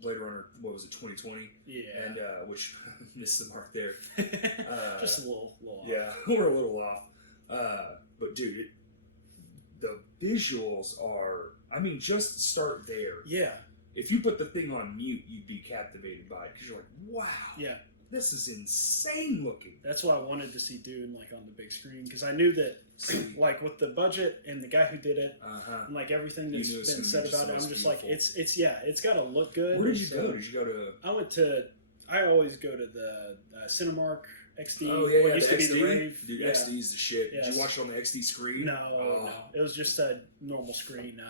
Blade Runner. What was it, 2020? Yeah. And which missed the mark there. Just a little off. Yeah, we're a little off. But dude, the visuals are. I mean, just start there. Yeah. If you put the thing on mute, you'd be captivated by it because you're like, wow. Yeah. This is insane looking. That's why I wanted to see Dune like on the big screen because I knew that, like with the budget and the guy who did it, and like everything that's been said about it, I'm just like, it's got to look good. Where did you go? Did you go to? I always go to the Cinemark XD. Oh yeah, what used to be the Rave. Dude, XD is the shit. Yes. Did you watch it on the XD screen? No, it was just a normal screen.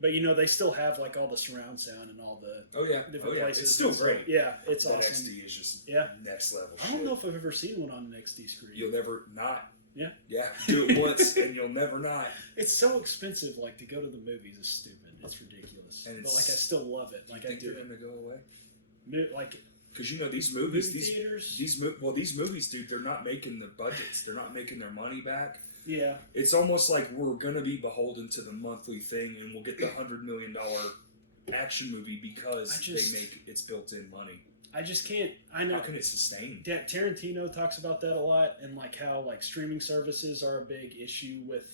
But they still have like all the surround sound and all the different places. It's still great. Yeah, it's that awesome. XD is just next level. I don't know if I've ever seen one on an XD screen. You'll never not. Yeah. Yeah. Do it once and you'll never not. It's so expensive. Like to go to the movies is stupid. It's ridiculous. And but like I still love it. Like I think they're gonna go away. Like. Because these movies, theaters. these movies, dude, they're not making the budgets. They're not making their money back. Yeah. It's almost like we're gonna be beholden to the monthly thing, and we'll get the $100 million action movie because they make its built-in money. I just can't. I know. How can it sustain? Yeah, Tarantino talks about that a lot, and like how like streaming services are a big issue with,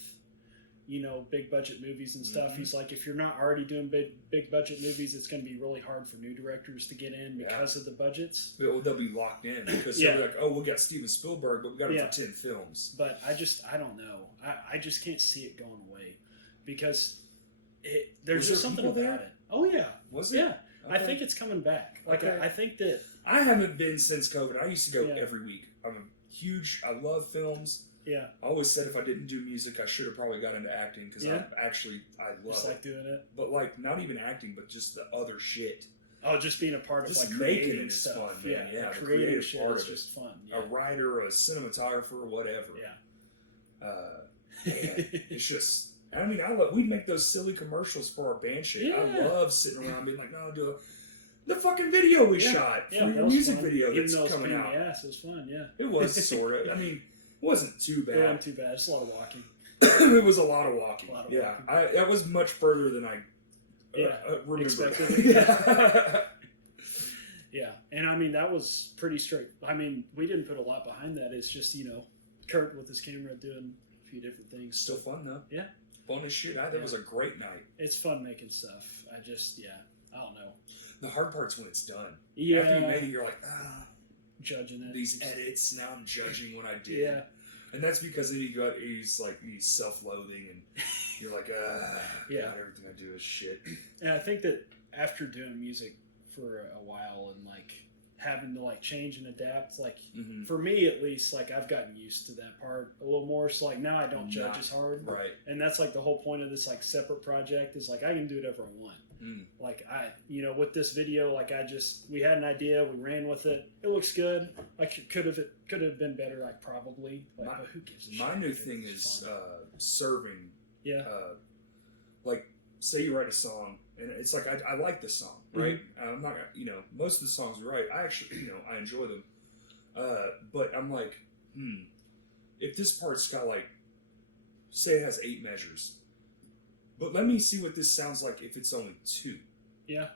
big budget movies and stuff. He's like, if you're not already doing big budget movies, it's going to be really hard for new directors to get in because of the budgets. They'll be locked in because they'll be like, oh, we got Steven Spielberg, but we got him for 10 films. But I don't know. I just can't see it going away because there's just something about it. Oh yeah, was it? Yeah, okay. I think it's coming back. Like I think that I haven't been since COVID. I used to go every week. I love films. Yeah. I always said if I didn't do music, I should have probably got into acting because I love just like doing it. But like not even acting, but just the other shit. Oh, just being a part of just like making it stuff. Fun, man. Yeah, the creative shit part is of just it. fun. Yeah. A writer, a cinematographer, whatever. Yeah. Man, it's just. I mean, we make those silly commercials for our band shit. Yeah. I love sitting around being like, no, do the fucking video we shot for your music video that's coming out. Yes, it was fun. Yeah, it was sort of. I mean, it wasn't too bad. It wasn't too bad. Just a lot of walking. It was a lot of walking. Walking. That was much further than I remember. Expected. Yeah, and I mean that was pretty straight. I mean, we didn't put a lot behind that. It's just Kurt with his camera doing a few different things. Still fun though. Yeah. Fun as shit. That was a great night. It's fun making stuff. I don't know. The hard part's when it's done. Yeah. After you made it, you're like, judging it. These edits, now I'm judging what I did. Yeah. And that's because then he's self-loathing, and you're like, God, everything I do is shit. And I think that after doing music for a while and like having to like change and adapt, like for me at least, like I've gotten used to that part a little more. So like now I don't judge as hard, right? And that's like the whole point of this like separate project is like I can do whatever I want. Like with this video, like we had an idea, we ran with it. It looks good. Like it could have been better, like probably. Like, but who gives a shit? My new thing is serving. Yeah. Like, say you write a song, and it's like I like this song, right? I'm not, most of the songs we write, I actually, I enjoy them. But I'm like, if this part's got like, say it has 8 measures. But let me see what this sounds like if it's only 2. Yeah.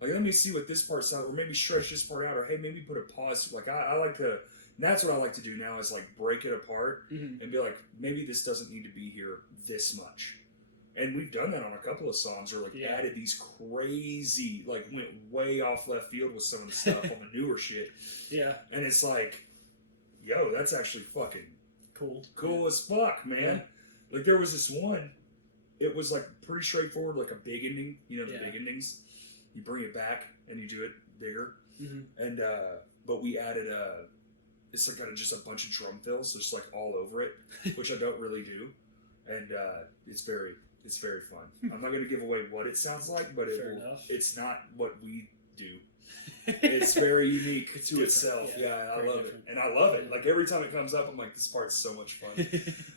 Like, let me see what this part sounds, or maybe stretch this part out, or hey, maybe put a pause. Like, I like to, that's what I like to do now is like break it apart and be like, maybe this doesn't need to be here this much. And we've done that on a couple of songs, or like added these crazy, like went way off left field with some of the stuff on the newer shit. Yeah. And it's like, yo, that's actually fucking cool as fuck, man. Yeah. Like there was this one. It was like pretty straightforward, like a big ending. The big endings. You bring it back and you do it bigger. And but we added it's like got just a bunch of drum fills, just like all over it, which I don't really do. And it's very fun. I'm not going to give away what it sounds like, but it's not what we do. It's very unique to itself. Yeah, I love it. And I love it. Like every time it comes up, I'm like, this part's so much fun.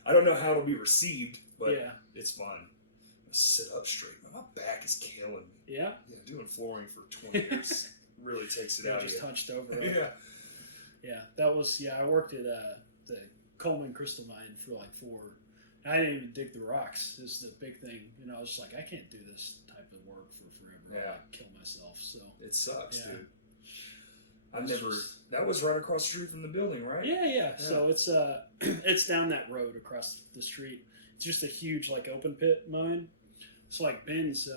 I don't know how it'll be received, but it's fun. I sit up straight. My back is killing me. Yeah? Yeah, doing flooring for 20 years really takes it out. Just hunched over. Yeah. Yeah, that was, I worked at the Coleman Crystal Mine for like 4. I didn't even dig the rocks. This is the big thing. I was just like, I can't do this type of work for forever. Yeah. I'd kill myself. So it sucks, dude. That was right across the street from the building, right? Yeah. So it's down that road across the street. It's just a huge like open pit mine. It's like Ben's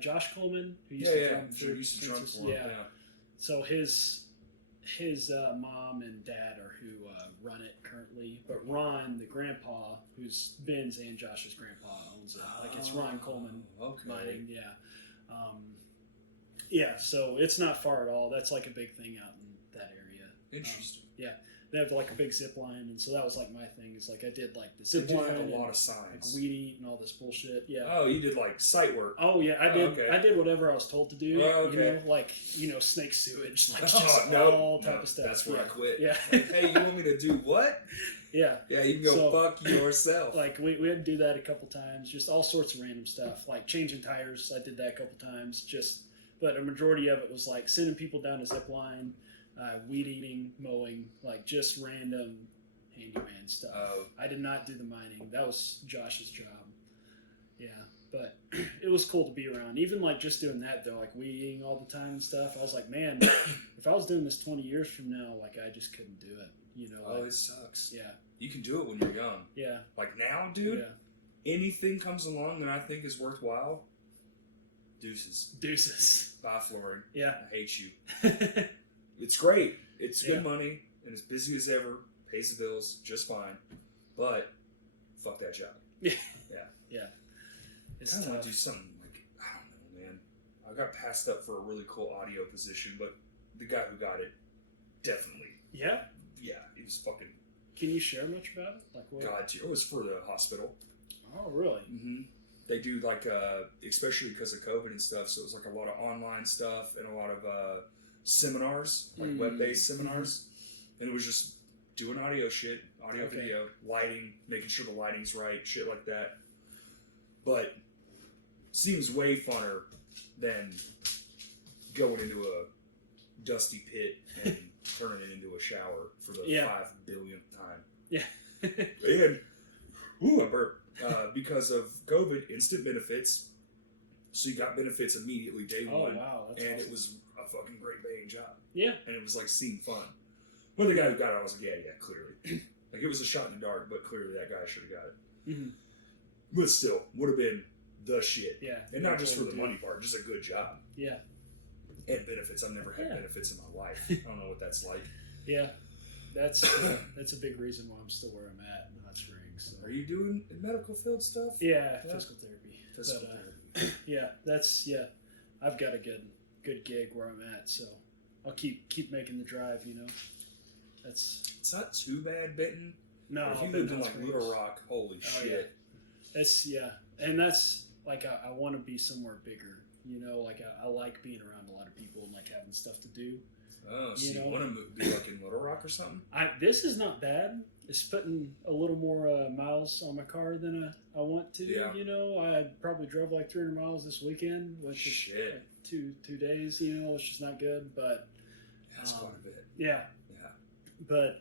Josh Coleman, who used to drum for him. Yeah. So his mom and dad are who run it currently, but Ron, the grandpa, who's Ben's and Josh's grandpa, owns it. Like it's Ron Coleman Mining. Yeah. So it's not far at all. That's like a big thing out in that area. Interesting. They have like a big zip line, and so that was like my thing. Is like I did like the zip line, a lot of signs, like weed eat, and all this bullshit. Yeah. Oh, you did like site work. Oh yeah, I did. Okay. I did whatever I was told to do. Oh, okay. Like snake sewage, like just all type of stuff. That's where I quit. Yeah. Like, hey, you want me to do what? Yeah. Yeah, you can go fuck yourself. Like we had to do that a couple times, just all sorts of random stuff, like changing tires. I did that a couple times, but a majority of it was like sending people down a zip line. Weed eating, mowing, like just random handyman stuff. I did not do the mining. That was Josh's job. Yeah, but it was cool to be around. Even like just doing that though, like weed eating all the time and stuff. I was like, man, if I was doing this 20 years from now, like I just couldn't do it. Like, it sucks. Yeah. You can do it when you're young. Yeah. Like now, dude, anything comes along that I think is worthwhile, deuces. Bye, flooring. Yeah. I hate you. It's great. It's good money, and as busy as ever, pays the bills just fine. But fuck that job. Yeah. I kind of want to do something like, I don't know, man. I got passed up for a really cool audio position, but the guy who got it definitely. Yeah. Yeah, he was fucking. Can you share much about it? Like what? God, it was for the hospital. Oh, really? Mm-hmm. They do like, especially because of COVID and stuff. So it was like a lot of online stuff and a lot of seminars, like web-based seminars, and it was just doing audio shit, video, lighting, making sure the lighting's right, shit like that. But seems way funner than going into a dusty pit and turning it into a shower for the 5 billionth time. Yeah. And I burped. Because of COVID, instant benefits. So you got benefits immediately day one. Wow, that's and awesome. It was a fucking great paying job. Yeah. And it was like seemed fun. But the guy who got it, I was like, yeah, clearly. Like it was a shot in the dark, but clearly that guy should have got it. Mm-hmm. But still, would have been the shit. Yeah. And not just for the money part, just a good job. Yeah. And benefits. I've never had benefits in my life. I don't know what that's like. Yeah. That's a big reason why I'm still where I'm at in Hot Springs. So. Are you doing medical field stuff? Yeah, physical therapy. Physical therapy. Yeah, that's I've got a good gig where I'm at, so I'll keep making the drive. It's not too bad, Benton. No, if you lived in like Little Rock, holy shit. Yeah. And that's like I want to be somewhere bigger. Like I like being around a lot of people and like having stuff to do. Oh, so you want to be like in Little Rock or something? This is not bad. It's putting a little more miles on my car than I want to. Yeah. I probably drove like 300 miles this weekend, which is like two days. Which is not good, but that's quite a bit. Yeah. Yeah. But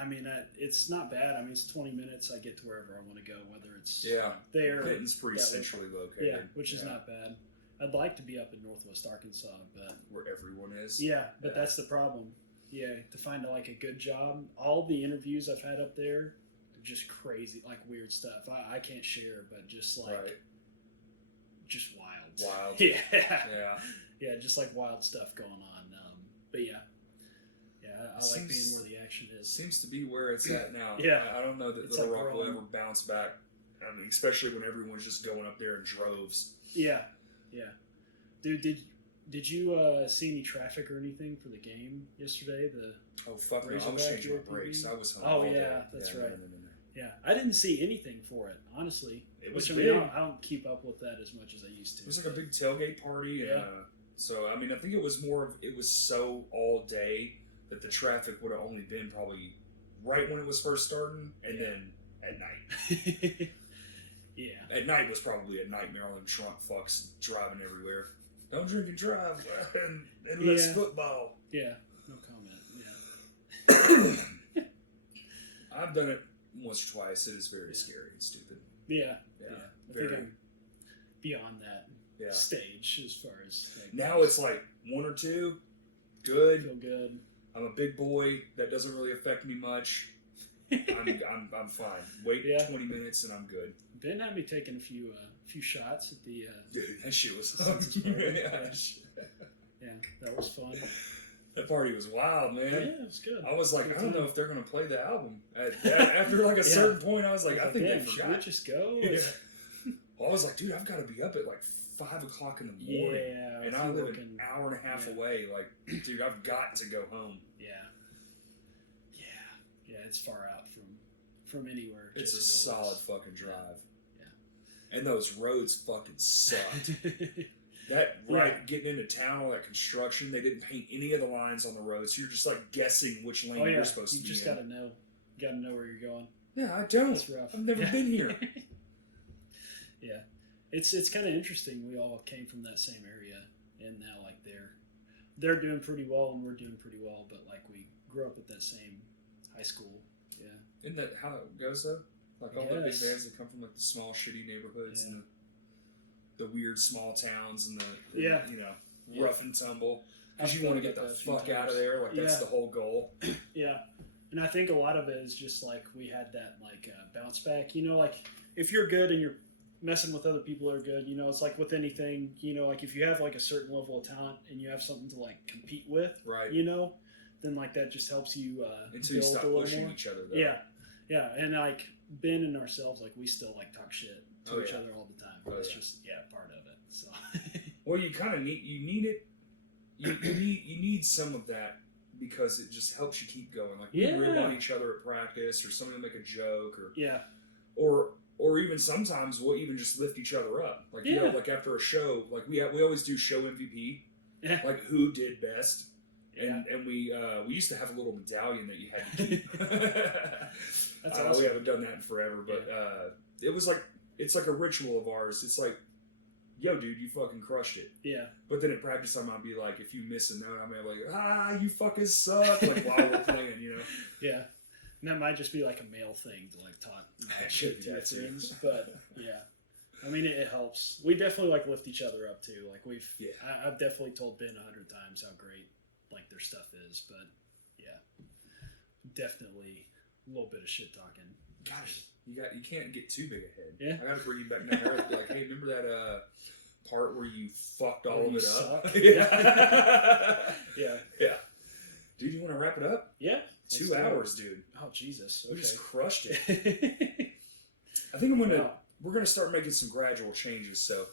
I mean, it's not bad. I mean, it's 20 minutes. I get to wherever I want to go, whether it's there. Benton's pretty centrally located. Yeah, which is not bad. I'd like to be up in Northwest Arkansas, but where everyone is. Yeah, but that's the problem. Yeah, to find like a good job. All the interviews I've had up there are just crazy, like weird stuff. I can't share, but just like just wild. Wild. Yeah. Yeah. Yeah, just like wild stuff going on. But yeah. Yeah, I like being where the action is. Seems to be where it's at now. Yeah. I don't know that Little Rock will ever bounce back. I mean, especially when everyone's just going up there in droves. Yeah. Yeah. Dude, did you see any traffic or anything for the game yesterday? Oh, fuck me. I was changing my brakes. I was home. Oh, yeah. That's right. Yeah. I didn't see anything for it, honestly. It was big. I don't keep up with that as much as I used to. It was like a big tailgate party. Yeah. So, I mean, I think it was so all day that the traffic would have only been probably right when it was first starting and then at night. Yeah. At night was probably a nightmare. All them drunk fucks driving everywhere. Don't drink and drive unless football. Yeah. No comment. Yeah. I've done it once or twice. It is very scary and stupid. Yeah. I think I'm beyond that stage as far as now it's like one or two. Good. Feel good. I'm a big boy. That doesn't really affect me much. I'm fine. Wait 20 minutes and I'm good. Ben had me taking a few shots at the. Dude, that shit was. Yeah, that was fun. That party was wild, man. Yeah, it was good. I was like, I don't know if they're gonna play the album. After like a certain point, I was like, I think they forgot. Should we just go? Yeah. Well, I was like, dude, I've got to be up at like 5 o'clock in the morning, and I live an hour and a half away. Like, dude, I've got to go home. Yeah, it's far out from anywhere. It's a solid fucking drive. Yeah. And those roads fucking sucked. Getting into town, all that construction, they didn't paint any of the lines on the road, so you're just like guessing which lane you're supposed to be in. You just gotta know. You gotta know where you're going. Yeah, I don't. It's rough. I've never been here. Yeah, it's kind of interesting. We all came from that same area, and now like they're doing pretty well, and we're doing pretty well. But like we grew up at that same high school. Yeah. Isn't that how it goes though? Like all the big bands that come from like the small shitty neighborhoods and the weird small towns and the rough and tumble. Because you want to get the fuck out of there. Like that's the whole goal. Yeah. And I think a lot of it is just like we had that like bounce back. Like if you're good and you're messing with other people that are good, it's like with anything, like if you have like a certain level of talent and you have something to like compete with, right? Then like that just helps you until you stop pushing each other. Though. Yeah, and like Ben and ourselves, like we still like talk shit to each other all the time. It's just part of it. So. Well, you kind of need it. You need some of that because it just helps you keep going. Like we rib on each other at practice, or somebody will make a joke, or even sometimes we'll even just lift each other up. Like like after a show, like we always do show MVP, like who did best. And we used to have a little medallion that you had to keep. That's awesome. We haven't done that in forever, but it was like it's like a ritual of ours. It's like, yo, dude, you fucking crushed it. Yeah. But then at practice time, I'd be like, if you miss a note, I'm like, you fucking suck. Like while we're playing, Yeah. And that might just be like a male thing to like talk shit to friends, but I mean, it helps. We definitely like lift each other up too. Like I've definitely told Ben 100 times how great like their stuff is, but definitely a little bit of shit talking. Gosh, you can't get too big a head. Yeah, I gotta bring you back now. Like, hey, remember that part where you fucked all of it up? Yeah. Dude, you want to wrap it up? Yeah. 2 hours, dude. Oh Jesus, we just crushed it. I think we're gonna start making some gradual changes. So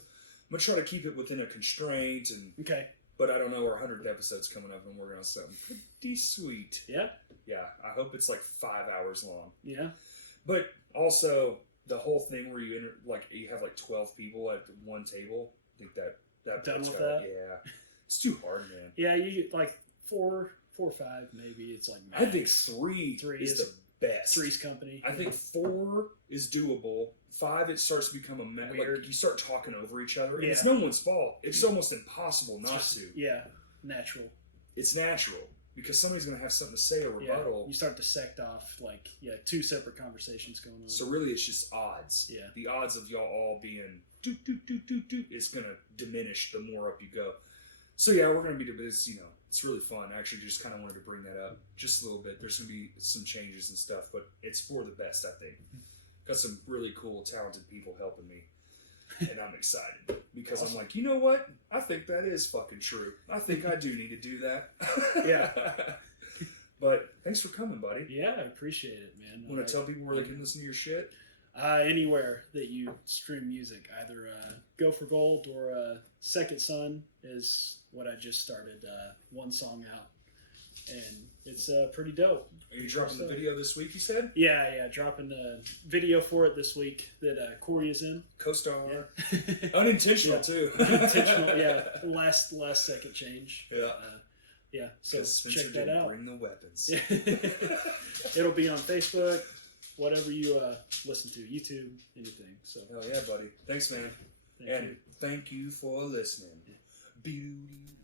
gonna try to keep it within a constraint, and Okay. but I don't know. Our 100th episode's coming up, and we're gonna something pretty sweet. Yeah. Yeah, I hope it's like 5 hours long. Yeah. But also the whole thing where you you have like 12 people at one table. I think that Done part's with gotta- that? Yeah, it's too hard, man. Yeah. You like four or five maybe. It's like I think max. three is the best. Three's company. I think 4 is doable. 5, it starts to become Weird. like you start talking over each other, and Yeah. it's no one's fault. It's almost impossible not to. Yeah. Natural. It's natural because somebody's going to have something to say or Yeah. rebuttal. You start to sect off like 2 separate conversations going on. So really, it's just odds. Yeah. The odds of y'all all being doot doot doot doot doot is going to diminish the more up you go. So yeah, we're going to be this. It's really fun. I actually just kind of wanted to bring that up just a little bit. There's going to be some changes and stuff, but it's for the best, I think. Got some really cool, talented people helping me, and I'm excited because Awesome. I'm like, you know what? I think that is fucking true. I think I do need to do that. Yeah. But thanks for coming, buddy. Yeah, I appreciate it, man. Want to tell people where they can listen to your shit? Anywhere that you stream music, either Go for Gold or Second Son is what I just started. One song out, and it's pretty dope. Are you dropping the video this week, you said? Yeah, dropping a video for it this week that Corey is in. Co-star. Yeah. Unintentional, Yeah. too. Unintentional, yeah. Last second change. Yeah. So Because Spencer check that didn't out. bring the weapons. It'll be on Facebook, whatever you listen to, YouTube, anything. So Hell yeah, buddy. Thanks, man. thank And you. thank you for listening. Beauty.